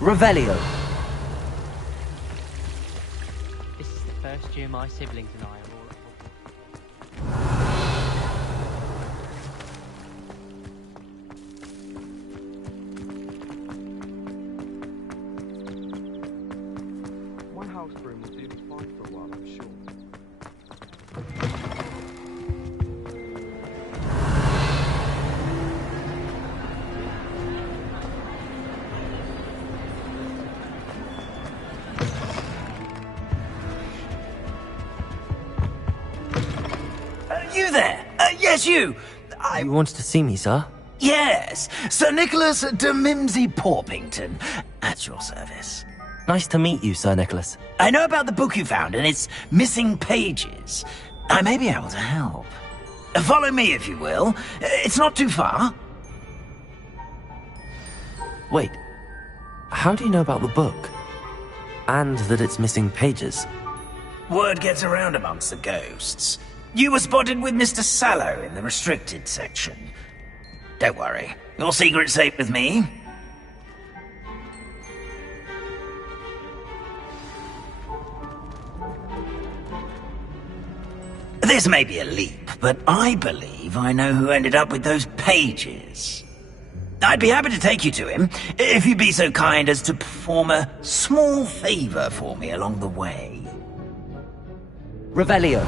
Revelio. This is the first year my siblings and I are all at Hogwarts. My house broom will do me fine for a while, I'm sure. You there? Yes, you. You wanted to see me, sir? Yes, Sir Nicholas de Mimsy Porpington, at your service. Nice to meet you, Sir Nicholas. I know about the book you found and its missing pages. I may be able to help. Follow me, if you will. It's not too far. Wait, how do you know about the book? And that it's missing pages? Word gets around amongst the ghosts. You were spotted with Mr. Sallow in the restricted section. Don't worry, your secret's safe with me. This may be a leap, but I believe I know who ended up with those pages. I'd be happy to take you to him, if you'd be so kind as to perform a small favor for me along the way. Revelio.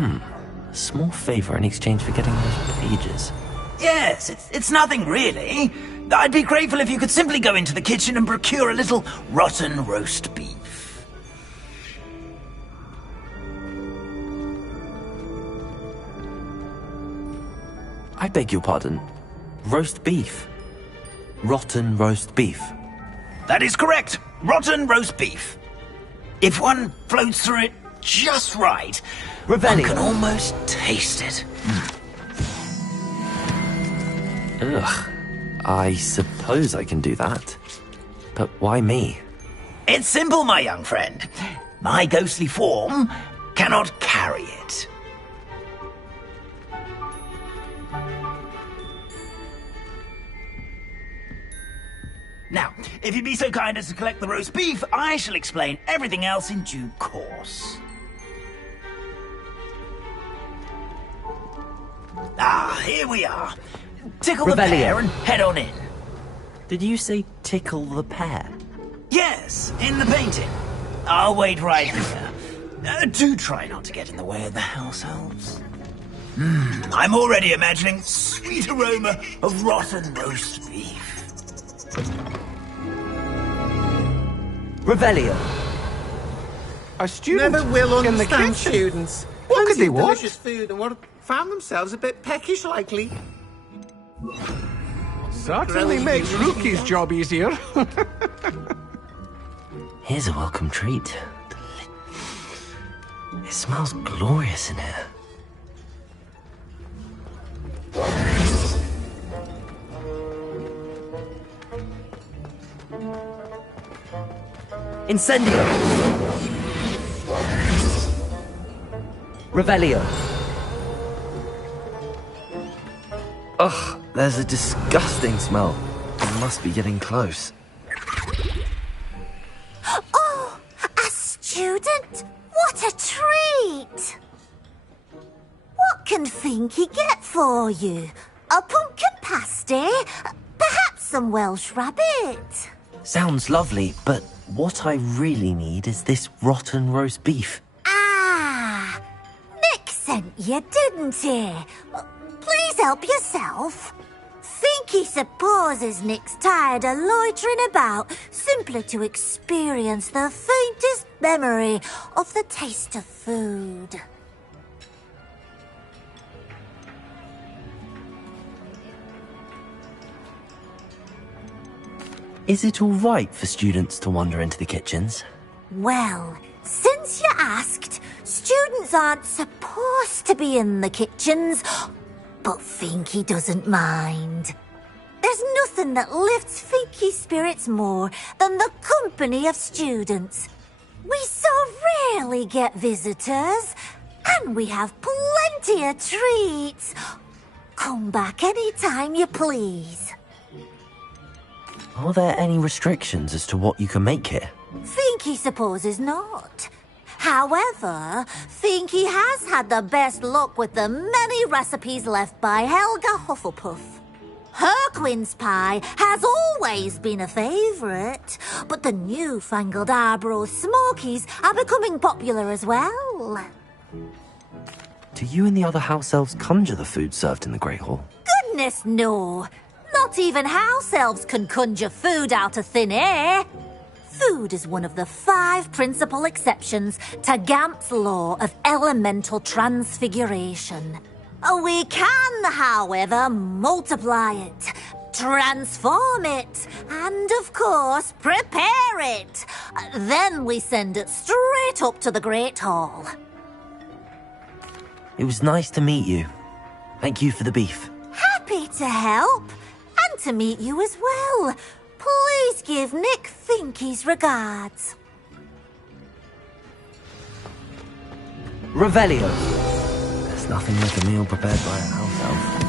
A small favor in exchange for getting those pages. Yes, it's nothing really. I'd be grateful if you could simply go into the kitchen and procure a little rotten roast beef. I beg your pardon. Roast beef. Rotten roast beef. That is correct. Rotten roast beef. If one floats through it just right, one can almost taste it. Ugh. I suppose I can do that. But why me? It's simple, my young friend. My ghostly form cannot carry it. Now, if you'd be so kind as to collect the roast beef, I shall explain everything else in due course. Ah, here we are. Tickle the pear and head on in. Did you say tickle the pear? Yes, in the painting. I'll wait right here. Do try not to get in the way of the house elves. I'm already imagining sweet aroma of rotten roast beef. Revelio. A student never will in the understand kitchen. students. What could Plenty they of want? delicious food and found themselves a bit peckish, likely. Certainly makes Rookie's job easier. Here's a welcome treat. It smells glorious in here. Incendio. Revelio. Ugh, there's a disgusting smell. It must be getting close. Oh, a student? What a treat! What can Finky get for you? A pumpkin pasty? Perhaps some Welsh rabbit? Sounds lovely, but what I really need is this rotten roast beef. Ah, Nick sent you, didn't he? Please help yourself. Finky supposes Nick's tired of loitering about simply to experience the faintest memory of the taste of food. Is it all right for students to wander into the kitchens? Well, since you asked, students aren't supposed to be in the kitchens, but Finky doesn't mind. There's nothing that lifts Finky's spirits more than the company of students. We so rarely get visitors, and we have plenty of treats. Come back any time you please. Are there any restrictions as to what you can make here? Finky supposes not. However, Finky has had the best luck with the many recipes left by Helga Hufflepuff. Her quince pie has always been a favourite, but the newfangled Arbroath Smokies are becoming popular as well. Do you and the other house elves conjure the food served in the Great Hall? Goodness no! Not even house elves can conjure food out of thin air. Food is one of the 5 principal exceptions to Gamp's law of elemental transfiguration. We can, however, multiply it, transform it, and, of course, prepare it. Then we send it straight up to the Great Hall. It was nice to meet you. Thank you for the beef. Happy to help, and to meet you as well. Please give Nick Finky's regards. Revelio. There's nothing like a meal prepared by a house elf.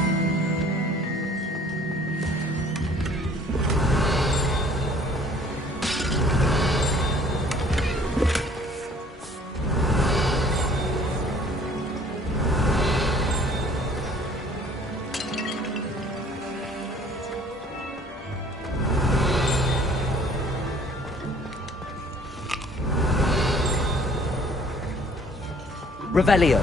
Revelio.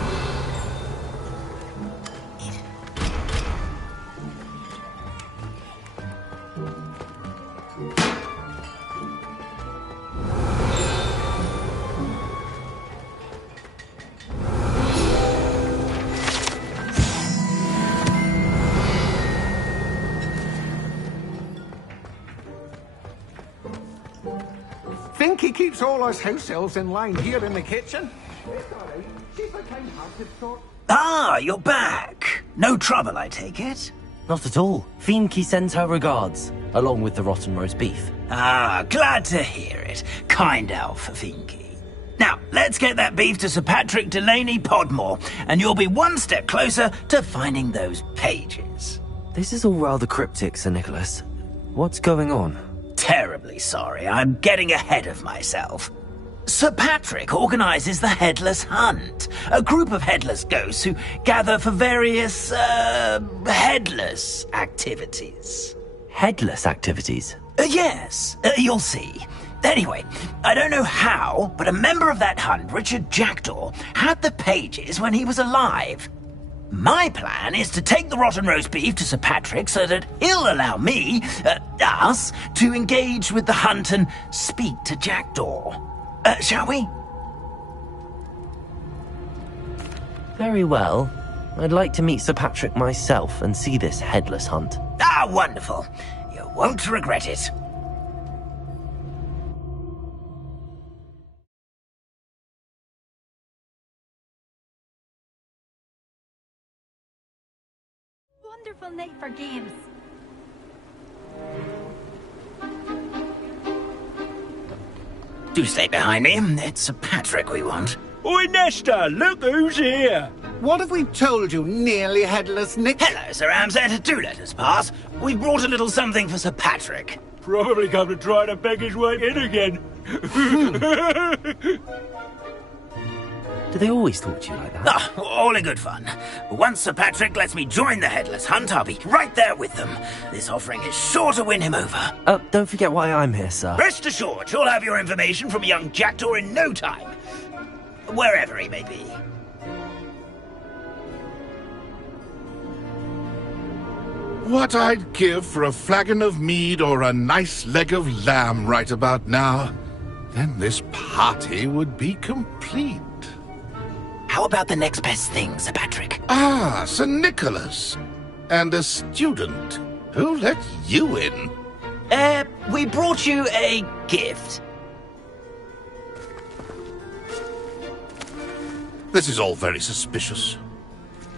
Finky keeps all us house elves in line here in the kitchen. It's all right. She's a kind-hearted sort. Ah, you're back. No trouble, I take it? Not at all. Finky sends her regards, along with the rotten roast beef. Ah, glad to hear it. Kind elf, Finky. Now, let's get that beef to Sir Patrick Delaney Podmore, and you'll be one step closer to finding those pages. This is all rather cryptic, Sir Nicholas. What's going on? Terribly sorry, I'm getting ahead of myself. Sir Patrick organises the Headless Hunt, a group of headless ghosts who gather for various, headless activities. Headless activities? Yes, you'll see. Anyway, I don't know how, but a member of that hunt, Richard Jackdaw, had the pages when he was alive. My plan is to take the rotten roast beef to Sir Patrick so that he'll allow me, us, to engage with the hunt and speak to Jackdaw. Shall we? Very well. I'd like to meet Sir Patrick myself and see this headless hunt. Ah, wonderful. You won't regret it. Wonderful night for games. Do stay behind me. It's Sir Patrick we want. Oi, Nesta, look who's here. What have we told you, nearly headless Nick? Hello, Sir Ramsay. Do let us pass. We've brought a little something for Sir Patrick. Probably come to try to beg his way in again. Do they always talk to you like that? Ah, all in good fun. Once Sir Patrick lets me join the Headless Hunt, I'll be right there with them. This offering is sure to win him over. Don't forget why I'm here, sir. Rest assured, you'll have your information from young Jackdaw in no time. Wherever he may be. What I'd give for a flagon of mead or a nice leg of lamb right about now. Then this party would be complete. How about the next best thing, Sir Patrick? Ah, Sir Nicholas. And a student. Who let you in? We brought you a gift. This is all very suspicious.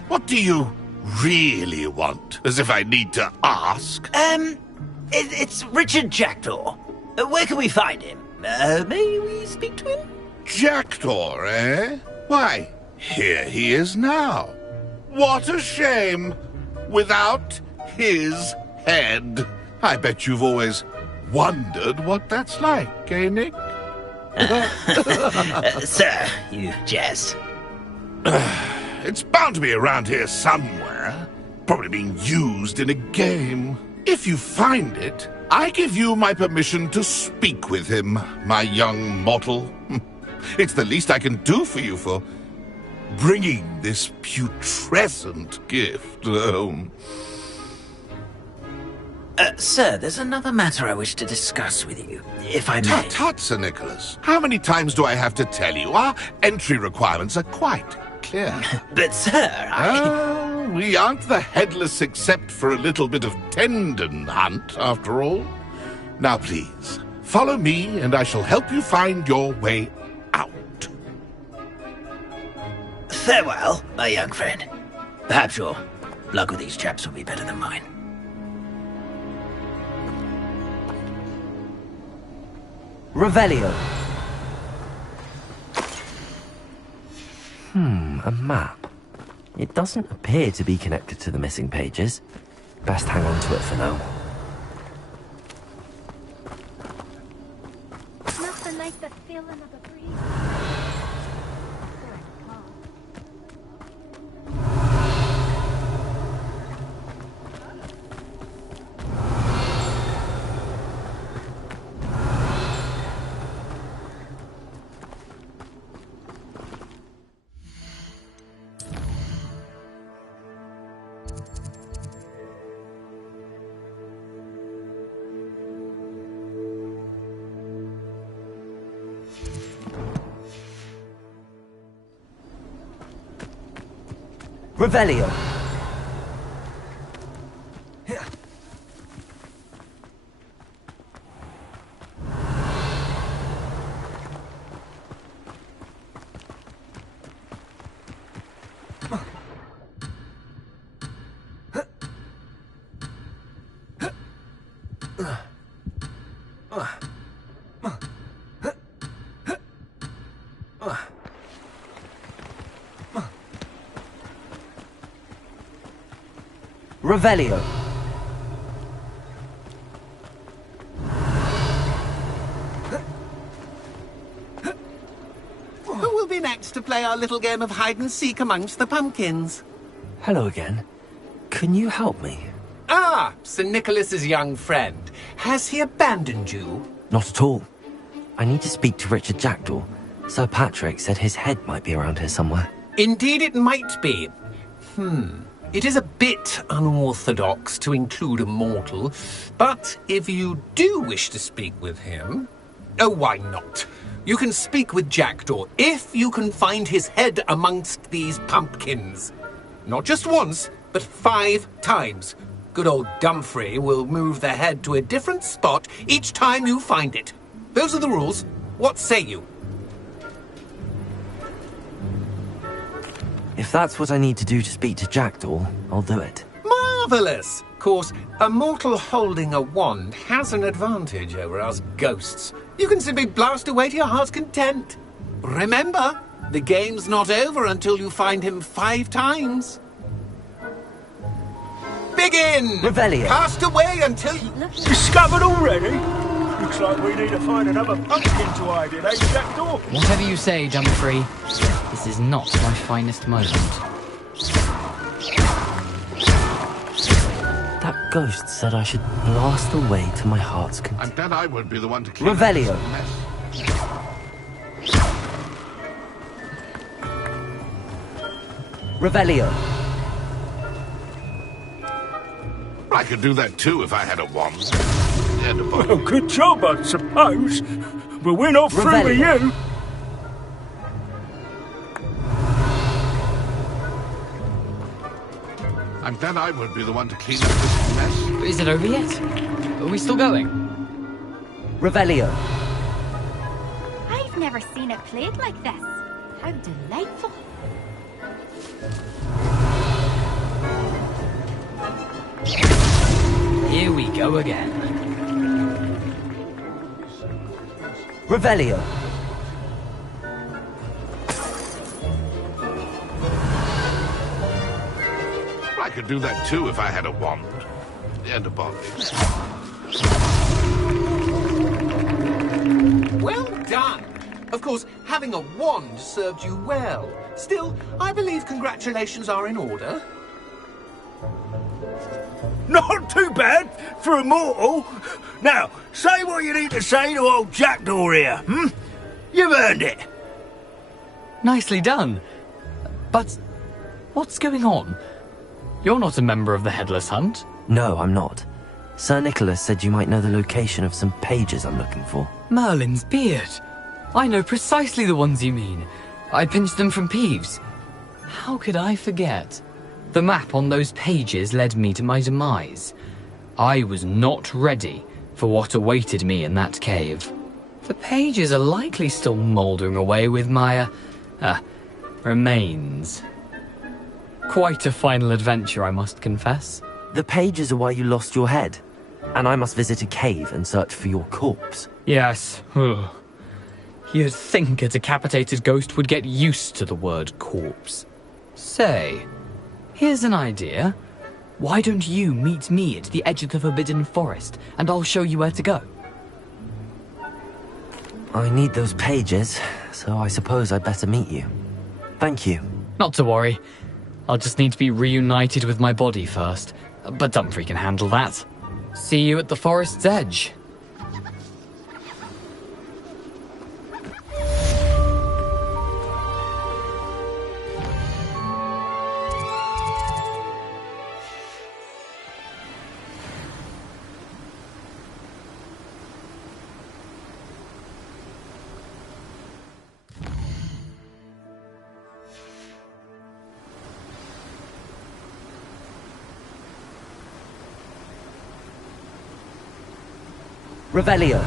What do you really want? As if I need to ask. It's Richard Jackdaw. Where can we find him? May we speak to him? Jackdaw, eh? Why, here he is now. What a shame. Without his head. I bet you've always wondered what that's like, eh, Nick? Sir, you jest. It's bound to be around here somewhere. Probably being used in a game. If you find it, I give you my permission to speak with him, my young mortal. It's the least I can do for you for bringing this putrescent gift home. Sir, there's another matter I wish to discuss with you, if I may. Tut, tut, Sir Nicholas. How many times do I have to tell you? Our entry requirements are quite clear. But, sir, we aren't the headless except for a little bit of tendon hunt, after all. Now, please, follow me, and I shall help you find your way out. Farewell, my young friend. Perhaps your luck with these chaps will be better than mine. Revelio. A map. It doesn't appear to be connected to the missing pages. Best hang on to it for now. Nothing like the feeling of a breeze. Revelio. Revelio. Who will be next to play our little game of hide-and-seek amongst the pumpkins? Hello again. Can you help me? Ah, Sir Nicholas's young friend. Has he abandoned you? Not at all. I need to speak to Richard Jackdaw. Sir Patrick said his head might be around here somewhere. Indeed it might be. It is a bit unorthodox to include a mortal, but if you do wish to speak with him... Oh, why not? You can speak with Jackdaw if you can find his head amongst these pumpkins. Not just once, but 5 times. Good old Dumfrey will move the head to a different spot each time you find it. Those are the rules. What say you? If that's what I need to do to speak to Jackdaw, I'll do it. Marvellous! Of course, a mortal holding a wand has an advantage over us ghosts. You can simply blast away to your heart's content. Remember, the game's not over until you find him 5 times. Begin! Revelio. Cast away until you... Discovered already? Looks like we need to find another pumpkin to hide in, eh, Jackdaw? Whatever you say, Dumfrey. This is not my finest moment. That ghost said I should blast away to my heart's content. I'm glad I would be the one to clean Revelio. up this mess. Revelio. I could do that too if I had a wand. Well, good job, I suppose. But we're not through with you. I'm glad I would be the one to clean up this mess. Is it over yet? Are we still going? Revelio. I've never seen it played like this. How delightful. Here we go again. Revelio. I could do that too if I had a wand. And a body. Well done! Of course, having a wand served you well. Still, I believe congratulations are in order. Not too bad for a mortal. Now, say what you need to say to old Jackdaw here, You've earned it. Nicely done. But what's going on? You're not a member of the Headless Hunt. No, I'm not. Sir Nicholas said you might know the location of some pages I'm looking for. Merlin's beard. I know precisely the ones you mean. I pinched them from Peeves. How could I forget? The map on those pages led me to my demise. I was not ready for what awaited me in that cave. The pages are likely still mouldering away with my, remains. Quite a final adventure, I must confess. The pages are why you lost your head, and I must visit a cave and search for your corpse. Yes. You'd think a decapitated ghost would get used to the word corpse. Say, here's an idea. Why don't you meet me at the edge of the Forbidden Forest, and I'll show you where to go? I need those pages, so I suppose I'd better meet you. Thank you. Not to worry. I'll just need to be reunited with my body first. But Dumfrey can handle that. See you at the forest's edge. Revelio.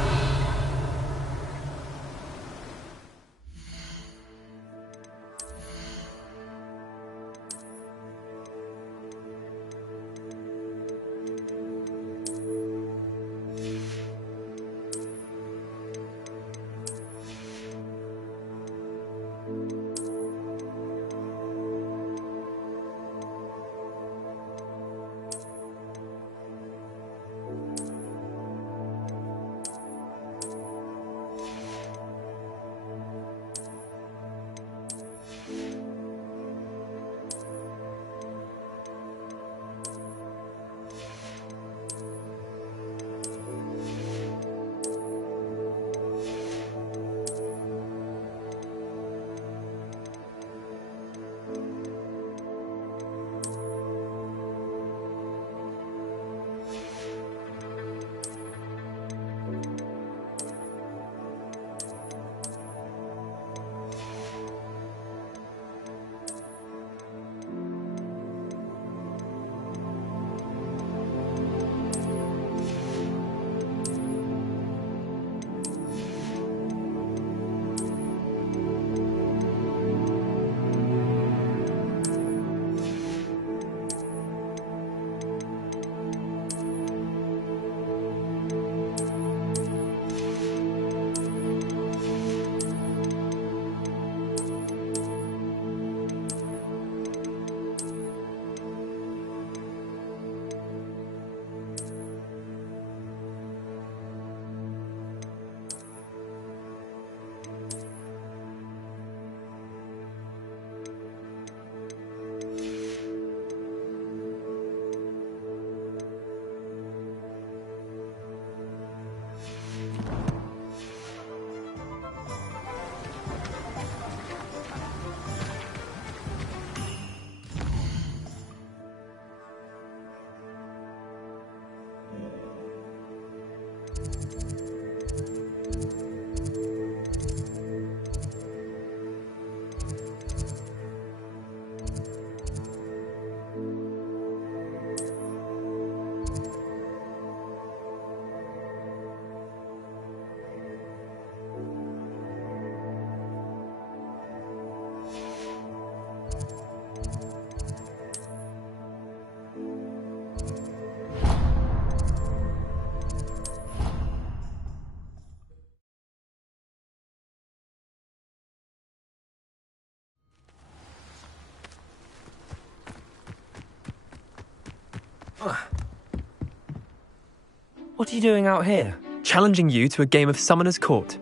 What are you doing out here? Challenging you to a game of Summoner's Court.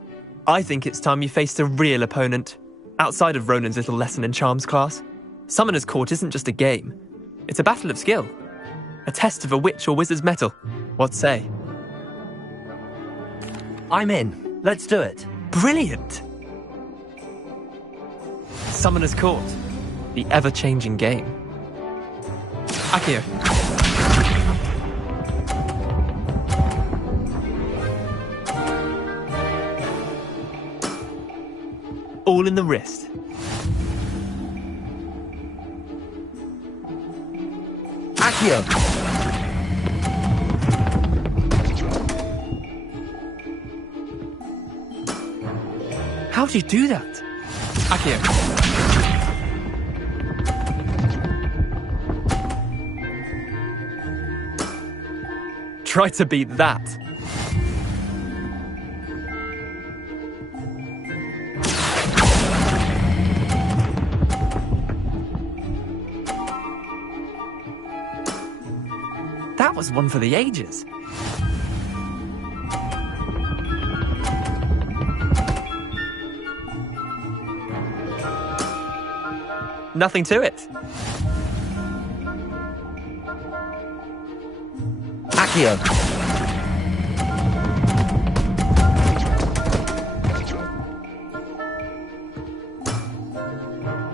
I think it's time you faced a real opponent, outside of Ronan's little lesson in charms class. Summoner's Court isn't just a game. It's a battle of skill. A test of a witch or wizard's mettle. What say? I'm in. Let's do it. Brilliant! Summoner's Court. The ever-changing game. Akio. All in the wrist. Akio! How'd you do that? Akio. Try to beat that. That was one for the ages. Nothing to it. Akio.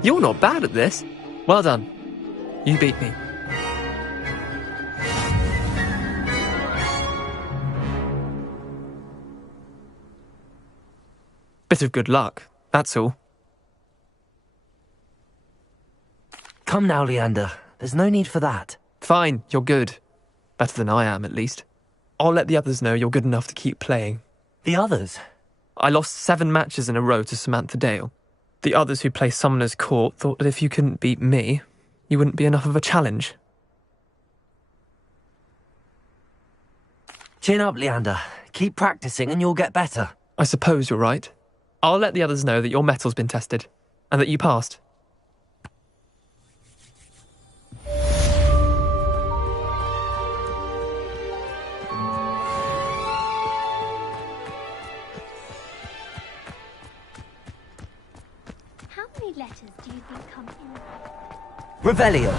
You're not bad at this. Well done. You beat me. Bit of good luck, that's all. Come now, Leander. There's no need for that. Fine, you're good. Better than I am, at least. I'll let the others know you're good enough to keep playing. The others? I lost 7 matches in a row to Samantha Dale. The others who play Summoner's Court thought that if you couldn't beat me, you wouldn't be enough of a challenge. Chin up, Leander. Keep practicing and you'll get better. I suppose you're right. I'll let the others know that your metal's been tested, and that you passed. How many letters do you think come in? Revelio.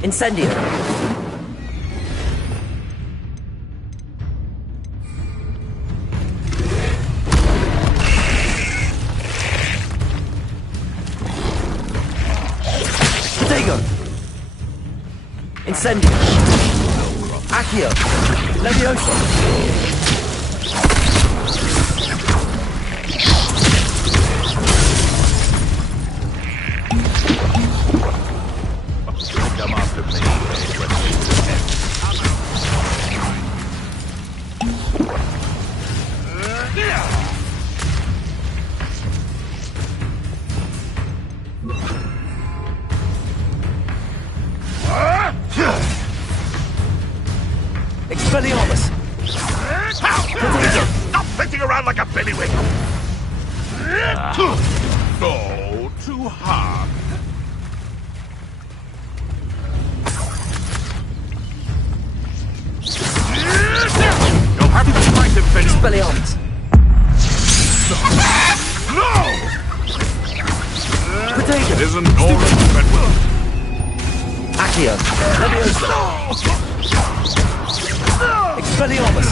Incendio. Incendio. Accio. Levioso. Come after me. Expelliarmus. Stop flitting around like a bellywig. Oh, too hard. You'll have to fight him, finish. Expelliarmus. No! Potato. It isn't Norris, but will. Accio. Levioso. Expelliarmus.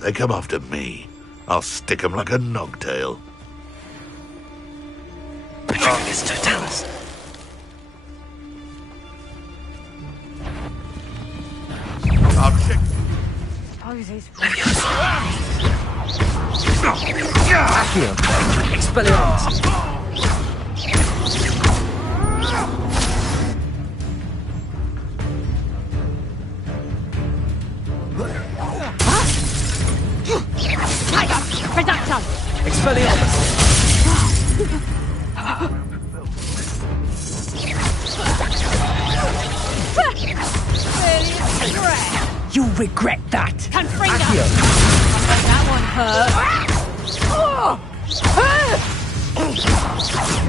They come after me. I'll stick them like a nogtail. Petronius Totalis. I'll check. Accio. Expelliarmus. Reducto! Expelliarmus. You'll regret that. Confringo! Accio. That one hurt.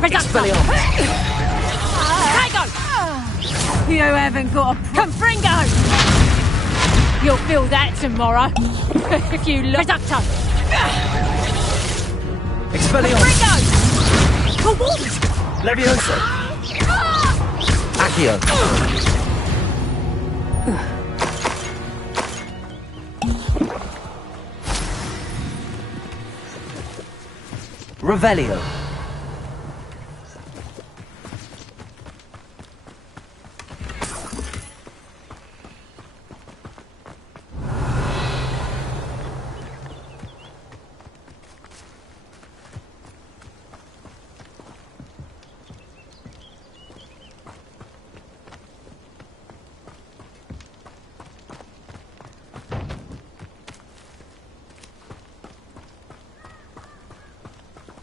Expelliarmus. Prego! You haven't got a Confringo! You'll feel that tomorrow. If you look. Reducto! Expelliarmus. Confringo! Levioso. Accio. Revelio.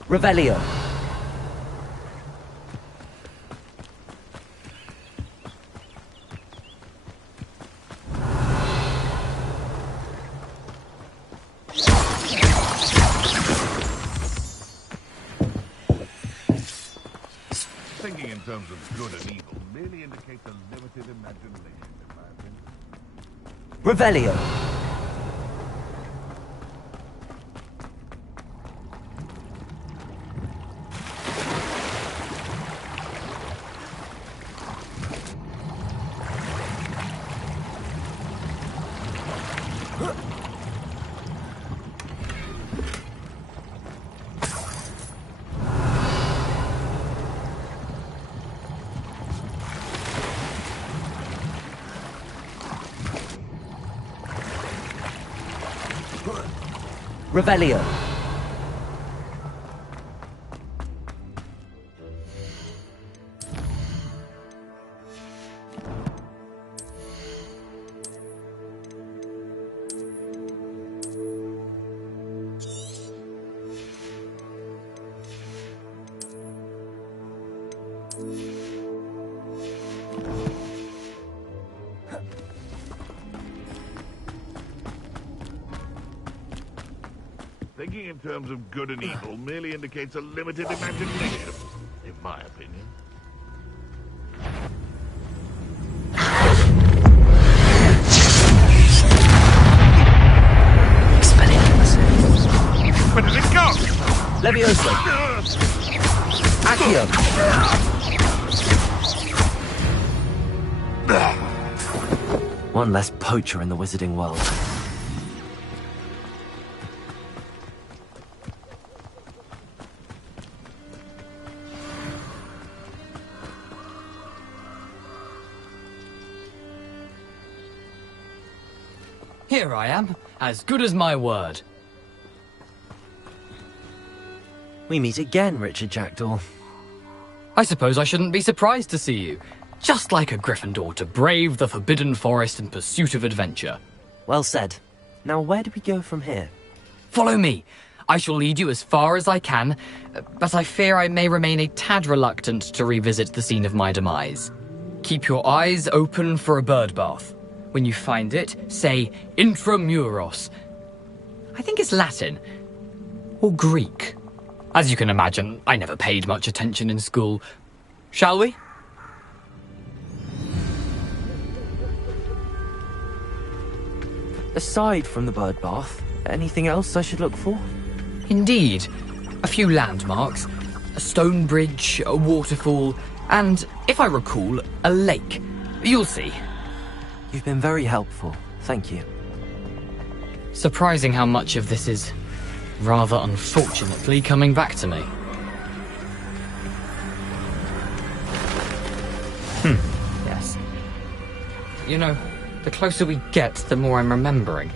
Revelio. Thinking in terms of good and evil merely indicates a limited imagination, in my opinion. Revelio. Revelio. Thinking in terms of good and evil merely indicates a limited imagination, in my opinion. Where did it go? Levioso. Accio. One less poacher in the wizarding world. Here I am, as good as my word. We meet again, Richard Jackdaw. I suppose I shouldn't be surprised to see you. Just like a Gryffindor to brave the Forbidden Forest in pursuit of adventure. Well said. Now where do we go from here? Follow me. I shall lead you as far as I can, but I fear I may remain a tad reluctant to revisit the scene of my demise. Keep your eyes open for a bird bath. When you find it, say intramuros. I think it's Latin. Or Greek. As you can imagine, I never paid much attention in school. Shall we? Aside from the bird bath, anything else I should look for? Indeed. A few landmarks. A stone bridge, a waterfall, and, if I recall, a lake. You'll see. You've been very helpful. Thank you. Surprising how much of this is, rather unfortunately, coming back to me. Yes. You know, the closer we get, the more I'm remembering.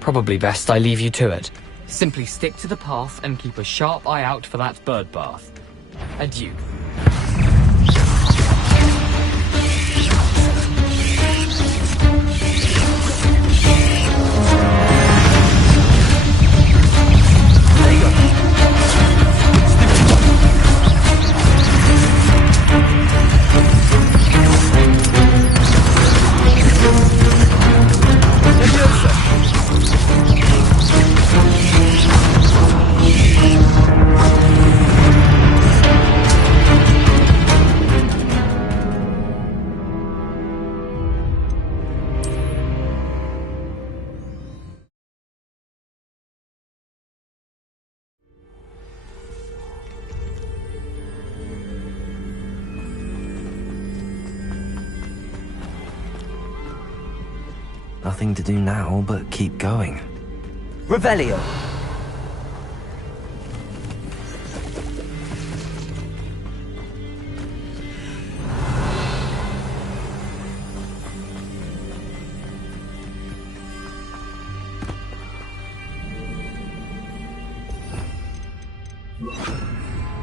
Probably best I leave you to it. Simply stick to the path and keep a sharp eye out for that bird bath. Adieu. Nothing to do now but keep going. Revelio.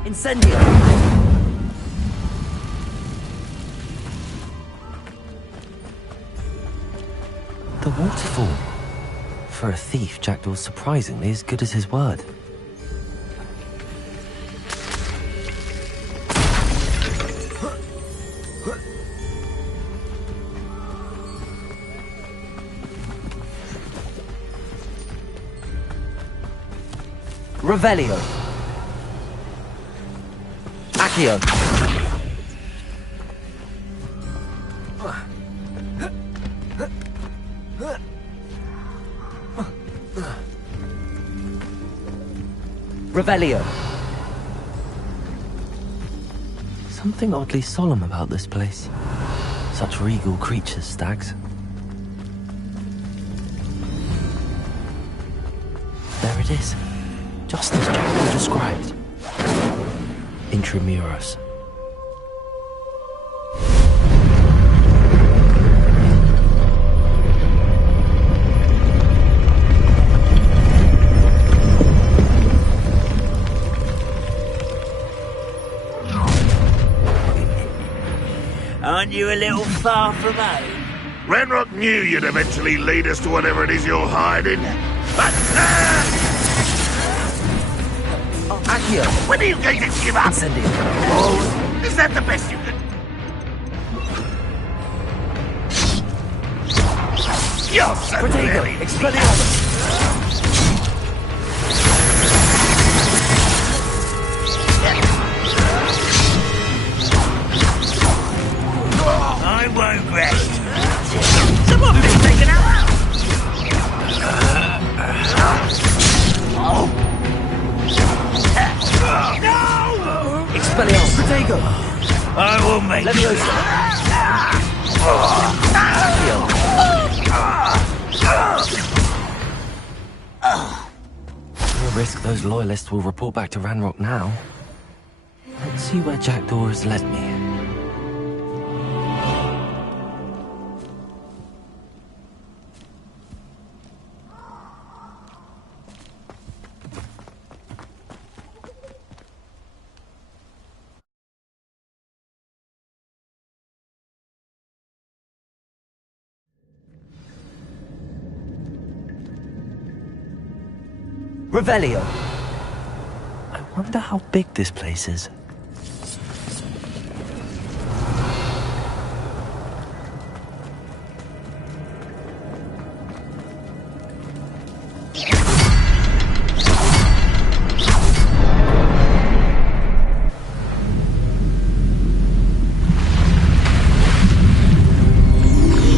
Incendio. The waterfall. For a thief, Jackdaw's surprisingly as good as his word. Revelio. Accio. Revelio. Something oddly solemn about this place. Such regal creatures, stags. There it is. Just as Jackdaw described. Intramuros. Aren't you a little far from home? Renrock knew you'd eventually lead us to whatever it is you're hiding. But, Accio! when are you going to give up? Incendio. Oh, is that the best you can... You're so Protego! very... Expelliarmus! I won't rest. Someone been taken out. No! Expelliarmus! Protego! I will make Leviosa! Accio! No risk those loyalists will report back to Ranrock now. Let's see where Jackdaw has led me. Revelio! I wonder how big this place is.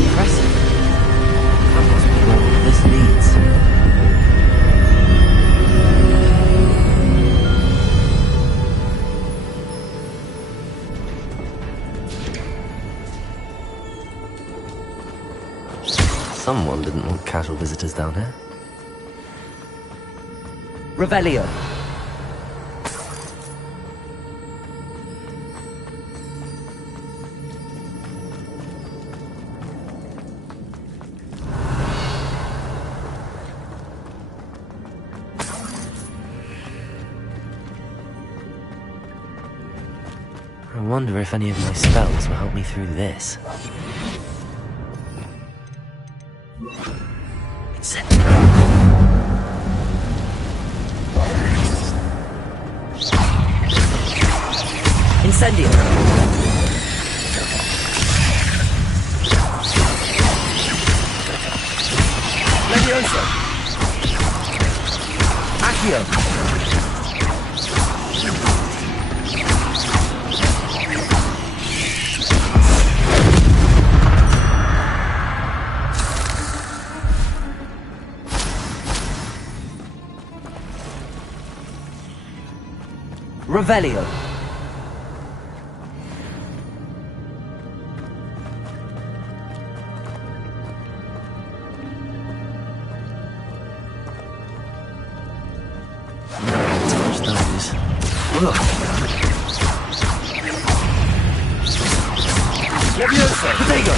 Impressive. That must be where all this leads. Someone didn't want casual visitors down here. Revelio! I wonder if any of my spells will help me through this. Incendio! Leviosa! Accio! Revelio! Touch those. Leviosa! Protego!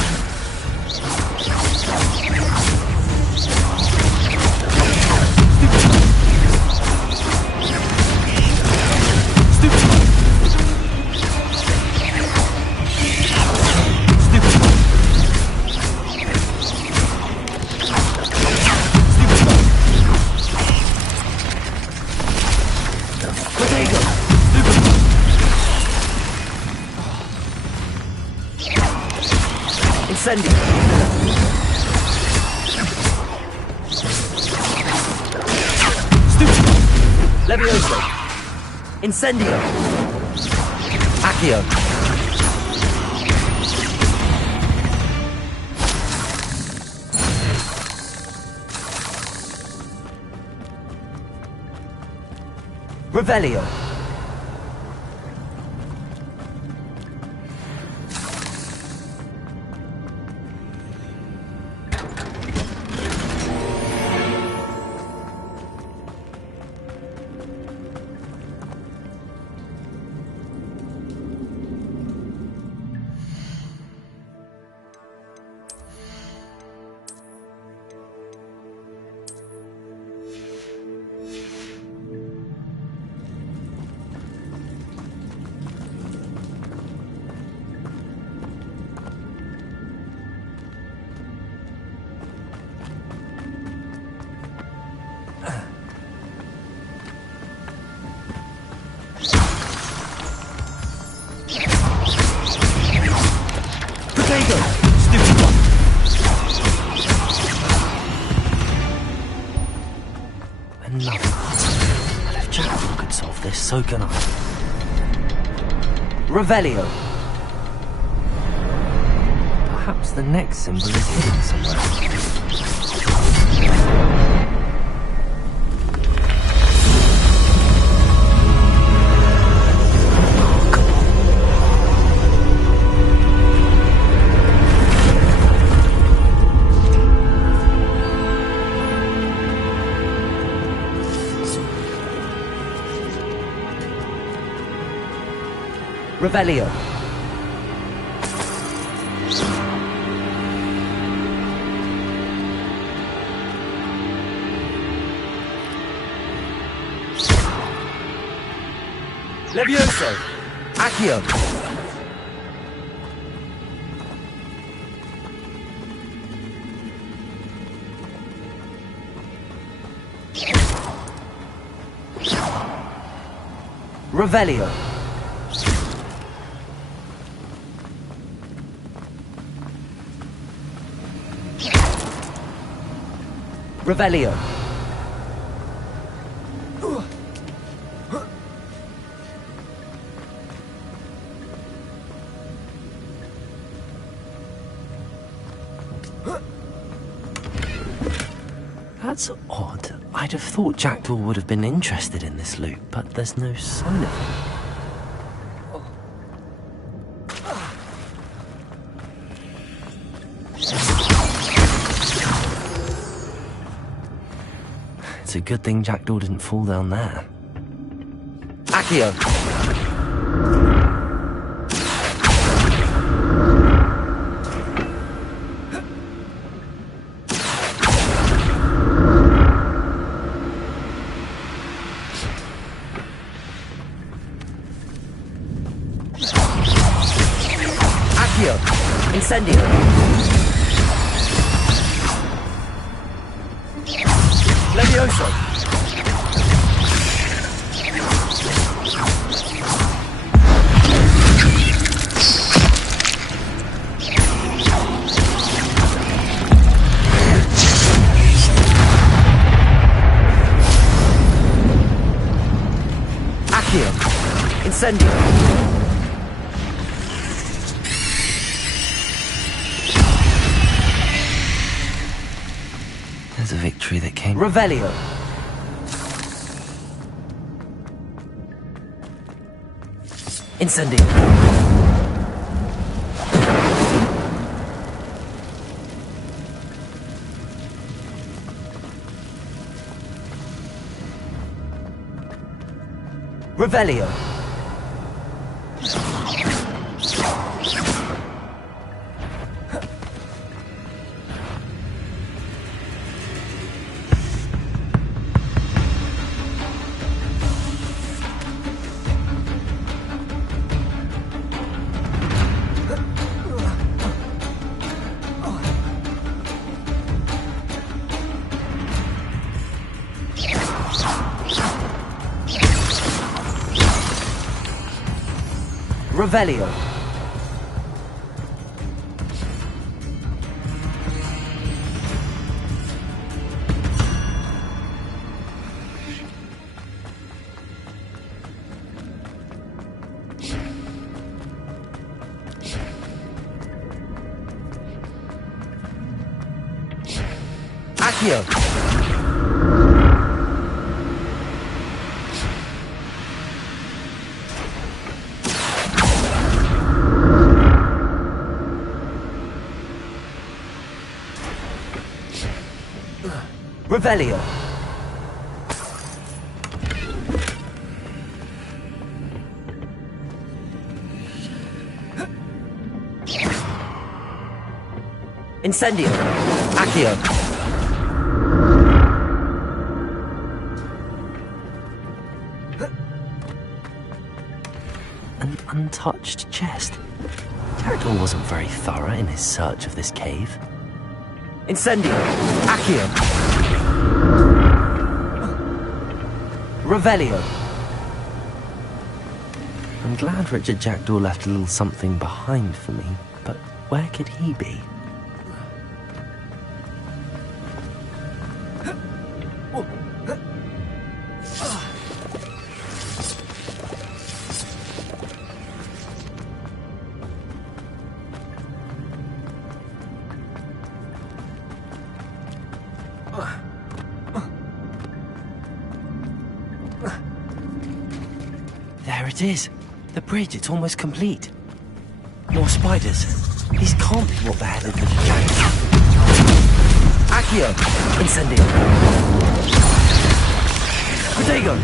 Incendio! Stupid! Levioso! Incendio! Accio! Revelio! another. But if Jackdaw could solve this, so can I. Revelio. Perhaps the next symbol is hidden somewhere. Revelio. Levioso. Accio. Revelio. Revelio. That's odd. I'd have thought Jackdaw would have been interested in this loot, but there's no sign of him. It's a good thing Jackdaw didn't fall down there. Accio. Accio. Incendio. Levioso. Accio. Incendio. There's a victory that came. Revelio. Incendio. Revelio. Revelio. Accio. Revelio. Incendio. Accio. An untouched chest. Jackdaw wasn't very thorough in his search of this cave. Incendio. Accio. Revelio. I'm glad Richard Jackdaw left a little something behind for me, but where could he be? There it is. The bridge, it's almost complete. More spiders. These can't be what beheaded the giants. Accio! Incendio! Protego!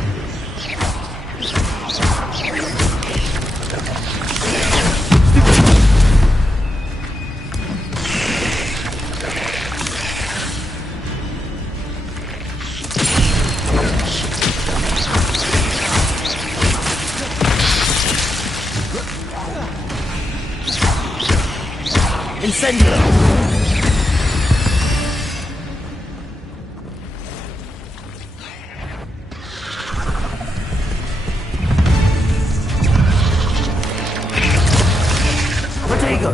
Incendio! Protego!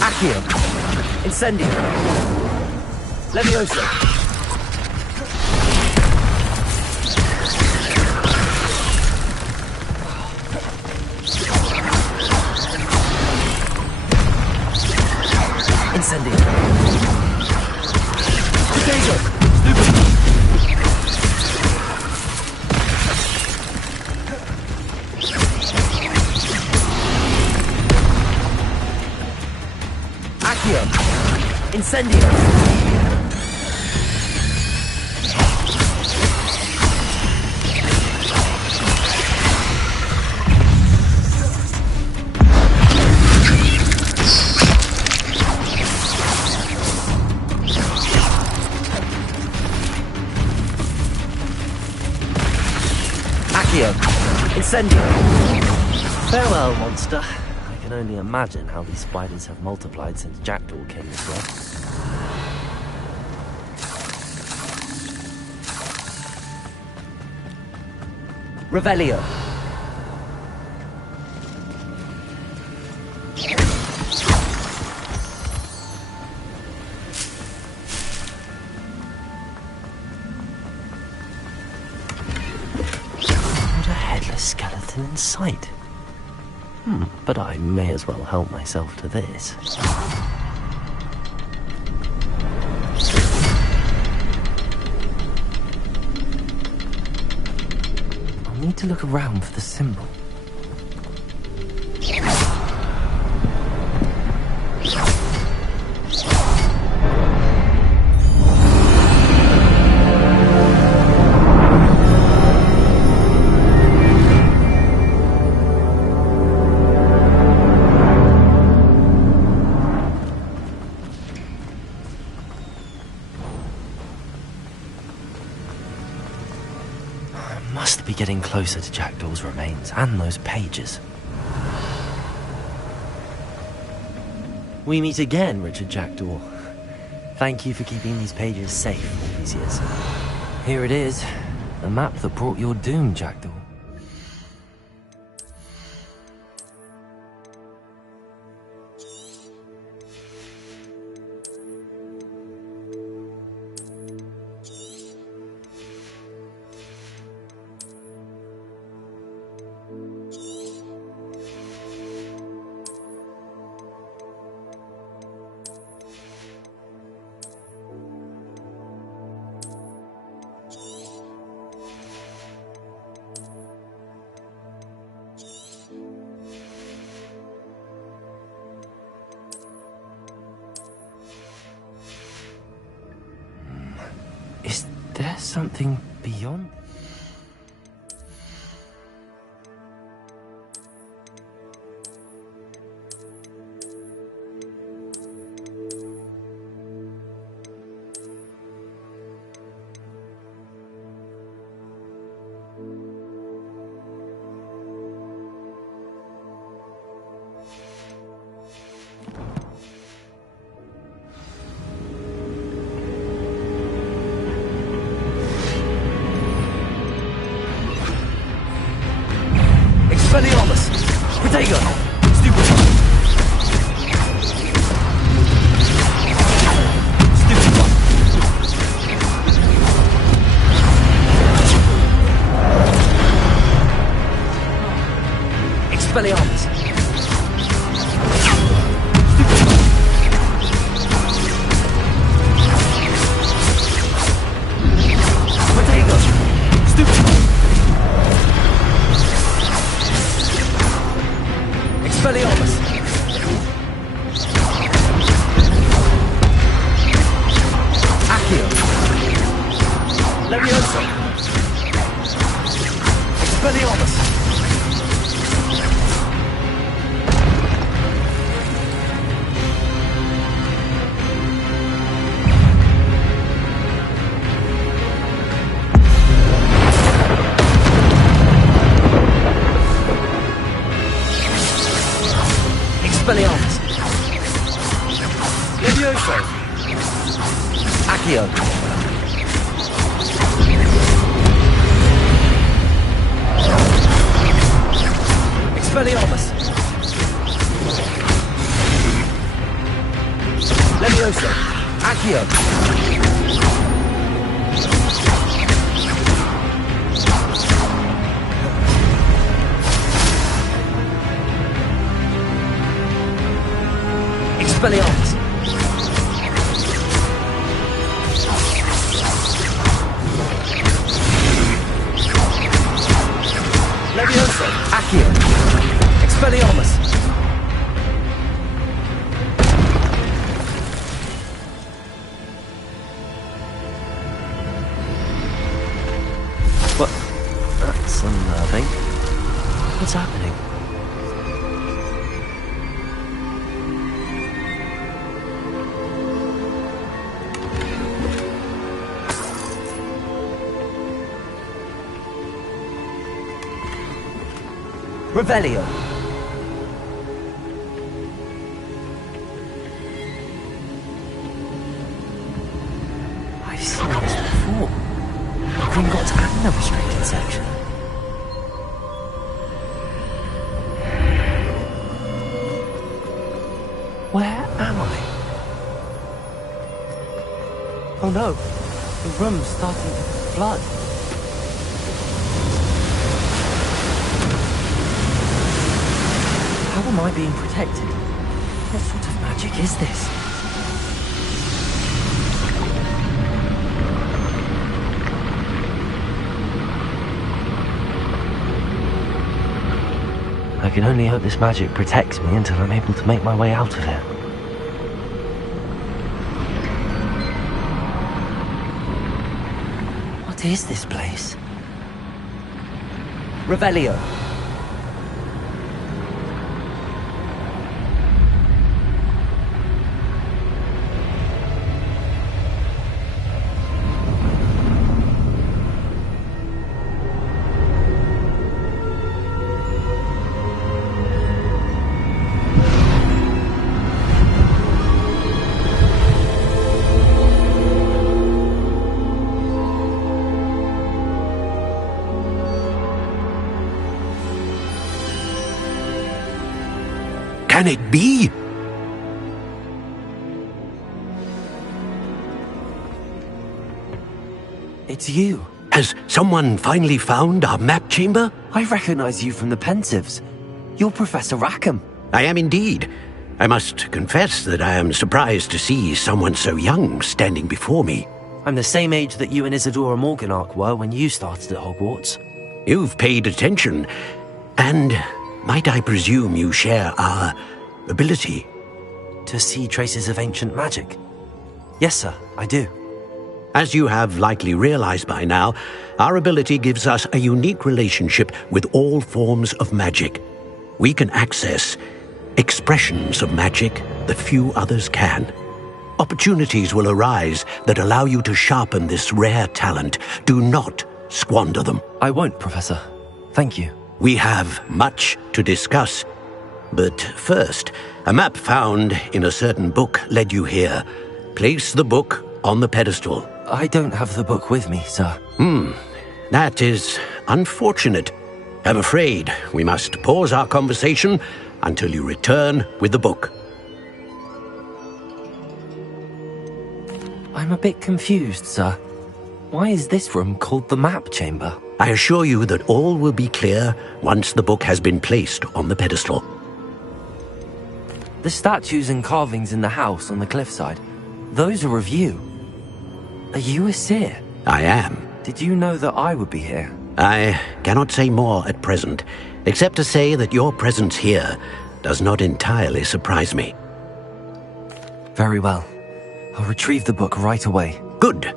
Accio! Incendio! Leviosa! Incendio! Protego! Stupid! Accio! Incendio! Incendio! Farewell, monster. I can only imagine how these spiders have multiplied since Jackdaw came this way. Revelio! Skeleton in sight. But I may as well help myself to this. I'll need to look around for the symbol. Must be getting closer to Jackdaw's remains and those pages. We meet again, Richard Jackdaw. Thank you for keeping these pages safe all these years. Here it is, the map that brought your doom, Jackdaw. Is there something beyond? Expelliarmus! Protego! Stupid! Stupid! 1. Expelliarmus! Protego! Stupid! Expelliarmus! Accio! Levioso! Expelliarmus! Expelliarmus! Levioso! Accio! Expelliarmus! Levioso! Accio! Expelliarmus! Levioso! Accio! Expelliarmus! What? That's unnerving. What's happening? Revelio. I've seen this before. Gringotts and the restricted section. Where am I? Oh no, the room's starting to flood. How am I being protected? What sort of magic is this? I can only hope this magic protects me until I'm able to make my way out of here. What is this place? Revelio. Can it be? It's you. Has someone finally found our map chamber? I recognize you from the Pensives. You're Professor Rackham. I am indeed. I must confess that I am surprised to see someone so young standing before me. I'm the same age that you and Isadora Morganach were when you started at Hogwarts. You've paid attention, and might I presume you share our ability? To see traces of ancient magic? Yes, sir, I do. As you have likely realized by now, our ability gives us a unique relationship with all forms of magic. We can access expressions of magic that few others can. Opportunities will arise that allow you to sharpen this rare talent. Do not squander them. I won't, Professor. Thank you. We have much to discuss. But first, a map found in a certain book led you here. Place the book on the pedestal. I don't have the book with me, sir. That is unfortunate. I'm afraid we must pause our conversation until you return with the book. I'm a bit confused, sir. Why is this room called the map chamber? I assure you that all will be clear once the book has been placed on the pedestal. The statues and carvings in the house on the cliffside, those are of you. Are you a seer? I am. Did you know that I would be here? I cannot say more at present, except to say that your presence here does not entirely surprise me. Very well. I'll retrieve the book right away. Good.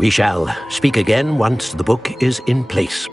We shall speak again once the book is in place.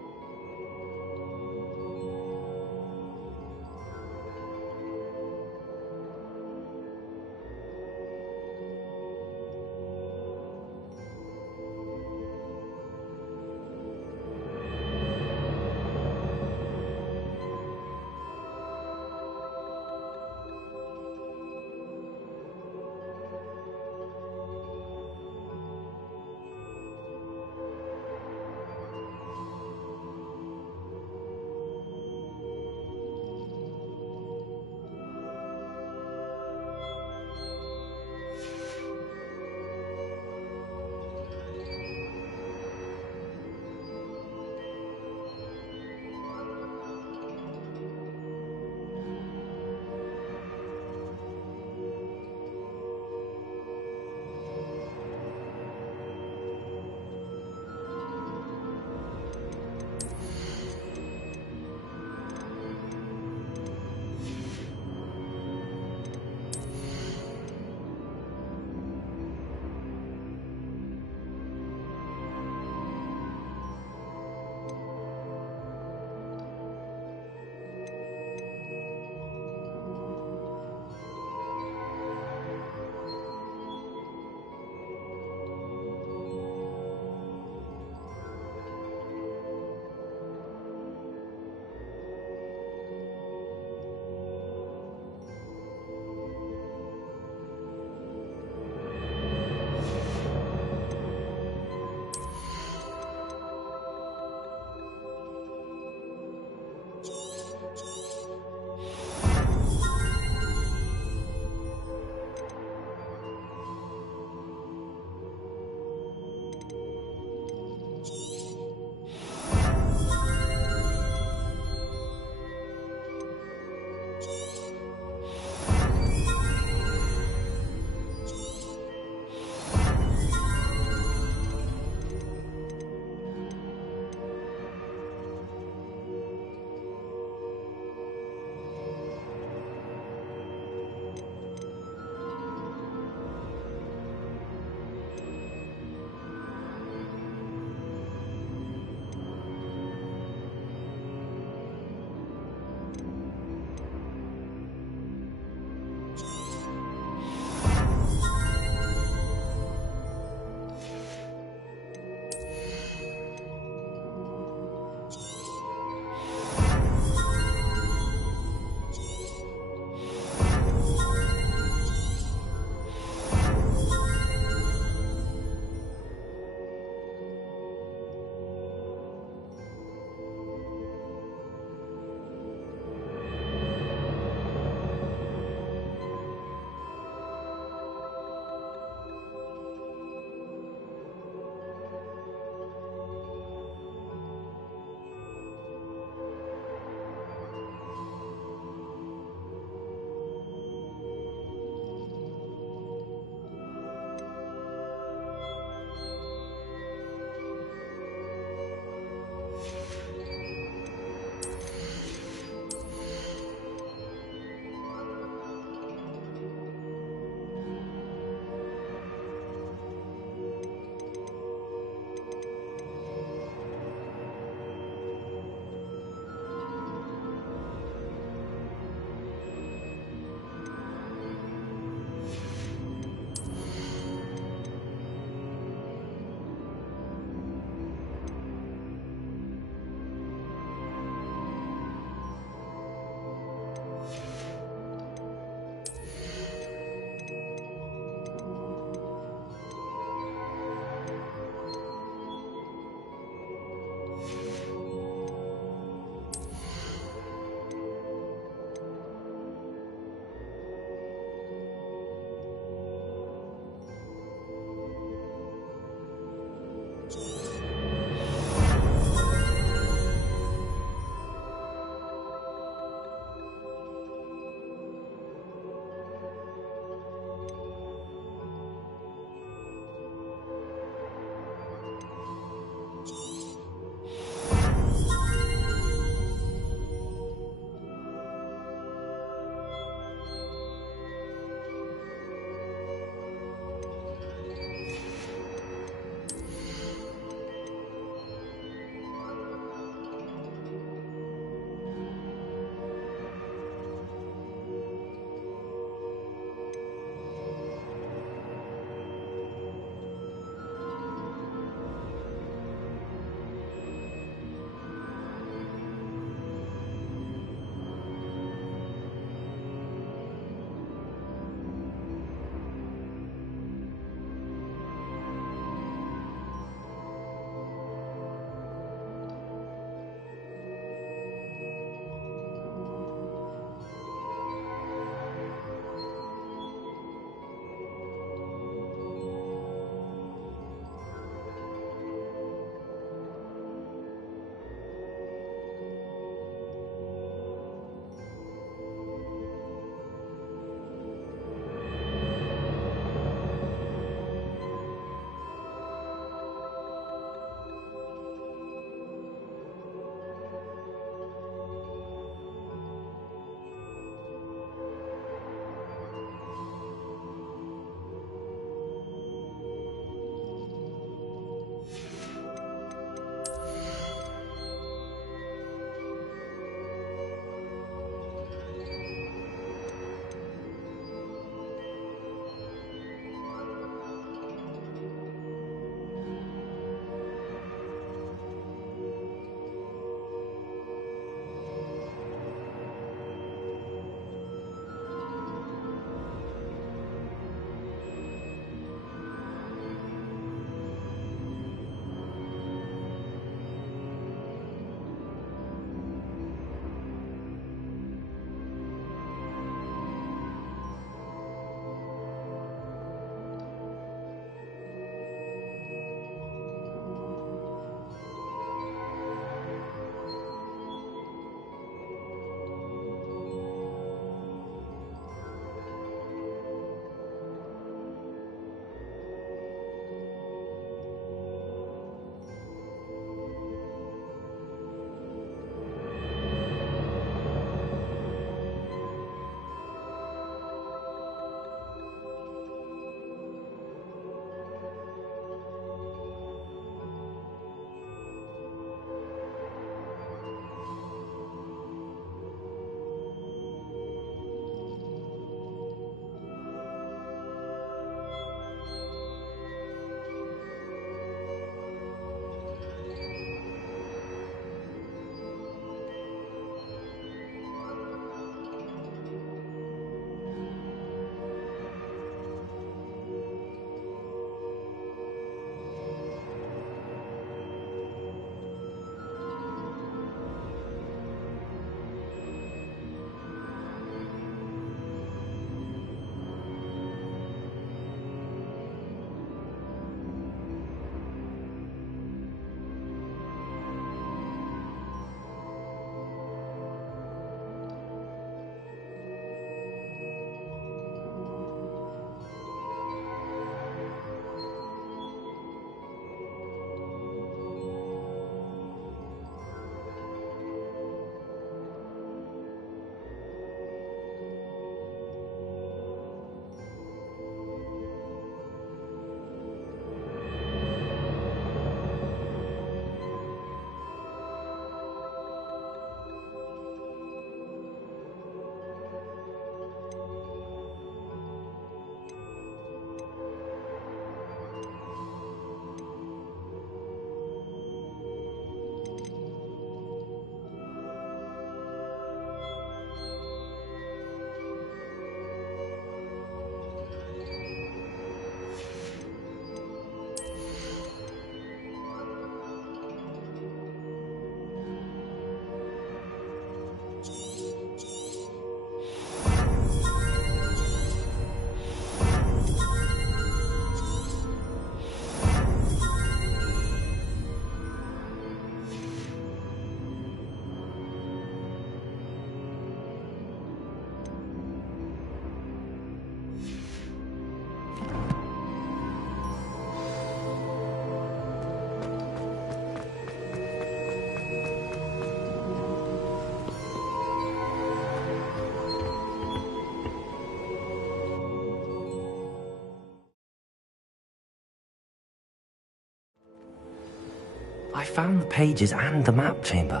I found the pages and the map chamber.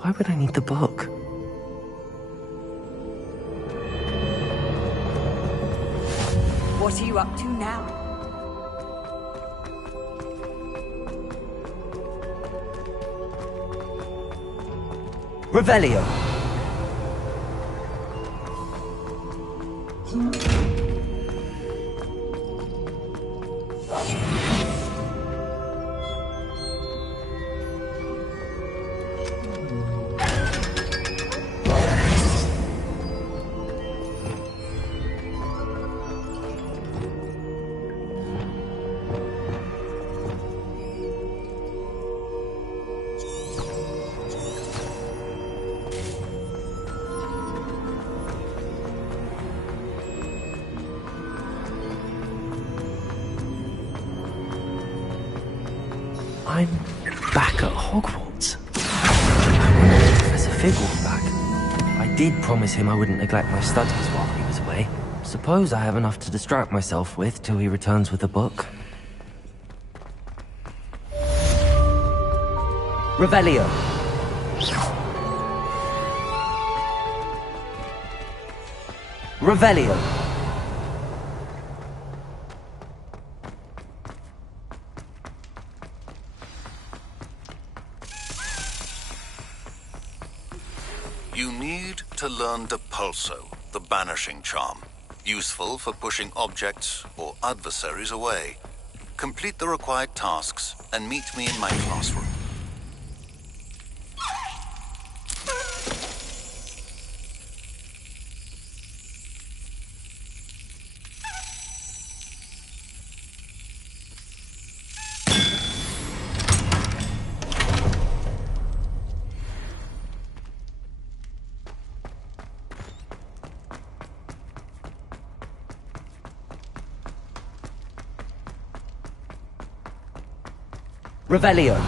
Why would I need the book? What are you up to now? Revelio. I'm back at Hogwarts. I wonder if Professor Fig will be back. I did promise him I wouldn't neglect my studies while he was away. Suppose I have enough to distract myself with till he returns with a book. Revelio. Revelio. You need to learn Depulso, the banishing charm. Useful for pushing objects or adversaries away. Complete the required tasks and meet me in my classroom. Revelio.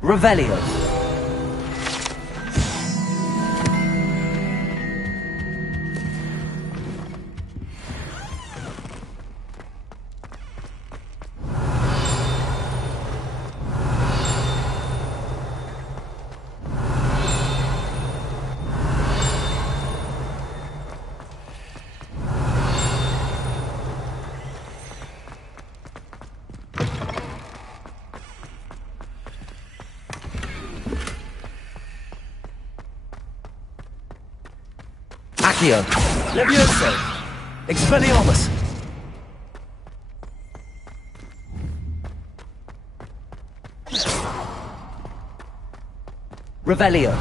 Revelio. Accio. Levioso. Expelliarmus. Revelio.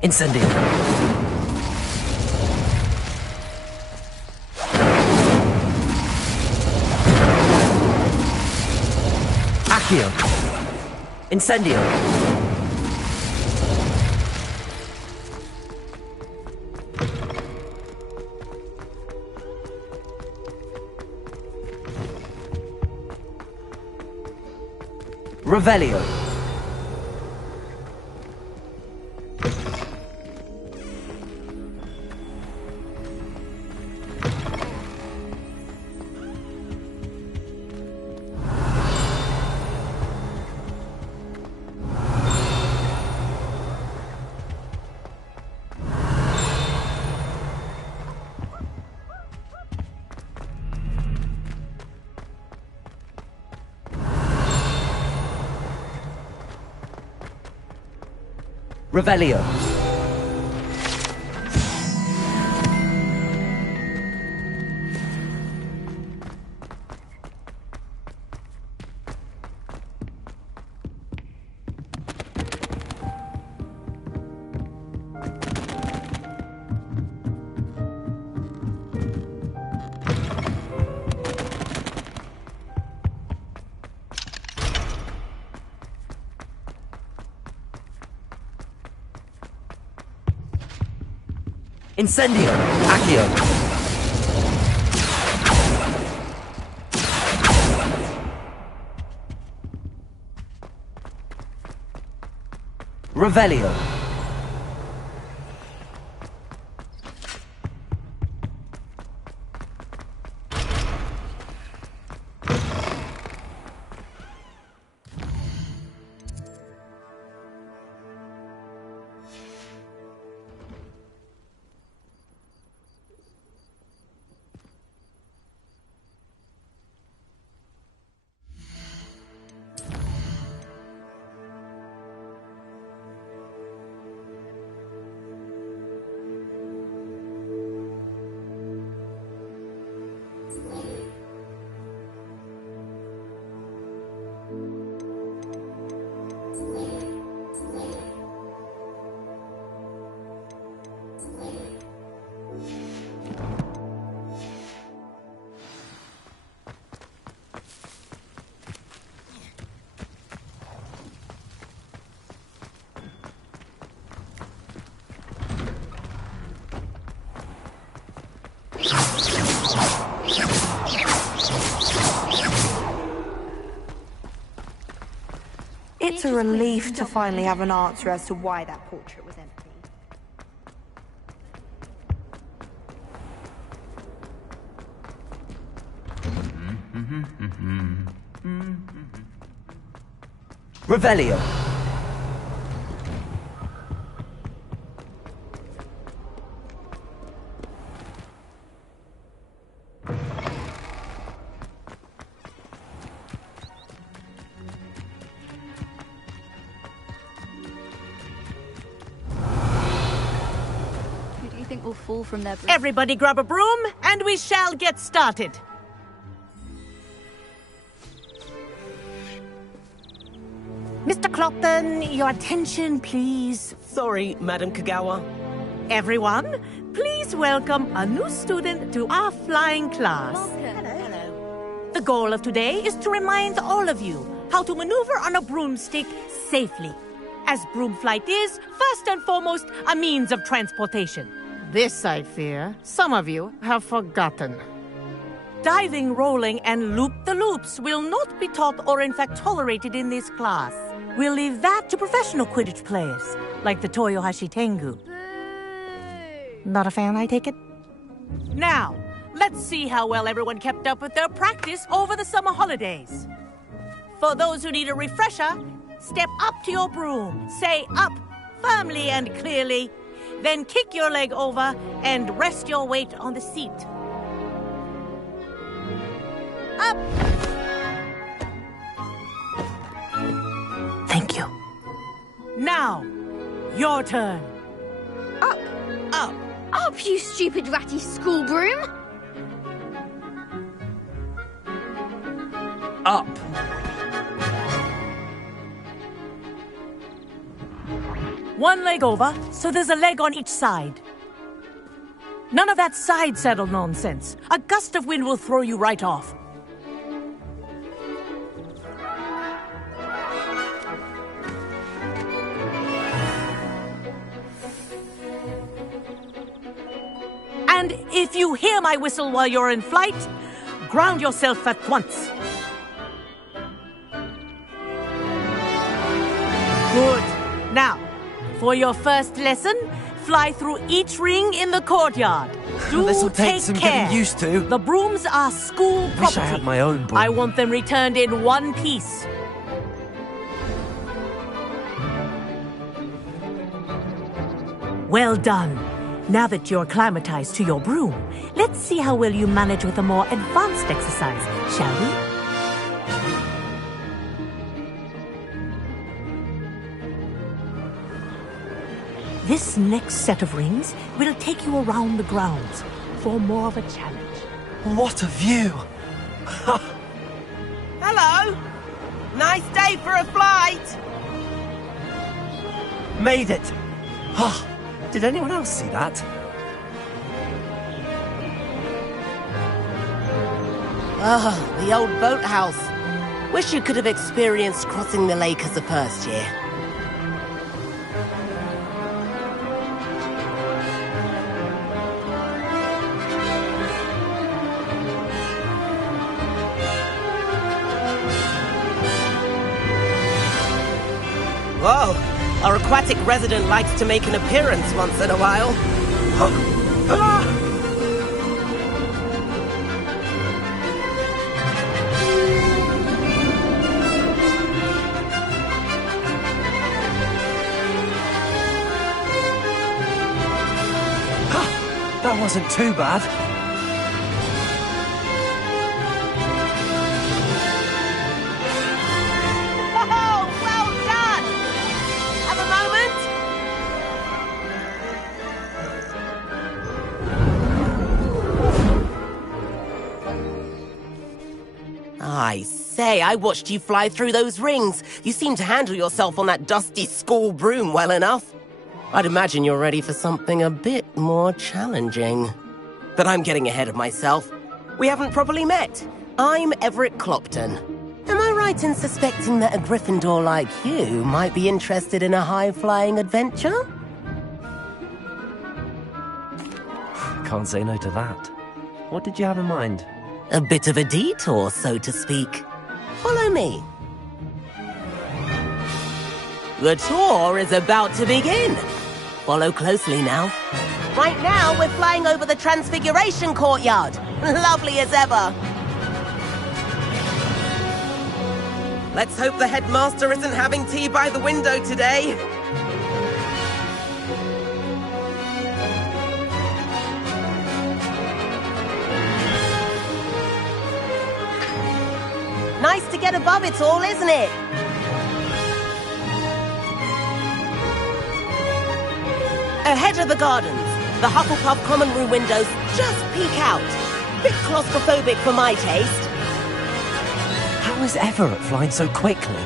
Incendio. Accio. Incendio. Revelio. Revelio. Incendio! Accio! Revelio! It's a relief to finally have an answer as to why that portrait was empty. Revelio. Who do you think will fall from their broom? Everybody grab a broom, and we shall get started. Mr. Clopton, your attention, please. Sorry, Madam Kagawa. Everyone, please welcome a new student to our flying class. Hello. The goal of today is to remind all of you how to maneuver on a broomstick safely, as broom flight is, first and foremost, a means of transportation. This, I fear, some of you have forgotten. Diving, rolling, and loop-the-loops will not be taught or in fact tolerated in this class. We'll leave that to professional Quidditch players, like the Toyohashi Tengu. Not a fan, I take it? Now, let's see how well everyone kept up with their practice over the summer holidays. For those who need a refresher, step up to your broom, say up firmly and clearly, then kick your leg over and rest your weight on the seat. Up! Thank you. Now, your turn. Up! Up! Up, you stupid ratty school broom! Up! One leg over, so there's a leg on each side. None of that side saddle nonsense. A gust of wind will throw you right off. And if you hear my whistle while you're in flight, ground yourself at once. Good. Now, for your first lesson, fly through each ring in the courtyard. Do This'll take some care. getting used to. The brooms are school property. Wish I had my own broom. I want them returned in one piece. Well done. Now that you're acclimatized to your broom, let's see how well you manage with a more advanced exercise, shall we? This next set of rings will take you around the grounds for more of a challenge. What a view! Hello! Nice day for a flight! Made it! Did anyone else see that? The old boathouse. Wish you could have experienced crossing the lake as a first year. Whoa! Our aquatic resident likes to make an appearance once in a while. That wasn't too bad. Oh, well done! Have a moment? I say, I watched you fly through those rings. You seem to handle yourself on that dusty school broom well enough. I'd imagine you're ready for something a bit more challenging. But I'm getting ahead of myself. We haven't properly met. I'm Everett Clopton. Am I right in suspecting that a Gryffindor like you might be interested in a high-flying adventure? Can't say no to that. What did you have in mind? A bit of a detour, so to speak. Follow me. The tour is about to begin. Follow closely now. Right now, we're flying over the Transfiguration Courtyard. Lovely as ever. Let's hope the headmaster isn't having tea by the window today. Nice to get above it all, isn't it? Ahead of the gardens, the Hufflepuff common room windows just peek out. Bit claustrophobic for my taste. How is Everett flying so quickly?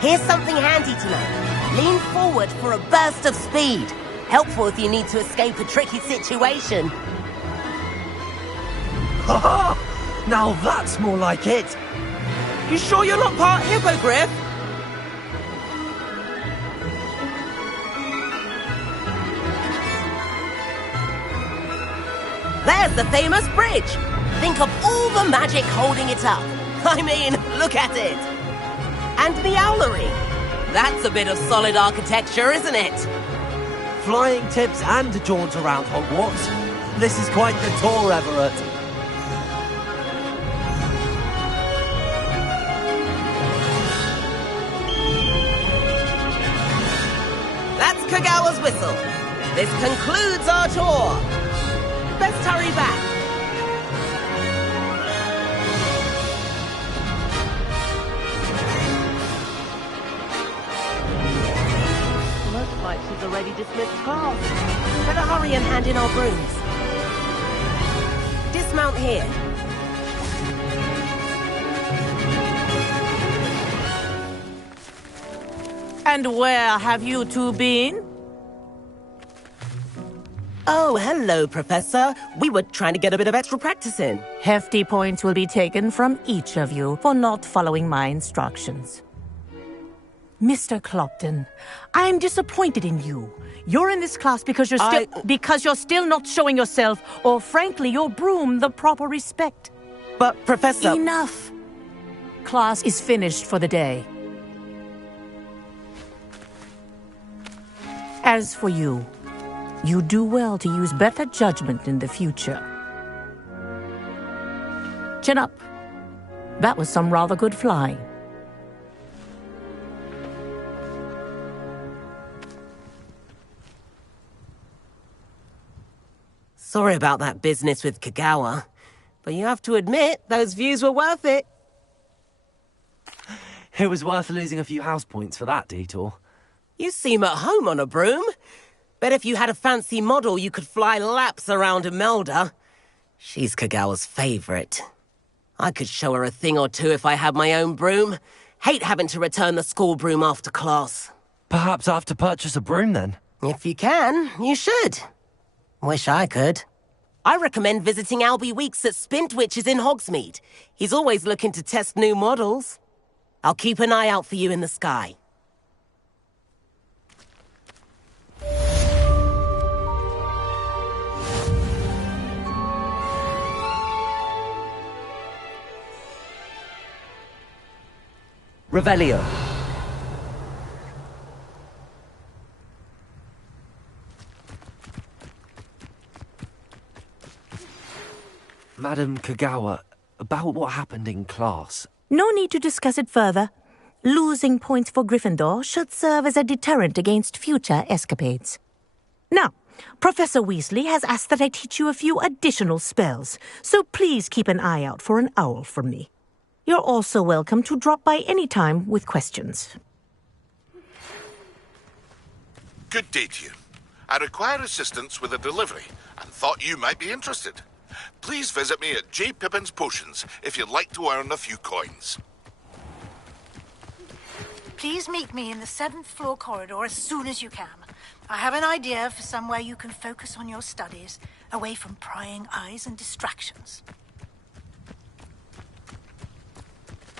Here's something handy to know. Lean forward for a burst of speed. Helpful if you need to escape a tricky situation. Now that's more like it. You sure you're not part hippogriff? There's the famous bridge. Think of all the magic holding it up. I mean, look at it. And the owlery. That's a bit of solid architecture, isn't it? Flying tips and a jaunt around Hogwarts. This is quite the tour, Everett. That's Kagawa's whistle. This concludes our tour. Best hurry back. Looks like she's already dismissed class. Better hurry and hand in our brooms. Dismount here. And where have you two been? Oh, hello, Professor. We were trying to get a bit of extra practice in. Hefty points will be taken from each of you for not following my instructions. Mr. Clopton, I'm disappointed in you. You're in this class because you're still not showing yourself, or frankly, your broom, the proper respect. But, Professor... Enough! Class is finished for the day. As for you, you do well to use better judgment in the future. Chin up. That was some rather good flying. Sorry about that business with Kagawa, but you have to admit, those views were worth it. It was worth losing a few house points for that detour. You seem at home on a broom. Bet if you had a fancy model, you could fly laps around Imelda. She's Kagawa's favorite. I could show her a thing or two if I had my own broom. Hate having to return the school broom after class. Perhaps I have to purchase a broom then? If you can, you should. Wish I could. I recommend visiting Albie Weeks at Spintwitches in Hogsmeade. He's always looking to test new models. I'll keep an eye out for you in the sky. Revelio. Madam Kagawa, about what happened in class. No need to discuss it further. Losing points for Gryffindor should serve as a deterrent against future escapades. Now, Professor Weasley has asked that I teach you a few additional spells, so please keep an eye out for an owl from me. You're also welcome to drop by any time with questions. Good day to you. I require assistance with a delivery and thought you might be interested. Please visit me at J. Pippin's Potions if you'd like to earn a few coins. Please meet me in the 7th floor corridor as soon as you can. I have an idea for somewhere you can focus on your studies, away from prying eyes and distractions.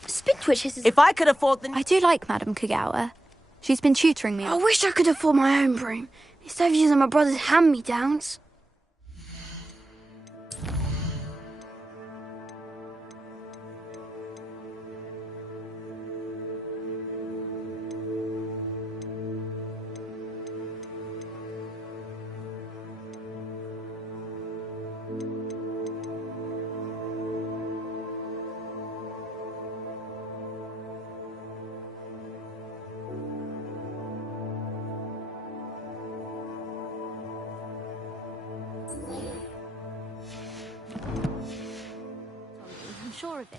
Spintwitches is... If I could afford the... I do like Madam Kagawa. She's been tutoring me. I wish I could afford my own broom, instead of using my brother's hand-me-downs. I'm sure of it.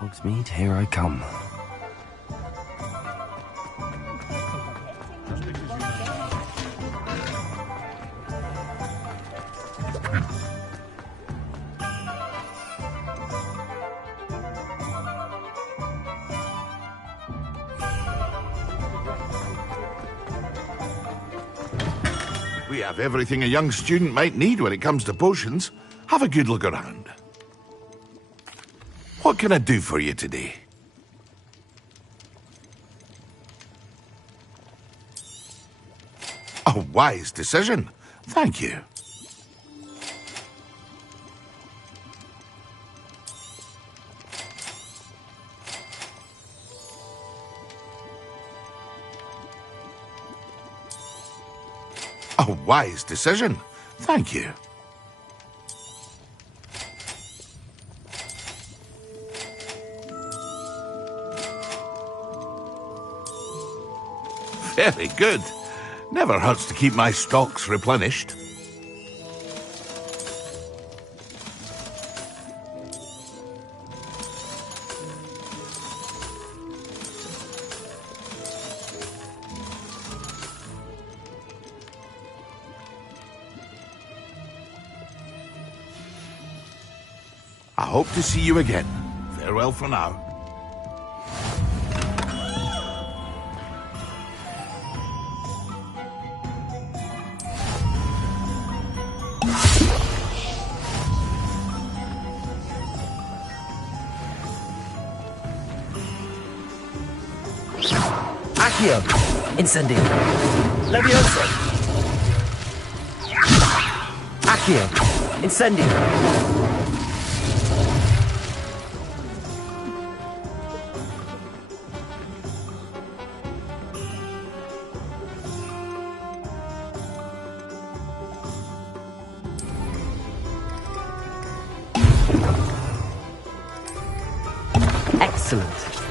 Hogsmeade, here I come. We have everything a young student might need when it comes to potions. Have a good look around. What can I do for you today? A wise decision. Thank you. A wise decision. Thank you. Very good. Never hurts to keep my stocks replenished. I hope to see you again. Farewell for now. Accio! Incendio! Levioso! Accio! Incendio! Excellent.